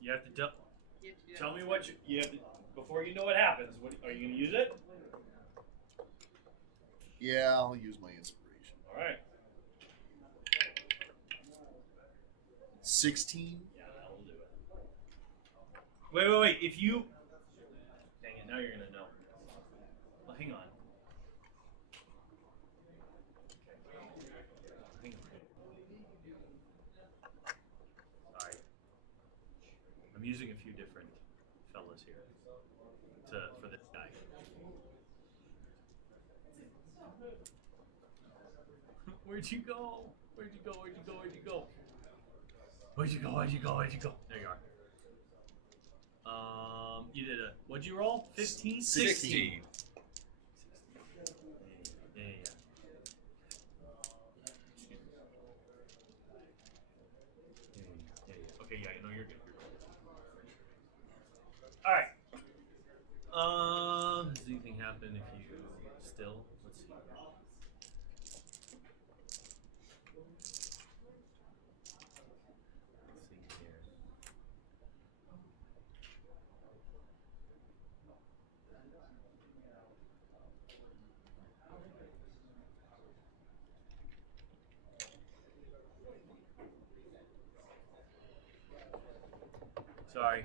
you have to You have to do that. tell me what you have to before you know what happens. What are you going to use it? Yeah, I'll use my inspiration. All right. 16. Yeah, that will do it. Wait. If you. Dang it, now you're going to know. Well, hang on. Hang on. Sorry. I'm using a few different fellas here for this guy. Where'd you go? Where'd you go? Where'd you go? Where'd you go? Where'd you go? Where'd you go? Where'd you go? There you are. You did a. What'd you roll? 15? 16. Yeah. Okay, yeah, no, you're good. Alright. Does anything happen if you still? Let's see. Let's see here. Sorry.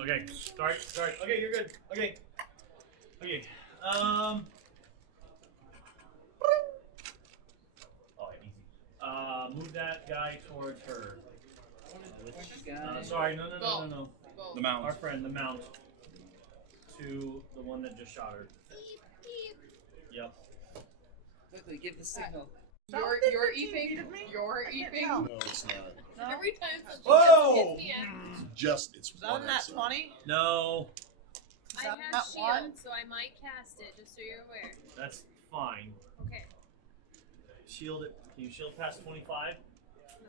Okay, sorry. Okay, you're good. Okay. Oh, easy. Move that guy towards her. Which guy? Sorry, no. Well, The mount. Our friend, the mount. To the one that just shot her. Yep. Quickly, give the signal. You're 15 eating. feet of me? You're I can't eating. tell. No, it's not. No? Every time something Whoa! hits the end, It's Is that one a nat outside. 20? No, Is I that have nat shield, 1? so I might cast it, just so you're aware. that's fine. Okay. Shield it. Can you shield past 25? No.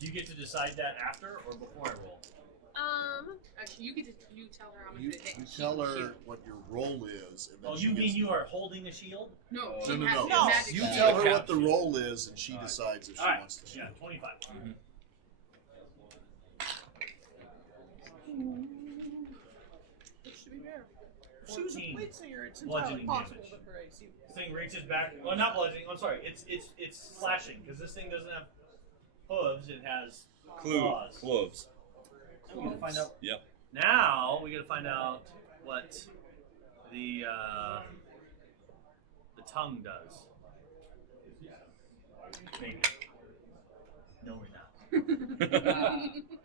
Do you get to decide that after or before I roll? Actually, you tell her how much You it hits. tell her what your roll is, and then Oh, she you gets mean you are holding the shield? No, No, she no, has no. to No. magic You shield. tell her what the roll is, and she Alright. decides if she Alright. wants to Yeah, shield. 25. Which, to be fair, if she was a 14 blade singer, it's entirely bludgeoning possible damage. that her AC would This thing reaches back. Well, not bludgeoning. I'm sorry. It's slashing because this thing doesn't have. hooves. It has Cloves. claws. We gotta find out. Yep. Now we gotta find out what the tongue does. Maybe. No, we're not.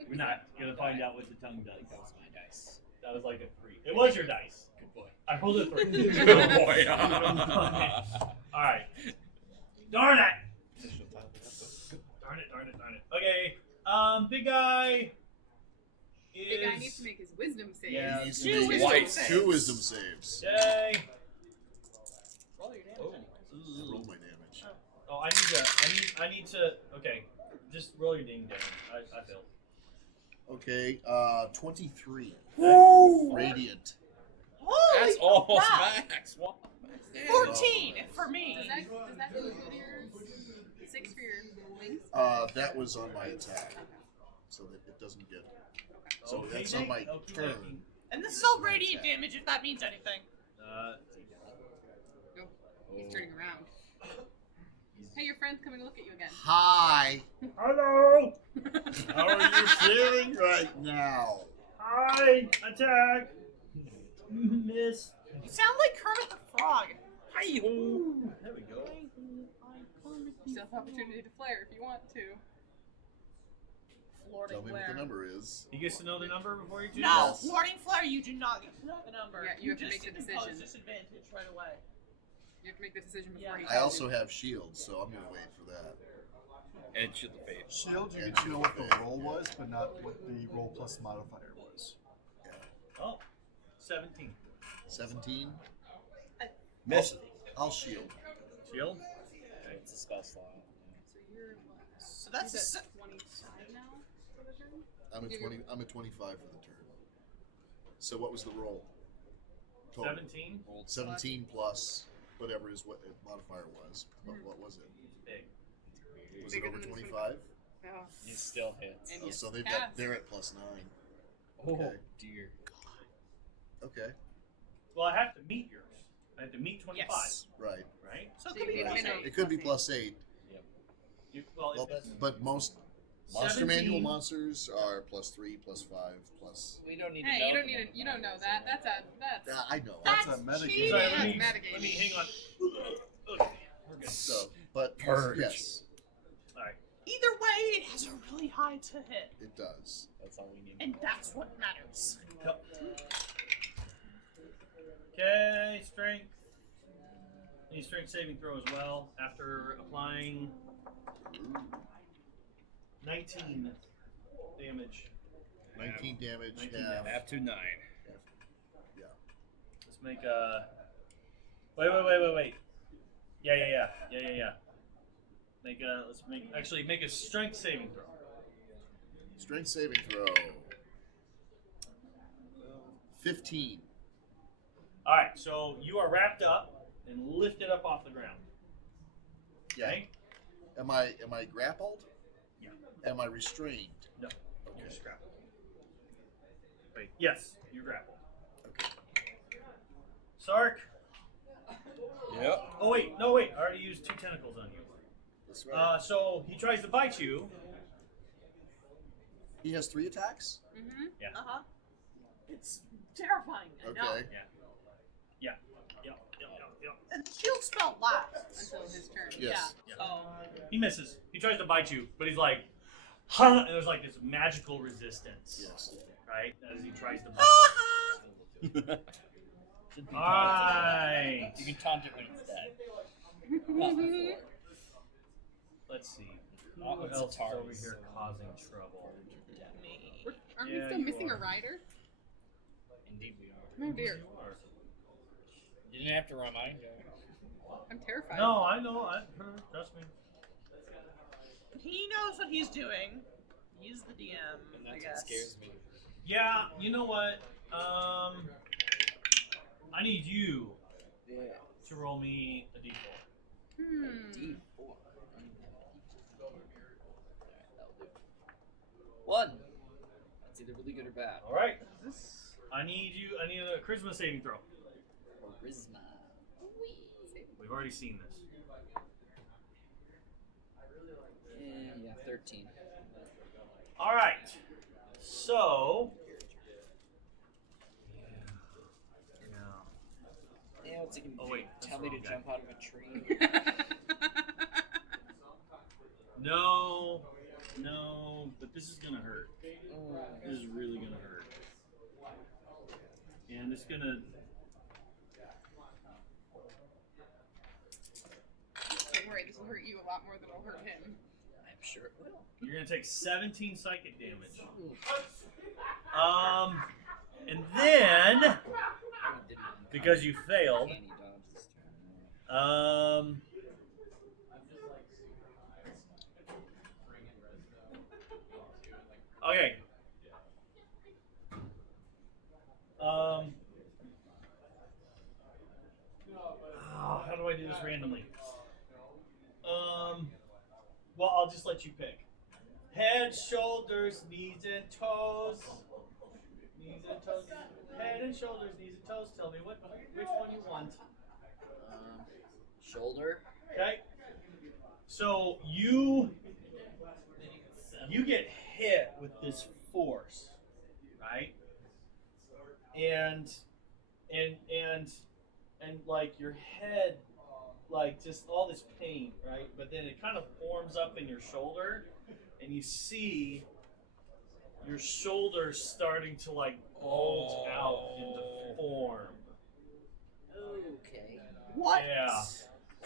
We're not gonna find out what the tongue does. That was my dice. That was like a 3. It was your dice. Good boy. I rolled a 3. Good boy. All right. Darn it. Darn it. Okay. Big guy. Big guy needs to make his wisdom save. Yeah. He needs Two to make wisdom White. saves. 2 wisdom saves. Yay. Roll your damage. I rolled my damage. Oh, I need to. Okay. Just roll your ding damage. I failed. Okay, 23. Woo! Radiant. Holy That's almost crap. max. What? 14 for me. Does that include your 6 for your wings? That was on my attack, so that it doesn't get. So Okay, that's on my okay, turn. okay. And this is all radiant damage if that means anything. Nope. He's turning around. Hey, your friend's coming to look at you again. Hi. Hello. How are you feeling right now? Hi. Attack. Miss. You sound like Kermit the Frog. Hi-ho. There we go. You still have opportunity to flare if you want to. Lording Tell me what Flare. the number is. He gets to know the number before you choose. No, Yes. Lording Flare, you do not get to know the number. Yeah, you have to just make the impose decision. disadvantage right away. You have to make the decision before he I also have shield, so I'm gonna wait for that. And shield the fate. Shield, you And get to know what the shield. roll was, but not what the roll plus modifier was. Oh. 17. 17. Miss. I'll shield. Shield. It's a spell slot. So you're what? So that's He's a at 25 now for the turn? I'm at 20. I'm at 25 for the turn. So what was the roll? Total. 17. 17 plus whatever is what the modifier was. But what was it? Big. Was it Bigger over than the 25? Oh. It still hits. And Oh, you so they've cast. got they're at +9. Oh Okay. dear. Okay. Well, I have to meet yours. I have to meet 25. Yes. Right. Right? So it So could be you plus get eight. It could be +8. +8. Well, Well, if it's but most monster manual 17. monsters are +3, +5, plus. We don't need to Hey, know. you don't the need to. number You don't know of that. numbers. Yeah, I know. That's That's a meta cheating. Sorry, That's let me metagaming. hang on. Okay, we're good. So, but Purge. yes, All right. Either way, it has a really high to hit. it does. That's all we need. And that's what matters. Okay, strength. Need strength saving throw as well after applying 19 damage. 19 damage. 19 half. Half to 9. Yeah. Let's make a. Wait. Yeah. Make a. Let's make a strength saving throw. Strength saving throw. 15. All right, so you are wrapped up and lifted up off the ground. Yeah. Okay? Am I grappled? Yeah. Am I restrained? No. Okay. You're grappled. Wait. Yes, you're grappled. Okay. Sark. Yep. Oh wait, no wait. I already used 2 tentacles on you. That's right. So he tries to bite you. He has 3 attacks. Mm-hmm. Uh huh. It's terrifying. I know. Okay. Yep. And the shield spell lasts. Until his turn. Yes. Yeah. So He misses. He tries to bite you, but he's like, huh, and there's like this magical resistance, Yes. right? As he tries to bite. Should be Alright. You can taunt it when it's dead. Not before. Let's see. Not Who when else is Zatari over is here so- causing trouble? me. Aren't Yeah, we still you missing are. a rider? Indeed we are. Oh dear. You are. You didn't have to remind her. I'm terrified. No, I know. Trust me. He knows what he's doing. He's the DM, And I that's guess. what scares me. Yeah, you know what? I need you Yeah. to roll me a d4. D4. Alright, that'll do. 1. That's either really good or bad. All right. I need a charisma saving throw. Charisma. We've already seen this. Yeah, 13. All right. So. Yeah. Yeah, what's it gonna Oh, do? wait, that's Tell me the to wrong jump out of a tree? No. No. But this is gonna hurt. Oh. This is really gonna hurt. And it's gonna. Don't worry, this will hurt you a lot more than it'll hurt him. I'm sure it will. You're gonna take 17 psychic damage. Ooh. And then Oh, it didn't because you failed. Candy dodge this turn. Okay. How do I do this randomly? Well, I'll just let you pick. Head, shoulders, knees and toes. Knees and toes. Head and shoulders, knees and toes. Tell me which one you want. Shoulder. Okay. So you get hit with this force, right? And like your head, like just all this pain, right? But then it kind of forms up in your shoulder, and you see your shoulder starting to like bulge out into form. Okay. What? Yeah.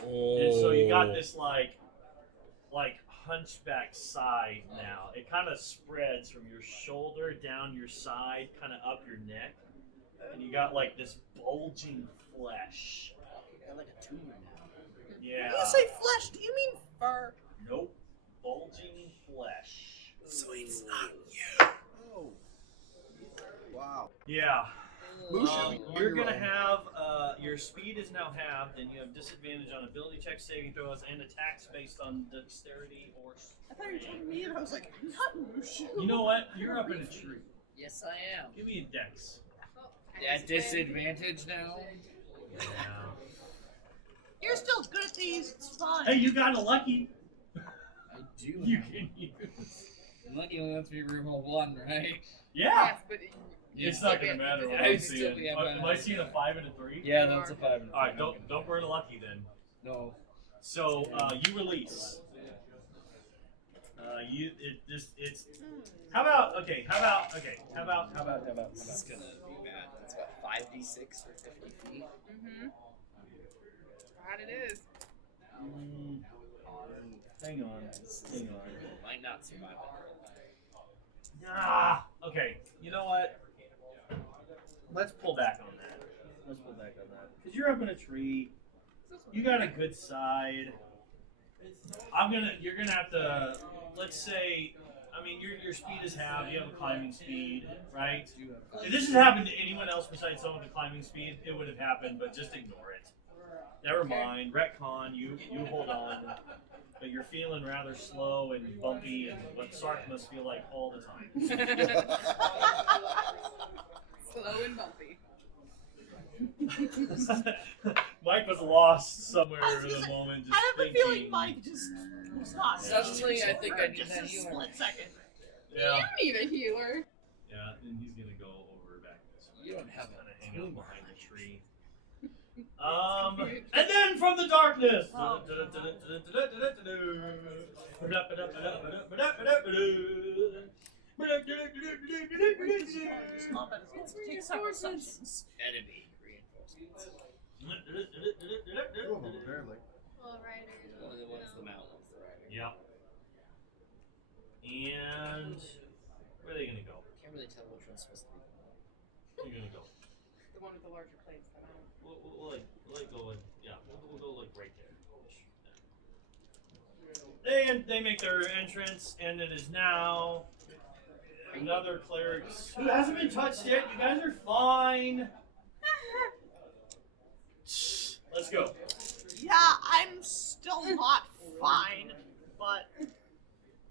And so you got this like hunchback side now. It kind of spreads from your shoulder down your side, kind of up your neck, and you got like this bulging flesh. I got like a tumor now. Yeah. When you say flesh, do you mean fur? Nope. Bulging flesh. So it's not you. Oh. Wow. Yeah. Mushu, You're gonna have your speed is now halved, and you have disadvantage on ability checks, saving throws, and attacks based on dexterity or I thought you were strength. talking to me, and I was like, not Mushu. You know what? You're up in a tree. Yes, I am. Give me a dex. At disadvantage now? Yeah. You're still good at these. It's fine. Hey, you got a lucky. I do. You have can one. use. Lucky only lets me reroll one, right? Yeah. Yes, but It's not gonna matter what I I'm still seeing. be Am I seeing a 5 and a 3? Yeah, that's a 5. All right, don't burn a lucky then. No. So you release. It's. How about This is gonna be bad. That's about 5d6 for 50 feet. mm-hmm. Bad it is. Hang on. Might not survive it. Okay. You know what? Let's pull back on that. Because you're up in a tree. You got a good side. You're gonna have to. Let's say. I mean, your speed is halved. You have a climbing speed, right? If this had happened to anyone else besides someone with a climbing speed, it would have happened. But just ignore it. Never mind. Retcon. You hold on. But you're feeling rather slow and bumpy, and what Sark must feel like all the time. Slow and bumpy. Mike was lost somewhere I was in gonna the say, moment, just I have a thinking. feeling Mike just was not. Suddenly, I think I need just that a healer. split second. Yeah, You need a healer. yeah, and he's gonna go over back this way. You don't have Kind a of hang out tumor. behind the tree. And then from the darkness. Stop it. It's take several sessions. Enemy reinforcements. Two of them, apparently. Well, Ryder. One is the mount, one's the rider. Yep. And where are they gonna go? Can't really tell which one's supposed to be. Where are you gonna go? The one with the larger plates. I don't know. We'll go with, yeah, we'll go like right there. They make their entrance, and it is now another cleric who hasn't been touched yet. You guys are fine. Let's go. Yeah, I'm still not fine, but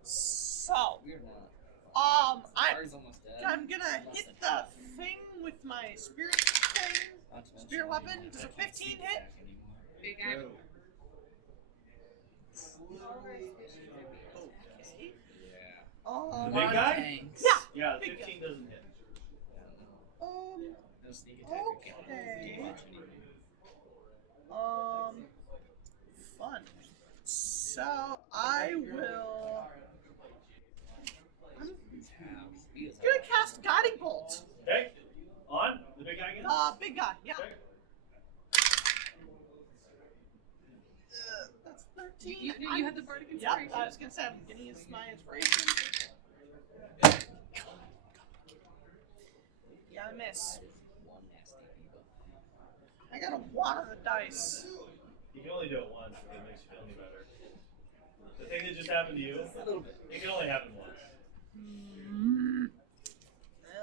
so We're not. I'm Almost dead. gonna hit the thing with my spirit thing. Not to mention Spear we weapon, don't does a have that 15 sneak hit? attack anymore. Big act. The A big lot guy? of tanks. Yeah, the Big 15 doesn't hit. No sneak attack or can't Okay. do much anymore. Fun. So I will. I'm gonna cast Guiding Bolt. Okay. On the big guy again. Big guy. Yeah. Okay. That's 13. You had the bardic Yep, inspiration. I was gonna say I'm gonna use my inspiration. Yeah, I miss. One nasty people. I got a 1 on the dice. You can only do it once if it makes you feel any better. The thing that just happened to you, A little bit. it can only happen once.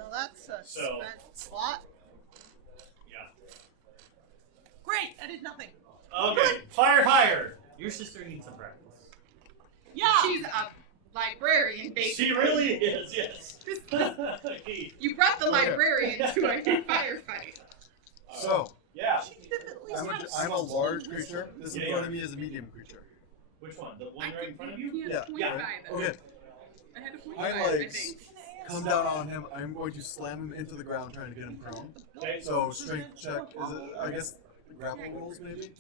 Well, that's a So- spent slot. Yeah. Great, I did nothing. Okay. Fire. Your sister needs some practice. Yeah. She's a librarian, basically. She really is. Yes. Okay. You brought the librarian to a firefight. So, Yeah. She could at least I'm have a large creature. This in Yeah, front of me is a medium creature. Which one? The one I right in think front of you you? can't Yeah. point Yeah. by them. Okay, I had to point my by it, I legs think. come down on him. I'm going to slam him into the ground, trying to get him prone. Okay. So, strength check. Is it, I guess, grapple rolls maybe?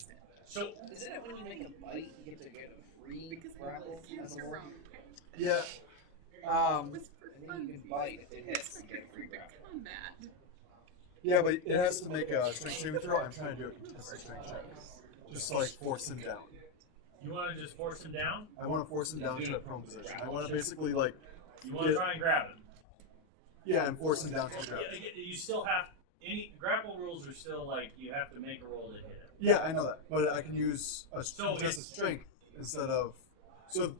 So Isn't it when you make a bite, you get to get a free Because grapple? it's your wrong. Yeah. It was for And then fun. you can bite if it hits, you get a free For grapple. combat. Yeah, but it has to make a strength saving throw. I'm trying to do a contested strength check. Just like force him down. you want to just force him down? I want to force him down to a prone position. I want to basically like, You want to try and grab him? yeah, and force him down to the ground. You still have any grapple rules are still like you have to make a roll to hit him. Yeah, I know that, but I can use a So contested it's- strength instead of. So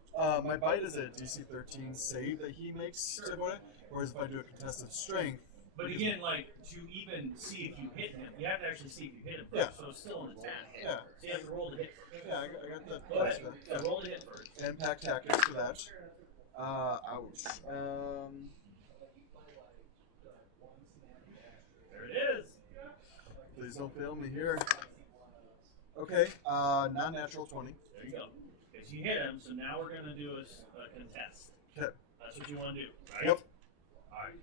my bite is a DC 13 save that he makes to avoid it, whereas if I do a contested strength, But again, like to even see if you hit him, you have to actually see if you hit him first. Yeah. So it's still an attack. yeah, So you have to roll to hit first. yeah, I got that. Go ahead. Yeah, roll to hit first. And pack tactics for that. Ouch. There it is. Please don't fail me here. Okay, non-natural 20. There you go. Okay, so you hit him. So now we're gonna do a contest. Okay. That's what you want to do, right? Yep. All right.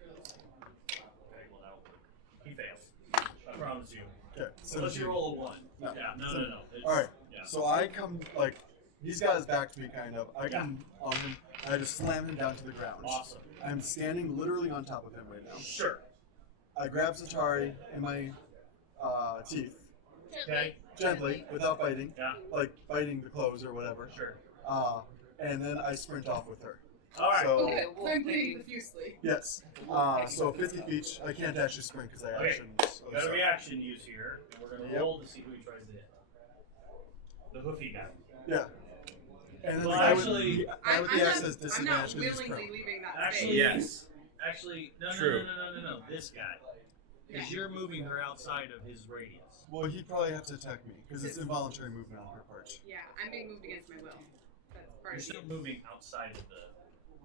Okay, well that'll work. He fails. I promise you. Okay. Unless 17. you roll a 1. No. Yeah. No. It's, All right. Yeah. So I come like he's got his back to me, kind of. I come on him. And I just slam him down to the ground. Awesome. I'm standing literally on top of him right now. Sure. I grab Satari in my teeth, Okay. gently, without biting, Yeah. like biting the clothes or whatever. Sure. And then I sprint off with her. All right. So Okay, I'm bleeding profusely. yes, so 50 feet. I can't actually sprint because I Okay. action. We got a reaction use here, and we're gonna Yep. roll to see who he tries to hit. The hoofy guy. Yeah. And then Well, the guy actually- with the, guy with the X has I'm not disadvantage because he's willingly prone. leaving that Actually, space. Yes. Actually, no. True. No. This guy. Because you're moving her outside of his radius. Well, he'd probably have to attack me because it's involuntary movement on her part. Yeah, I'm being moved against my will. That's part You're of still it. moving outside of the.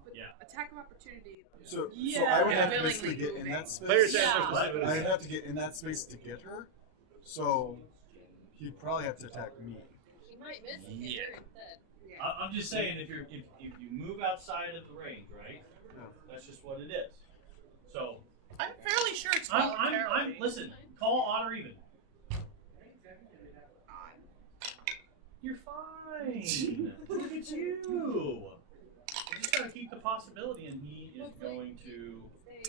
But Yeah. attack of opportunity. So Yeah. I would Yeah. have to basically Willingly get in that space. Players Yeah. have to I'd have to get in that space to get her. So he'd probably have to attack me. He might miss and Yeah. get hurt instead. Yeah. I'm just saying, if you move outside of the range, right? Yeah. That's just what it is. So I'm fairly sure it's I'm voluntarily. listen. Call odd or even. You're fine. Look at you. You just gotta keep the possibility, and he is going to. Stay.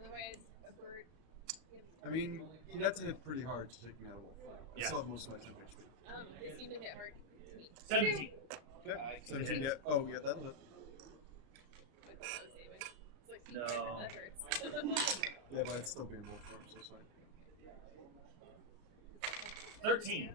Otherwise, a bird. I mean, he'd have to hit pretty hard to take me out of wolf. I Yeah. still have most of my temp HP. They seem to hit hard to me. 17. Okay. 17, yeah. Oh, yeah, that'll hit. With the low saving. It's like, No. that hurts. Yeah, but I'd still be in wolf form, so it's fine. 13.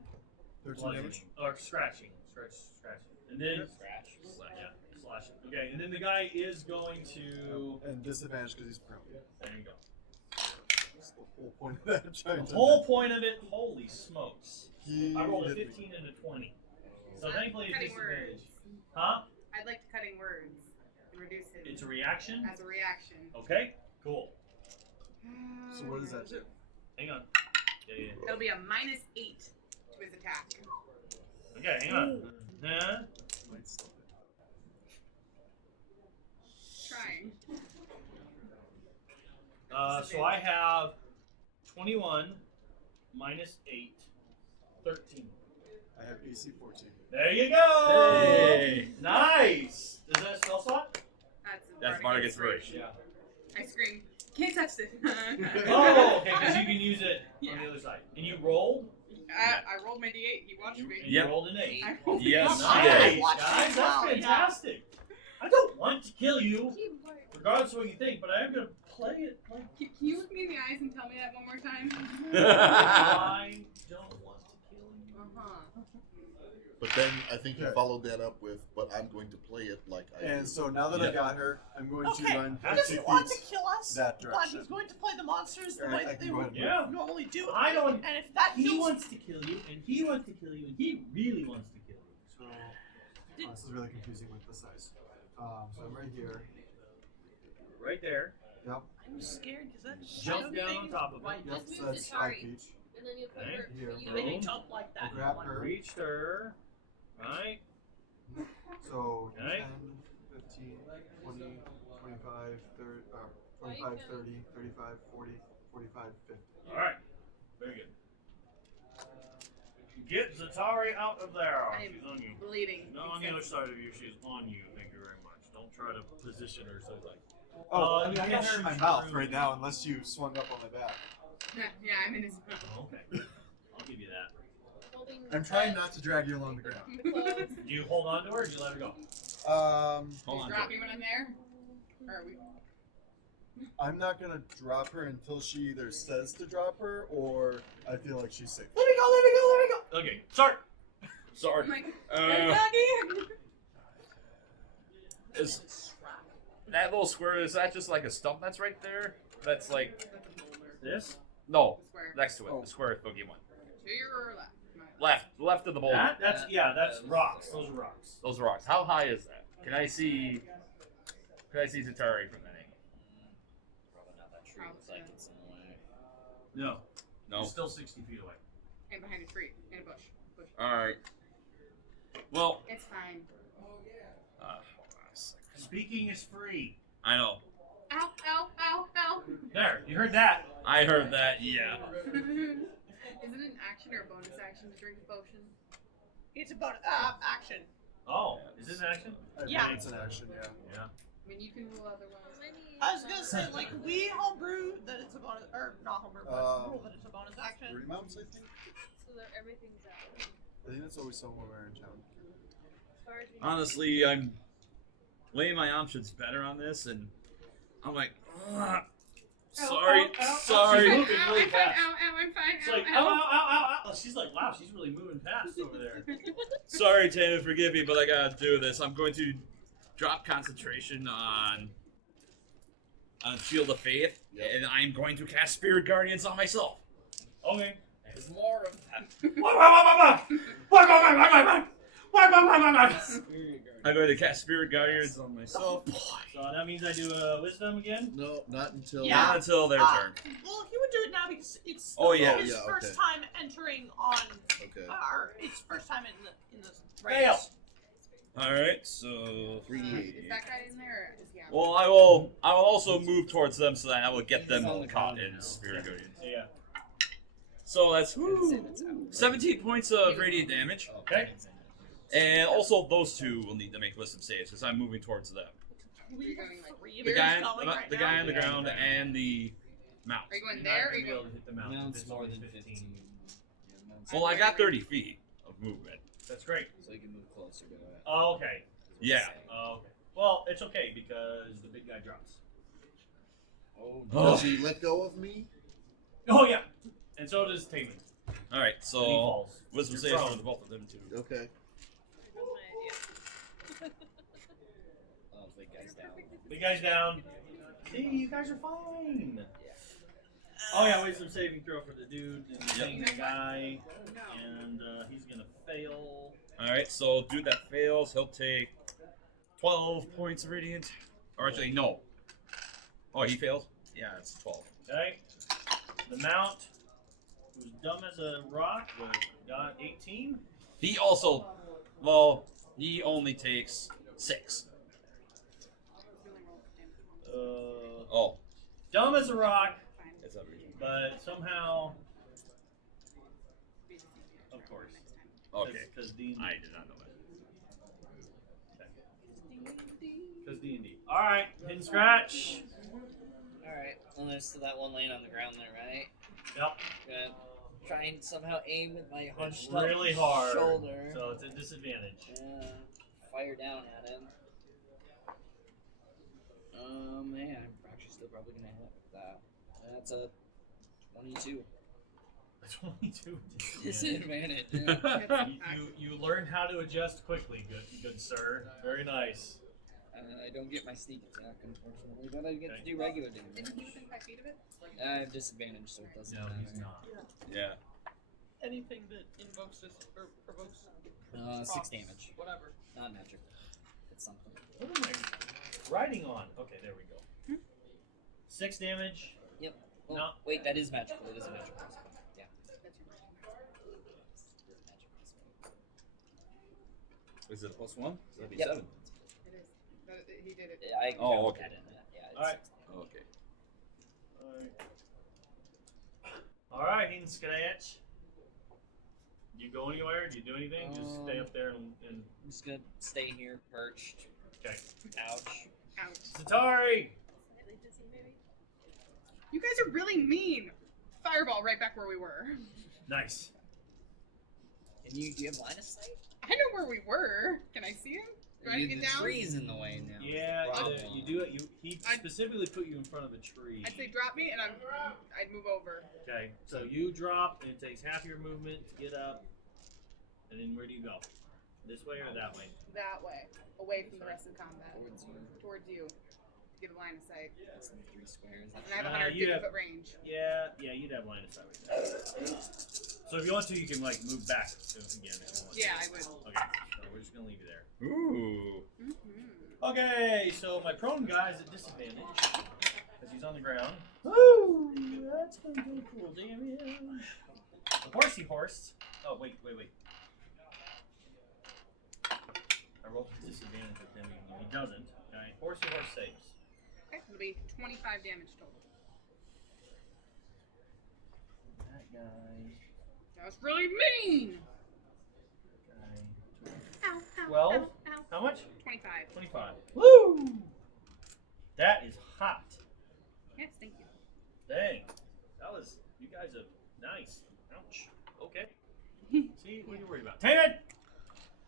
13 damage. Or scratching. Scratching. And then. Scratch. Yeah, slashing. Okay, and then the guy is going to. And disadvantage because he's prone. There you go. That's the whole point of that. Trying The to whole point of it, holy smokes. He I rolled a hit me. 15 and a 20. So I'm thankfully it's cutting disadvantage. words. Huh? I'd like cutting words and reduce it It's a reaction? as a reaction. Okay, cool. So what does that do? Hang on. Yeah. It'll be a -8 to his attack. Okay, hang on. Nah. Might stop it. Trying. So I have 21 minus 8, 13. I have AC 14. There you go! Hey. Nice! Is that a spell slot? That's Bardic Inspiration. Yeah. I scream, can't touch this. Oh, okay, because you can use it Yeah. on the other side. And you rolled? I rolled my d8. He watched me. And Yep. you rolled an 8. I rolled Yes, my she did. Nice, Watch guys, as that's well, yeah. fantastic. I don't want to kill you, Teamwork. regardless of what you think, but I am going to play it like Can you look me in the eyes and tell me that one more time? I don't want to kill you. Uh-huh. But then I think he Okay. followed that up with, "But I'm going to play it like I And do." so now that I Yeah. got her, I'm going to Okay, run he doesn't want to 50 feet kill us, that but direction. he's going to play the monsters the Or way I that can they go would ahead Yeah. normally do. I don't. And if that He kills, wants to kill you, and he wants to kill you, and he really wants to kill you. So this is really confusing with the size. So I'm right here. Right there. Yep. I'm scared because that Jump down thing on top of it. right Yep. next So to that's me. 5 feet. And then you put Okay. her Here. for you. When you Boom. jump like that, I'll grab like, her. Reached her. Right? So Okay. 10, 15, 20, 25, 30, 25, 30, 35, 40, 45, 50. Alright. Very good. Get Zatari out of there. I'm She's on you. bleeding. No, on the other side of you. She's on you. Thank you very much. Don't try to position her so like. Oh, you I can't got her in my shoot mouth through. right now unless you swung up on my back. Yeah, I'm in his mouth. Oh, okay. I'll give you that. Holding I'm trying not to drag you along the ground. the clothes. Do you hold on to her or do you let her go? Um, Hold You on. drop me when I'm there? Or are we... I'm not gonna drop her until she either says to drop her or I feel like she's safe. Let me go, let me go, let me go. Okay. Start. Sorry. I'm like, Uh, doggy! is that little square? Is that just like a stump that's right there? That's like This? no, Square. next to it, Oh. the square boogie one. To your left. Left of the boulder. That's rocks. Those are rocks. Those rocks. How high is that? Can I see Zatari from that angle? Probably not that tree. Probably Looks like not. it's in the way. No. No. You're still 60 feet away. And behind a tree. In a bush. Bush. All right. Well, It's fine. hold on a second. Speaking is free. I know. Ow, ow, ow, ow. There. You heard that. I heard that. Yeah. Is it an action or a bonus action to drink a potion? It's about action. Oh, is it an action? I Yeah. think it's an action, yeah. Yeah. I mean, you can rule otherwise. I was gonna say, like, we homebrew that it's a bonus, or not homebrew, but rule that it's a bonus action. 3 mounts, I think. So that everything's out. I think that's always somewhere in town. As far as we Honestly, I'm weighing my options better on this, and I'm like, ugh. Sorry, ow, ow. sorry. She's Ow, moving really I'm fine, fast. ow, ow, I'm fine, It's ow, like, ow. ow, ow, ow, ow. She's like, wow, she's really moving fast over there. Sorry, Taylor, forgive me, but I gotta do this. I'm going to drop concentration on Shield of Faith, Yep. and I'm going to cast Spirit Guardians on myself. Okay. There's more of them. I'm going to cast Spirit Guardians on myself. So that means I do wisdom again? No, not until. Yeah. Not until their turn. Well, he would do it now because it's Oh, yeah. his Yeah, first okay. time entering on, Okay. or it's first time in the Fail. race. Alright, so 3d8. Is that guy in there or is he out? well, I will also move towards them so that I will get them He's on the caught ground in now. Spirit Guardians. Yeah. So that's Say that's out. 17 points of radiant damage. Okay. And also those two will need to make wisdom saves because I'm moving towards them. We You're have going, like, 3 of The yours guy, going right the now. guy on the Yeah, ground yeah. and the mouse. Are you going You're there not or are gonna you be able going... to hit the mountain. Mounts It's more only than 15. 15. Yeah, mounts Well, I got 30 feet of movement. That's great. So you can move closer to it. Oh, okay. Yeah. Oh, okay. Well, it's okay because the big guy drops. Oh, Does he let go of me? Oh, yeah. And so does Taman. All right, And he so falls. wisdom You're saves prone. for both of them too. Okay. That's my idea. Oh, big guy's down. Big guy's down. See, you guys are fine. Oh, yeah, wisdom saving throw for the dude and the thing guy. No. And he's going to fail. All right, so dude that fails, he'll take 12 points of radiant. Or actually, no. Oh, he fails. Yeah, it's 12. Okay. The mount, who's dumb as a rock, got 18. He also, well, he only takes 6. Oh, Dumb as a rock, it's a reason. but somehow, of course. Okay, Because D&D. I did not know that. Because D&D. All right, hidden scratch. Alright, well, there's still that one laying on the ground there, right? Yep. Gonna try and somehow aim with my It's hunched really up hard. shoulder. So it's a disadvantage. Fire down at him. Man, I'm actually still probably gonna hit with that. That's a 22. 22 Disadvantage. you learn how to adjust quickly, good sir. Very nice. I don't get my sneak attack, unfortunately, but I get to do regular damage. Isn't he within 5 feet of it? I have disadvantage, so it doesn't No, matter. he's not. Yeah. Anything that invokes this or provokes 6 procs, damage. whatever. Not magic. It's something. What am I writing on? Okay, there we go. 6 damage. Yep. Oh, No. wait, that is magical. It is a magical. Yeah. Is it a +1? So that'd be Yep. 7. It is. But he did it. I Oh, look okay. at it. Yeah, it's, All right. Okay. All right, hidden scratch. Do you go anywhere? Do you do anything? Just stay up there and I'm just gonna stay here, perched. okay. Ouch. Ouch. Satari. Slightly dizzy, maybe. You guys are really mean. Fireball right back where we were. Nice. Do you have line of sight? I know where we were. Can I see him? Do I need to The get down? tree's in the way now. Yeah, Problem. you do it. He I'd- specifically put you in front of a tree. I'd say drop me and I'd move over. Okay, so you drop, and it takes half your movement to get up, and then where do you go? This way or that way? That way. Away from the rest of the combat. Towards you. Towards you. To get a line of sight. That's the 3 squares. And I have a you 150 have- foot range. Yeah, you'd have line of sight right there. So if you want to, you can like move back again if you want. Yeah, I would. Okay, so we're just gonna leave you there. Ooh. Mm-hmm. Okay, so my prone guy is at disadvantage because he's on the ground. Woo! That's gonna do cool damage. The horsey horse. Oh wait. I rolled with disadvantage with him. He doesn't. Okay, horsey horse saves. Okay, it'll be 25 damage total. That guy. That was really mean! Guy. Ow, ow, 12? ow, ow. How much? 25. 25. Woo! That is hot. Yes, thank you. Dang. That was. You guys are nice. Ouch. Okay. See, what are you worried about? Taman!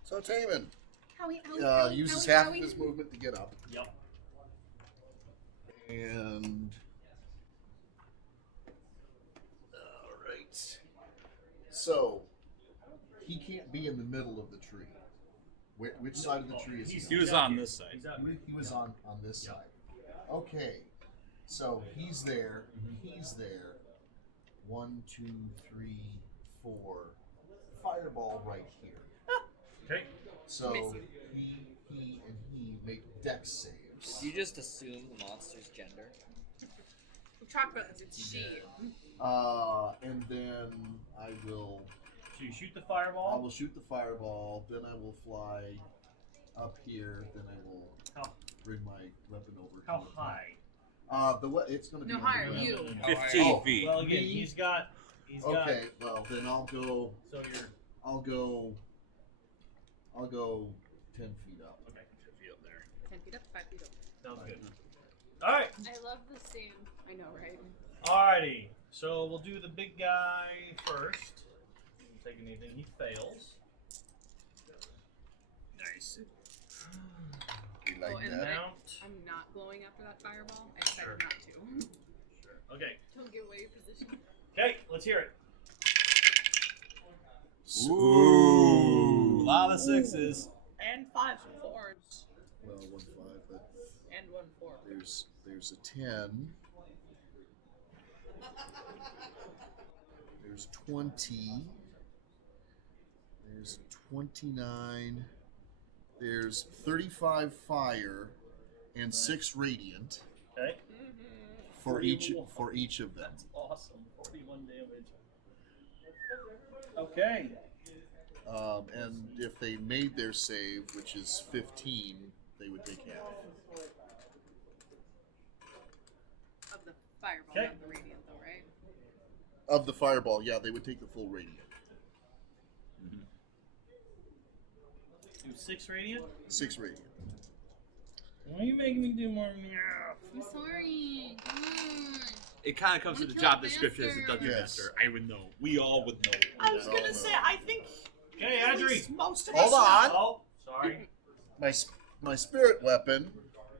So Taman Howie, uses Howie, half Howie. of his movement to get up, Yep. and all right. So he can't be in the middle of the tree. Which side of the tree is he? He was on this side. He's out He was on this side. Okay, so he's there. He's there. 1, 2, 3, 4. Fireball right here. Okay. So Miss you. he make dex saves. You just assume the monster's gender. We talked about this. It's she. And then I will So you shoot the fireball. shoot the fireball. Then I will fly up here. Then I will How, bring my weapon over. how to attack. high? It's going to be No, on the higher, ground. you. 15 Oh, feet. Well, again, Me? he's got. Okay, well then I'll go. So you're. I'll go 10 feet up. Okay. 10 feet up, 5 feet up. Sounds good. All right. I love the stand. I know, right? Alrighty. So we'll do the big guy first. Doesn't take anything. He fails. Nice. You like Oh, and that? then Mount. I'm not glowing after that fireball. I decided Sure. not to. Sure. Okay. Don't give away your position. Okay. Let's hear it. Ooh. A lot of 6s. And 5s and 4s. Well, 1 5, but And 1 4. there's a 10. There's 20. There's 29. There's 35 fire and 6 radiant Okay. for each of them. That's awesome. 41 damage. Okay. And if they made their save, which is 15, they would take half. Of the fireball, Okay. not the radiant, though, right? Of the fireball, yeah, they would take the full radiant. Do 6 radiant. 6 radiant. Why are you making me do more meow? I'm sorry. Come on. It kind of comes Wanna with the kill job the description as a bastard. dungeon Yes. master. I would know. We all would know. I was No, gonna no. say, I think Okay, at Adri. least most of Hold us on. know. Oh, sorry. My spirit weapon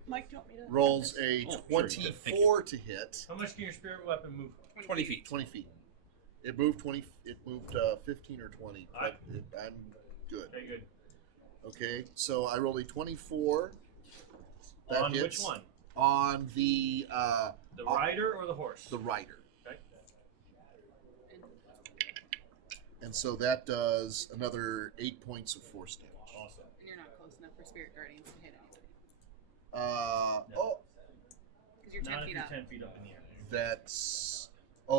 Mike, do you want me to? rolls a Oh, sure, 24 to hit, How much can your spirit weapon move? 20 feet. 20 feet. It moved 20. It moved 15 or 20. But I'm good. Okay, good. Okay, so I rolled a 24. That On hits which one? On the The rider or the horse? the rider. Okay. And so that does another 8 points of force damage. Awesome. And you're not close enough for spirit guardians to hit anybody. Oh, Because you're 10 Not if feet you're up. 10 feet up in the air.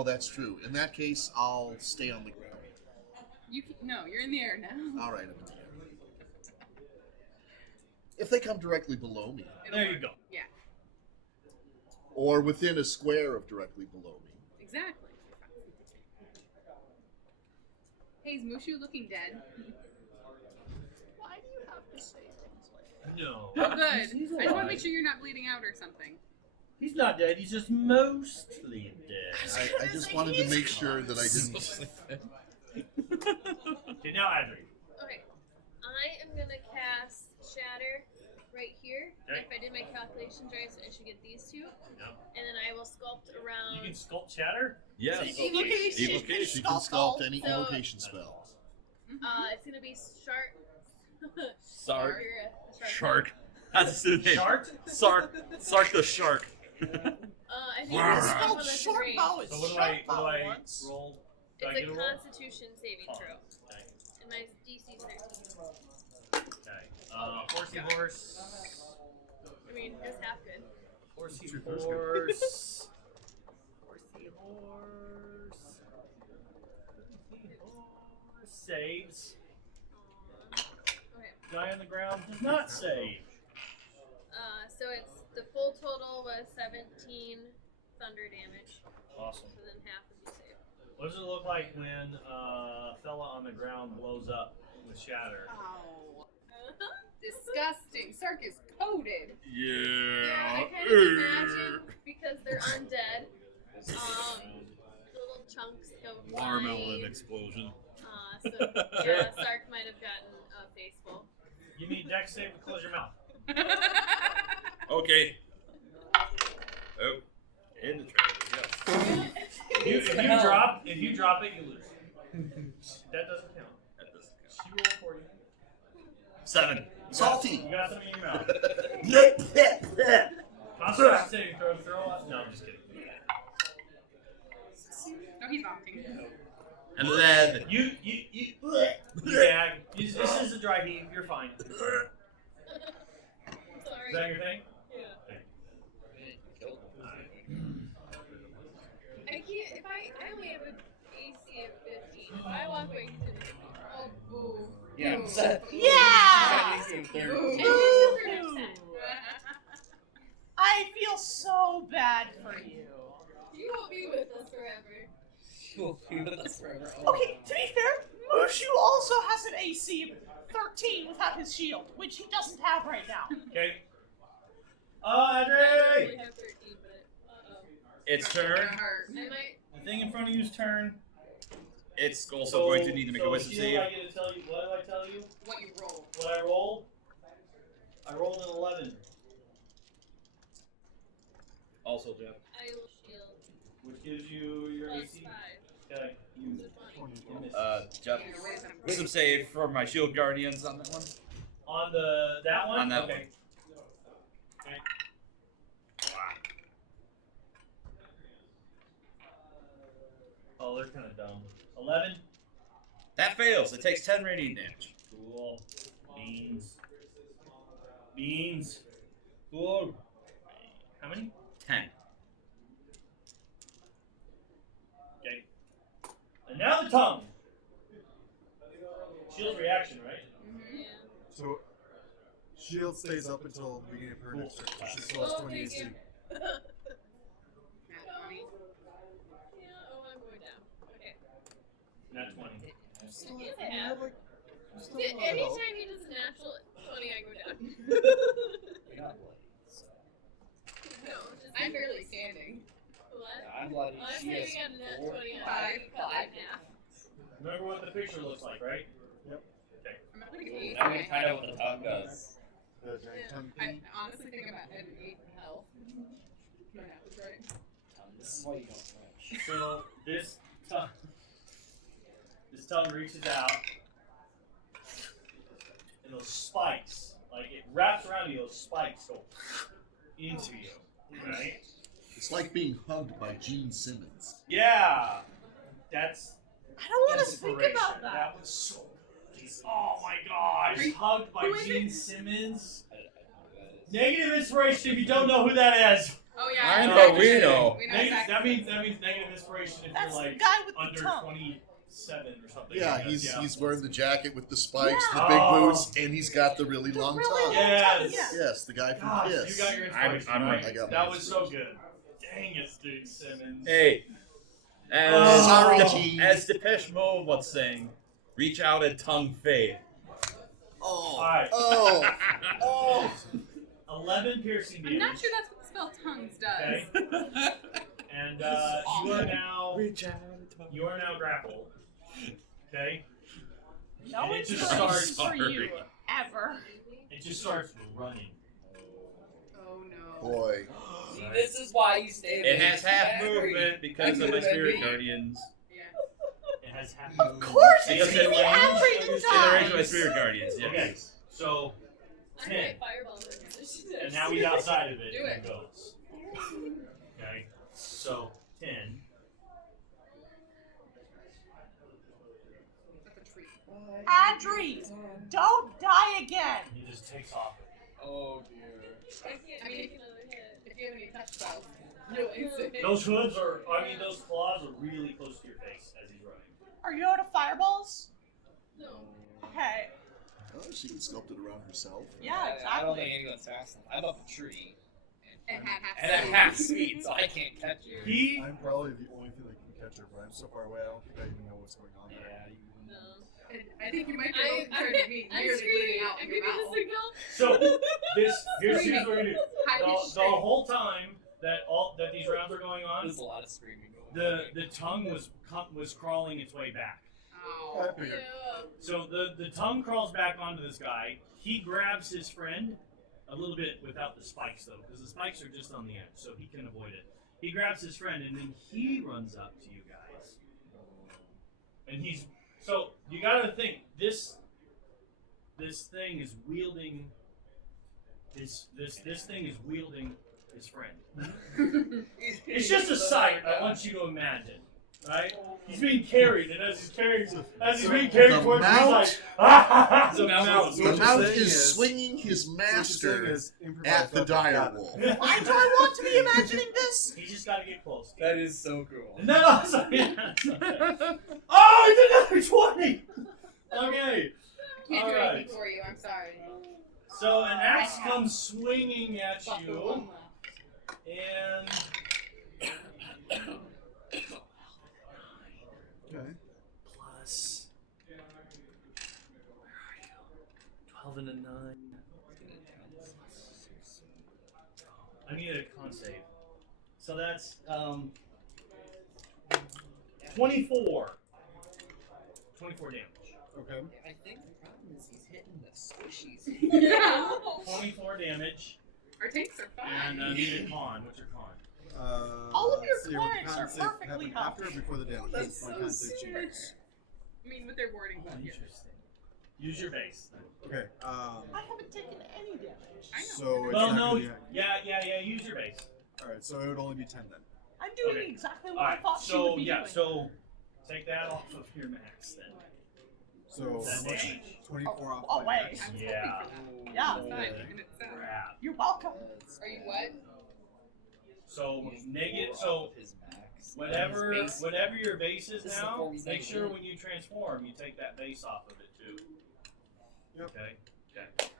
that's true. In that case, I'll stay on the ground. No, you're in the air now. All right, I'm in the air. If they come directly below me, It'll There work. you go. Yeah, or within a square of directly below me, exactly. Hey, is Mushu looking dead? Why do you have to say things like that? No. Oh, good. He's I just want to alive. make sure you're not bleeding out or something. He's not dead. He's just mostly dead. I just wanted to make sure that I didn't. Okay, now Adri. Okay. I am gonna cast Shatter right here. And Okay. if I did my calculations right, so I should get these two. Yep. And then I will sculpt around. You can sculpt shatter. Yes. Evocation. Evocation. She can sculpt any So- evocation spell. It's gonna be shark. Sark. You're a Shark. That's the name. Shark. Sark. Sark the shark. I think Wow. it's It's one spelled that's short range. bow. It's So what do short I bow roll? once. Do I It's get a a roll? Constitution saving Con. throw, Okay. and my DC is 13. Okay. Horsey horse. I mean, it's half good. Horsey Two-thirds horse. Horsey horse. Saves. Okay. Guy on the ground does not save. So it's the full total was 17 thunder damage. Awesome. So then half would be saved. What does it look like when a fella on the ground blows up with shatter? Oh. Disgusting. Sark is coated. Yeah, I Yeah. kind of imagine because they're undead. Little chunks go Watermelon flying. explosion. So yeah, Sark might have gotten a face full. Give me a dex save and close your mouth. Okay. Oh. In the trash. Yes. If you drop it, you lose. That doesn't count. That doesn't count. She rolled for you. 7. Salty. You got something in your mouth. Yeah. Constitution saving throw up. No, I'm just kidding. No, he's vomiting. And then. You gag. This is a dry heave. You're fine. Is Sorry. that your thing? Yeah. I can't. If I only have an AC of 15. If I walk away, he's gonna hit me. Oh, boo. Yeah. Boo. Yeah! Boo. I feel so bad for you. You won't be with us forever. You'll be with us forever. Okay, to be fair, Mushu also has an AC of 13 without his shield, which he doesn't have right now. Okay. I Adri! only have 13, but It's Gonna turn. hurt. I might. The thing in front of you is turn. It's also going to need to make a wisdom Shield, save. I get to tell you. What do I tell you? What you roll. What I rolled? I rolled an 11, Also, Jeff. I will shield. which gives you your Plus AC. 5. Okay. You So 20. missed. Jeff. Yeah, wisdom. Wisdom save for my shield guardians on that one. On that one? On that okay. one. Okay. Oh, they're kind of dumb. 11? That fails. It takes 10 radiant damage. Cool. Beans. Beans. Cool. How many? 10. Okay. And now the tongue. shield's reaction, right? Mm-hmm. Yeah. So shield stays up until the beginning of her next turn. She still has Oh, 20 thank AC. you. Nat 20. Yeah, oh, I'm going down. Okay. Not 20. Yes, You I have. have like still a lot of health. Anytime he does a natural 20, I go down. You're not bloody. So. No, just I'm barely standing. What? I'm bloody. Last She time we has got a nat 4. 20, I Five. cut that in half. Remember what the picture looks like, right? I'm at like an 8. Now we find out what the tongue does. The giant tongue I thing. honestly think I'm at an 8 health. My math is right. This is why you don't flinch. So this tongue reaches out, and those spikes, like it wraps around you, those spikes go into you, right? It's like being hugged by Gene Simmons. Yeah, that's I don't want to think inspiration. about that. That was so good. Oh my gosh, hugged by who is Gene it? Simmons. I don't know who that is. Negative inspiration if you don't know who that is. Oh yeah. I know know, we exactly. know. We know Negative, exactly. that means negative inspiration if That's you're the like guy with the under tongue. 27 or something. Yeah, I guess, he's wearing the jacket with the spikes, Yeah. the big Oh. boots, and he's got the really long tongue. Yes. Yeah. Yes, the guy from Gosh, Kiss. you got your inspiration. I'm right? I got that my was so good. Dang it, dude, Simmons. Hey, Oh. Sorry, Gene. as Depeche Mode once sang, reach out and tongue fade. Oh, Alright. oh, oh. 11 piercing damage. I'm not sure that's what the spell tongues does. Okay. And you are now grappled. Okay. No And it just inspiration starts. for you ever. It just starts running. Oh no. Boy. See, this is why you stay away It has from half Agri. movement because That of my could've been spirit me. guardians. It has half. Of course, Because it's it gonna be range- every In the range of my time. spirit guardians, yes. Okay. So I'm 10. going fireball him, so she does. And now he's outside of it Do and it. goes. Okay. So 10. That's a treat. Adri, don't die again. He just takes off. Oh dear. I can't I mean, take another hit. If you have any touch spells, you'll instantly. Those hoods those claws are really close to your face as he's running. Are you out of fireballs? No. Okay. Oh, she can sculpt it around herself. Yeah, I don't think exactly. anyone's fast enough. I'm up a tree. And had half. And at half speed, so I can't catch you. He I'm probably the only thing that can catch her, but I'm so far away. I don't think I even know what's going on there. Yeah, you. No. And I think you might be a little concerned at me I'm nearly bleeding screaming. out I'm of your giving the mouth. signal. so here's what we're gonna do. Hide The, his the shit. whole time that these rounds are going on, There's a lot of screaming going on. the tongue was crawling its way back. Oh. I figured. Yeah. So the tongue crawls back onto this guy. He grabs his friend a little bit without the spikes though, because the spikes are just on the edge, so he can avoid it. He grabs his friend and then he runs up to you guys. And so you gotta think this thing is wielding this thing is wielding his friend. It's just a sight I want you to imagine. Right? He's being carried, and as he's being carried The towards you, he's mount- like, ah! So now mount. So The what you're mount saying is is- swinging his So what you're saying master is improvise at the weapons. dire Got it. wolf. Why do I want to be imagining this? He just gotta get close. That is so cool. No, sorry. Oh, it's another 20! Okay. I can't do Alright. anything for you. I'm sorry. So an axe comes swinging at But the you, one left. and Okay. plus 12 and a 9. I need a con save. So that's 24. 24 damage. Okay. I think the problem is he's hitting the squishies. Yeah. 24 damage, Our tanks are fine. and I need a con. What's your con? All of your let's see, would the clients con are save perfectly happen after or healthy. before the damage? That's My so con save sweet. check. I mean, with their warding, but yeah. Interesting. Use your base. Okay. I haven't taken any damage. I know. So it's Well, not no, gonna be. yeah. Use your base. All right. So it would only be 10 then. I'm doing Okay. exactly All what I right. thought she So would be yeah. doing. So take that off of your max then. So That damage. 24 off. Oh, my wait. max. I was Yeah. hoping for that. Yeah. It's fine, and it's sad. Crap. You're welcome. Are you what? So negative. So His max. Whatever Base. whatever your base is This is now, before we make say sure it. when you transform, you take that base off of it too. Yep. Okay. Okay.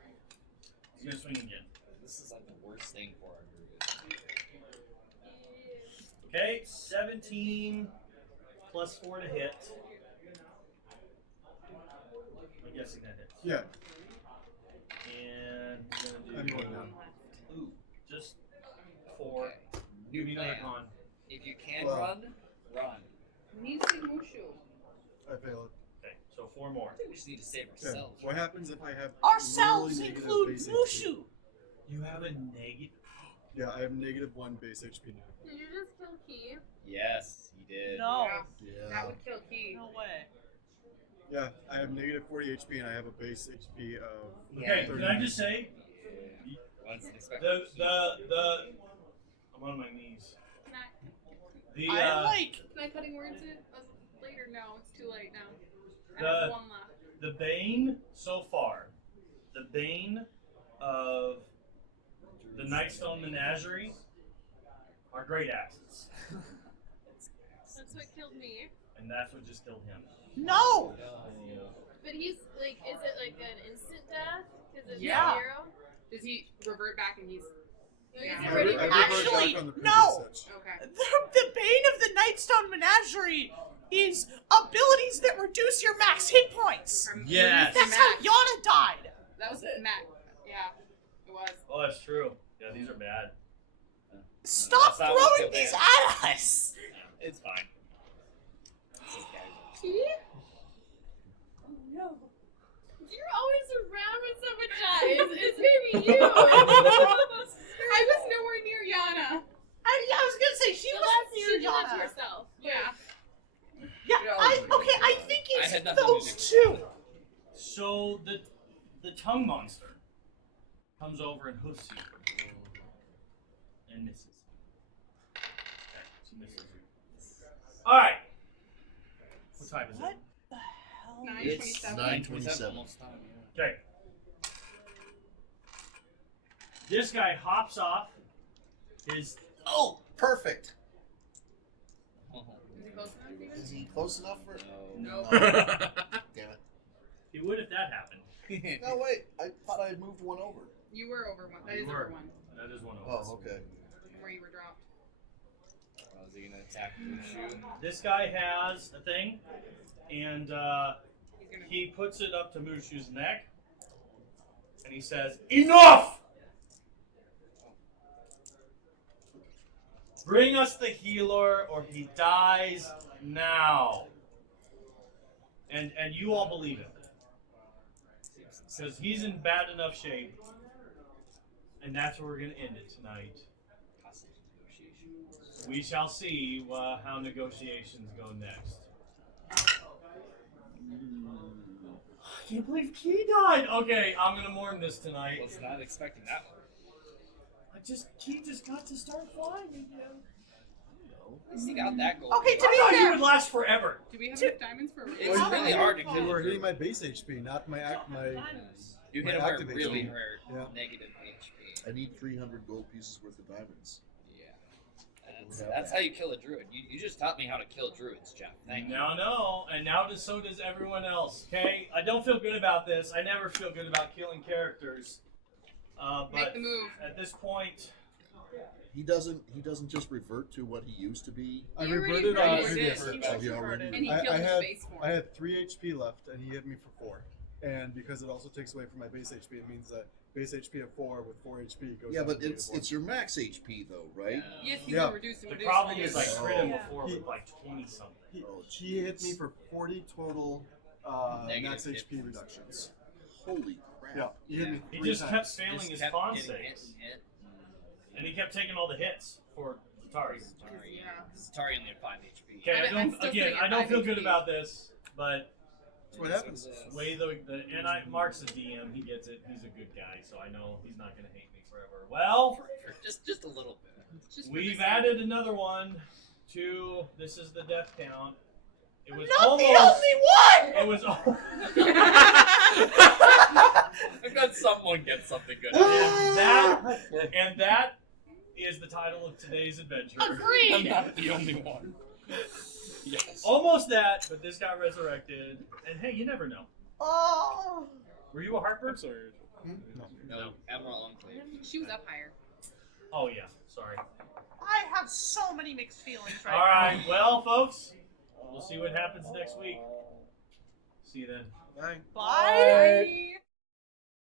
He's gonna swing again. This is like the worst thing for our group. Okay, 17 plus 4 to hit. I'm guessing that hits. Yeah. And we're gonna Anyone do down. ooh, just 4. Okay. Give me another plan. con. If you can Well- run. We need to see Mushu. I failed. Okay, so 4 more. I think we just need to save Okay. ourselves. What happens if I have Ourselves literally negative include base HP? Mushu. You have a negative. Yeah, I have -1 base HP now. Did you just kill Key? Yes, he did. No. Yeah. Yeah. That would kill Key. No way. Yeah, I have -40 HP and I have a base HP of. Okay, Yeah. can I just say Yeah. Wasn't expecting the I'm on my knees. Can I, The I am like. can I cutting words it? Later? No, it's too late now. I The- have one left. the bane so far, the bane of the Nightstone Menagerie are great axes, That's what killed me. and that's what just killed him. No. But he's like, is it like an instant death? Because it's Yeah. 0? Does he revert back and he's Yeah. Yeah. I Already reverted Actually, back on the previous no. set. okay? The bane of the Nightstone Menagerie is abilities that reduce your max hit points. Yes. That's how Yana died. That was Matt. Yeah, it was. Oh, that's true. Yeah, these are bad. Stop That's not what throwing killed these him. at us. It's fine. Key? Oh no. You're always around when someone dies. It's maybe you. I was nowhere near Yana. I was gonna say she So was that's near you did that to Yana. yourself. Yeah. Yeah, I think I it's had nothing to those do two. So the tongue monster comes over and hoofs you and misses. Okay, she misses you. All right. What time is What it? the hell? 9:27. 9:27. Almost time, yeah. Okay. This guy hops off his. Oh, perfect. Oh, Is he close enough to you? Is he close enough for? no. Damn it. He would if that happened. No, wait. I thought I had moved one over. You were over one. That You is were. over one. That is one of us. Oh, okay. Where you were dropped. Was he gonna attack Mushu? This guy has a thing, and He's gonna. he puts it up to Mushu's neck, and he says, "Enough! Bring us the healer, or he dies now." And you all believe it, because he's in bad enough shape, and that's where we're gonna end it tonight. Hostage negotiations. We shall see how negotiations go next. I can't believe Key died. Okay, I'm gonna mourn this tonight. Was not expecting that one. Key just got to start flying again. At least he got that gold. Okay, to I be thought he fair, would last forever. Do we have enough diamonds for? It's really hard to You kill were Drew. hitting my base HP, not my You my hit him where activate really zone. hurt. Yeah. Negative HP. I need 300 gold pieces worth of diamonds. Yeah. That's how you kill a druid. You just taught me how to kill druids, Jeff. Thank you. Now no, and now so does everyone else. Okay, I don't feel good about this. I never feel good about killing characters. Make But the move. at this point, He doesn't just revert to what he used to be. I He already reverted on reverted. previous. He Oh, he already. And he I killed the had base form. I had 3 HP left, and he hit me for 4. And because it also takes away from my base HP, it means that base HP of 4 with 4 HP goes. Yeah, down but to it's 1. your max HP though, right? Yes, he's Yeah. gonna reduce and the reduce. problem and is I reduce. crit him Yeah. before with like 20 something. He hit me for 40 total Negative max hit HP points. reductions. Holy crap! Yeah, he hit me He 3 just times. kept failing Just his kept con getting hit saves, and hit. and he kept taking all the hits for Atari. Atari, Yeah. because Atari only had 5 HP. Okay, I'm I still don't sitting at I don't 5 feel good HP. about this, but That's what happens. way Mark's the DM, he gets it. He's a good guy, so I know he's not gonna hate me forever. Well, For just a little bit. Just for we've the added another one to this is the death count. It was not almost the only one. it was I'm glad someone gets something good. and that is the title of today's adventure. I'm Agreed. not the only one. Yes. Almost that, but this got resurrected. And hey, you never know. Oh. Were you a Harper? I'm sorry. No, Admiral Enclave. She was up higher. Oh yeah, sorry. I have so many mixed feelings right All right, well, folks, we'll see what happens next week. See you then. Bye. now. Bye.